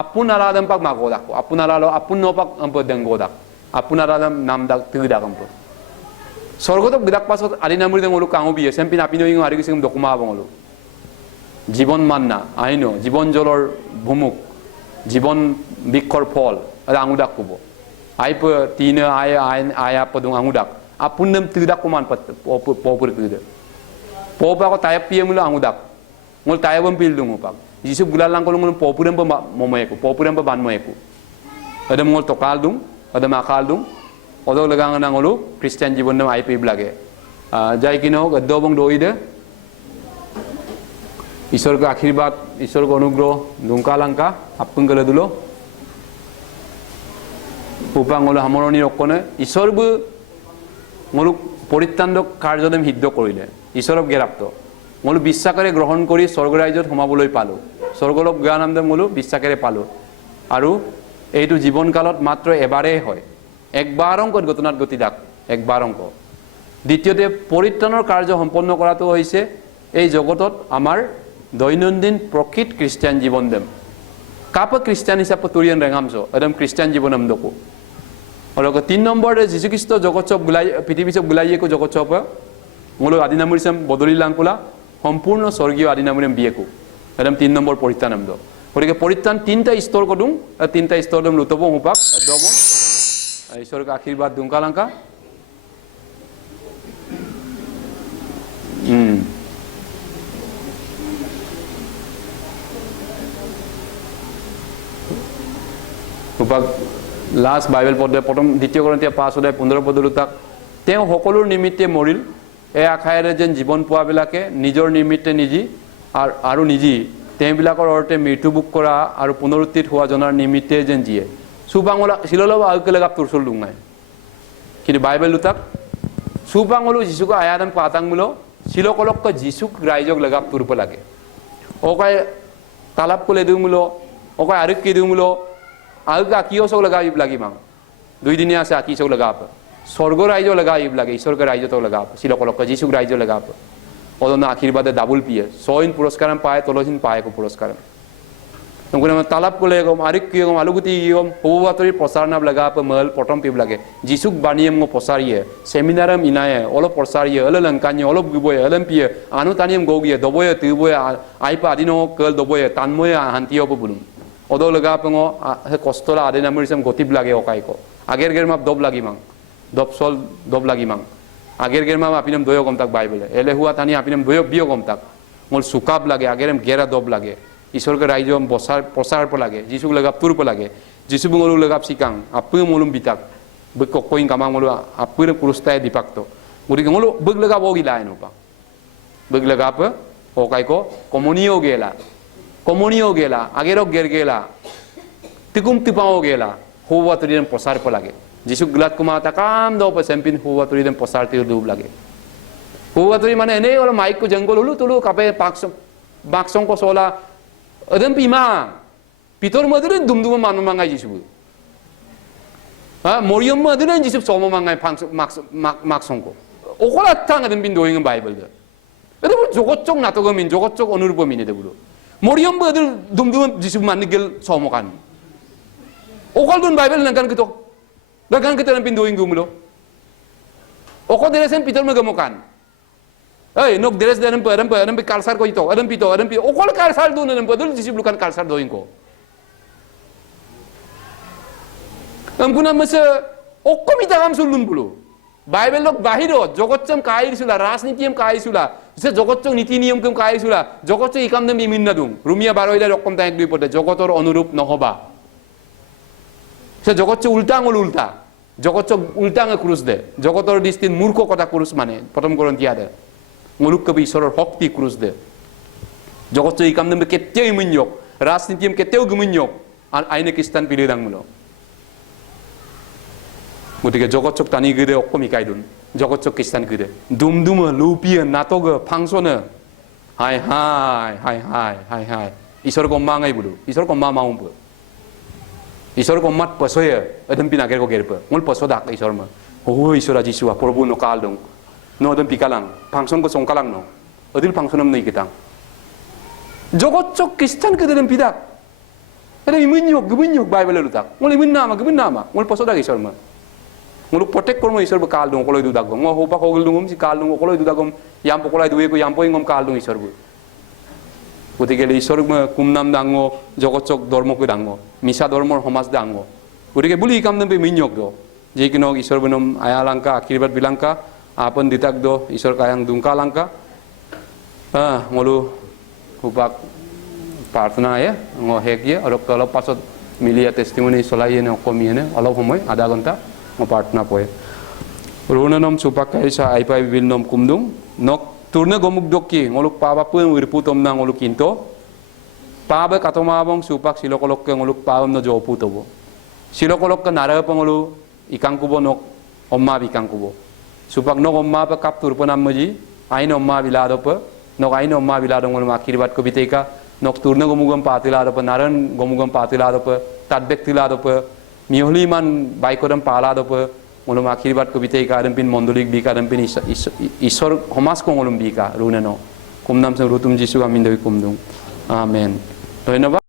apun aradam pak magodak apun aralo apun no pak ampo dengodak apun aradam nam dak tidak ampo sorgotok gidak pasot ali namuri dengolu kango biye sempin apino ingo ari kisum dokuma bangolu জীবন মান্না আইনো জীবন জলর ভূমুক জীবন বিক্ষর ফল ada angudak kubo ai pe tina aya podung angudak apunem tidak kuman pobur tidak popa ko tayap piye mulo angudak ngol tayabam pildung upak Yusuf gulalang ko ngol popuram pa momoyeku popuram pa banmoyeku ada ngol tokaldung ada makaldung odo lagang na ngolu Christian জীবন nam IP blage jai kino gadobong doide ঈশ্বর का आशीर्वाद ঈশ্বর का अनुग्रह दुंकालंका अपन गले दुलो उपांगल हमरणी रखने ঈশ্বর बु ngolu পৰিত্ৰান্দ কাৰ্যদম সিদ্ধ কৰিলে ঈশ্বৰক গেৰাপ্ত মলো বিশ্বাসৰে গ্ৰহণ কৰি স্বৰ্গ ৰাজ্যত সোমাবলৈ পালো স্বৰ্গলোক জ্ঞানানন্দ মলো বিশ্বাসৰে পালো আৰু এইটো জীৱন কালত মাত্ৰ এবাৰেই হয় একবাৰ অংকত গতনাত গতি দাক একবাৰ অংক দ্বিতীয়তে পৰিত্ৰাণৰ কাৰ্য সম্পন্ন কৰাটো হৈছে এই জগতত আমাৰ দৈনন্দিন প্ৰকৃত খ্ৰীষ্টিয়ান জীৱন দেম কাপ খ্ৰীষ্টিয়ান হিচাপে তুৰিয়ান ৰেঙামছ একদম খ্ৰীষ্টিয়ান জীৱনম দকো আৰু 3 নম্বৰে যীশু খ্ৰীষ্ট জগত সব গুলাই পৃথিৱী সব গুলাইয়েকো জগত সব মলো আদিনামুৰিসম বদলি লাংকুলা সম্পূৰ্ণ স্বৰ্গীয় আদিনামুৰিম বিয়েকো একদম 3 নম্বৰ পৰিত্ৰাণম দ গতিকে পৰিত্ৰাণ তিনটা স্তৰ কদুং তিনটা স্তৰ দম লুতব হুপাক দব ঈশ্বৰক আশীৰ্বাদ দুংকালাংকা উপাক লাষ্ট বাইবেল পদে প্ৰথম দ্বিতীয় কৰিন্থিয়া 5 অধ্যায় 15 পদলুতাক তেওঁ সকলোৰ নিমিত্তে মৰিল এই আখায়েৰে যেন জীৱন পোৱাবিলাকে নিজৰ নিমিত্তে নিজি আৰু নিজি তেওঁবিলাকৰ অৰ্থে মৃত্যু বুক কৰা আৰু পুনৰুত্থিত হোৱা জনাৰ নিমিত্তে যেন জিয়ে সুবাংলা শিললব আউকেলেগাপ তুৰসল লুঙাই কিন্তু বাইবেল লুতাক সুবাংলো যিশুক আয়াদম পাতাংগুলো শিলকলক যিশুক ৰাইজক লগাপ তুৰপ লাগে ওকাই তালাপ কলে দিউমুলো ওকাই আরক কি দিউমুলো আউকা কিও সব লাগাইব লাগিমাং দুই দিনে আছে আকি সব লাগাপ স্বর্গ রাজ্য লাগাইব লাগে ঈশ্বরকে রাজ্য তো লাগাপ শিলকলক যিশুক রাজ্য লাগাপ ওদন আশীর্বাদে ডাবল পিয়ে সইন পুরস্কারম পায় তলহিন পায় কো পুরস্কারম নগুনা তালাপ কলে গম আরক কি গম আলুগুতি গম হবুবাতরি প্রচারনাব লাগাপ মল পটম পিব লাগে যিশুক বানিয়ম গো প্রচারিয়ে সেমিনারম ইনায়ে অল প্রচারিয়ে অল লঙ্কানি অল গুবয়ে অলম পিয়ে আনু তানিয়ম গগিয়ে দবয়ে তিবয়ে আইপা আদিনো কল দবয়ে তানময়ে হান্তিও Blum odo laga pengo he kostola ade namurisam gotib lage okai ko ager germap dob lagi mang dob sol dob lagi mang ager germap apinam doyo gom tak bible ele hua tani apinam doyo bio gom tak mol sukab lage agerem gera dob lage ishor ke raijom bosar posar po lage jisu laga tur po lage jisu bungolu laga sikang apu molum bitak bekko koin kamang molu apu purustai dipakto gudi ngolu beg laga bogi lain upa beg laga apa okai ko komunio gela komunio gela agero gergela tikum tipao gela huwa tudin posar po lage jisu glat kuma takam do pa sempin huwa tudin posar ti dub lage huwa tudin mane ene ol maik ko jangol ulu tulu kape baksong ko sola adem pima pitor madure dumdum manu mangai jisu ha morium madure jisu somo mangai maksong ko okola tang adem bin doing bible de ede jogot chok nato min jogot chok onurbo min de bulu Moriam bader dum jisu manigel somokan. Okal dun Bible nangkan kito. Dagan kita nampin doing gumulo. Okal deresen Peter magamokan. nok deres de adam pe kalsar ko ito adam pito okol kalsar do adam padul jisi bukan kalsar doing ko amguna masa okkom itagam sulun bulu Bible lok bahiro jogotcham kai sula rasnitiyam kai sula se jogotchong niti niyam kem kai sula jogotcho ikam dem biminna dung rumia 12 ila okkom taek dui pode jogotor onurup nohoba se jogotcho ultang ulta jogotcho ultang kurus de jogotor distin murko kota kurus mane protom koronti ada nguluk ke isoror hokti kurus de jogotcho ikam dem ketteu minyok rasnitiyam ketteu geminyok aine kristan pilirang mulo গতিকে জগৎচক টানি গিরে অকমি কাইদুন জগৎচক খ্রিস্টান গিরে দুমদুম লুপিয়ে নাটক ফাংশনে হাই হাই হাই হাই হাই হাই ঈশ্বর comma ngay bulu ঈশ্বর comma মাউম্প ঈশ্বর কম্মাত পসয়ে এদম পিনাকের কো গেরপ মুল পসোদাক ঈশ্বর মা ও ঈশ্বর জিসুয়া প্রভু নো কাল দং নো এদম পিকালাং ফাংশন কো সংকালাং নো এদিল ফাংশনম nei kitang জগৎচক খ্রিস্টান কে এদম পিদাক এদম ইমিnyok geminyok bible lutak mul imin nama mul posodak ঈশ্বর মা nguluk potek kormo isor be kaldung koloi du dagom ngo hopa kogel dungum si kaldung koloi du dagom yam pokolai duwe ko yam poing ngom kaldung isor bu gotike le isor ma kumnam dango jogotchok dormo ko dango misa dormor homas dango gotike buli kam nambe minyok do je kino isor benom ayalangka akirbat bilangka apon ditak do isor kayang dungka langka ngolu hopak प्रार्थना ya ngo hek ye orok kalau pasot milia testimoni solai ne komi ne alo homoy ada gonta ngo प्रार्थना poe runanam supak kaisa aipai bilnom kumdung nok turna gomuk dokki ngoluk paba pun wirputom na ngoluk kinto paba katomabong supak silokolok ke ngoluk pabam no jopu tobo silokolok ke nara pangolu ikang kubo nok omma bikang kubo supak nok omma pa kap turpanam maji ain omma bilado pa nok ain omma bilado ngol makirbat ko biteka nok turna gomugam patilado pa naran gomugam patilado pa tadbek tilado pa miholi man baikoram palado pa ngolum akirbat ko biteka adam pin mondolik bika adam pin isor homas ko ngolum bika runano kumnam sam rutum jisu amin dewi kumdung amen ধন্যবাদ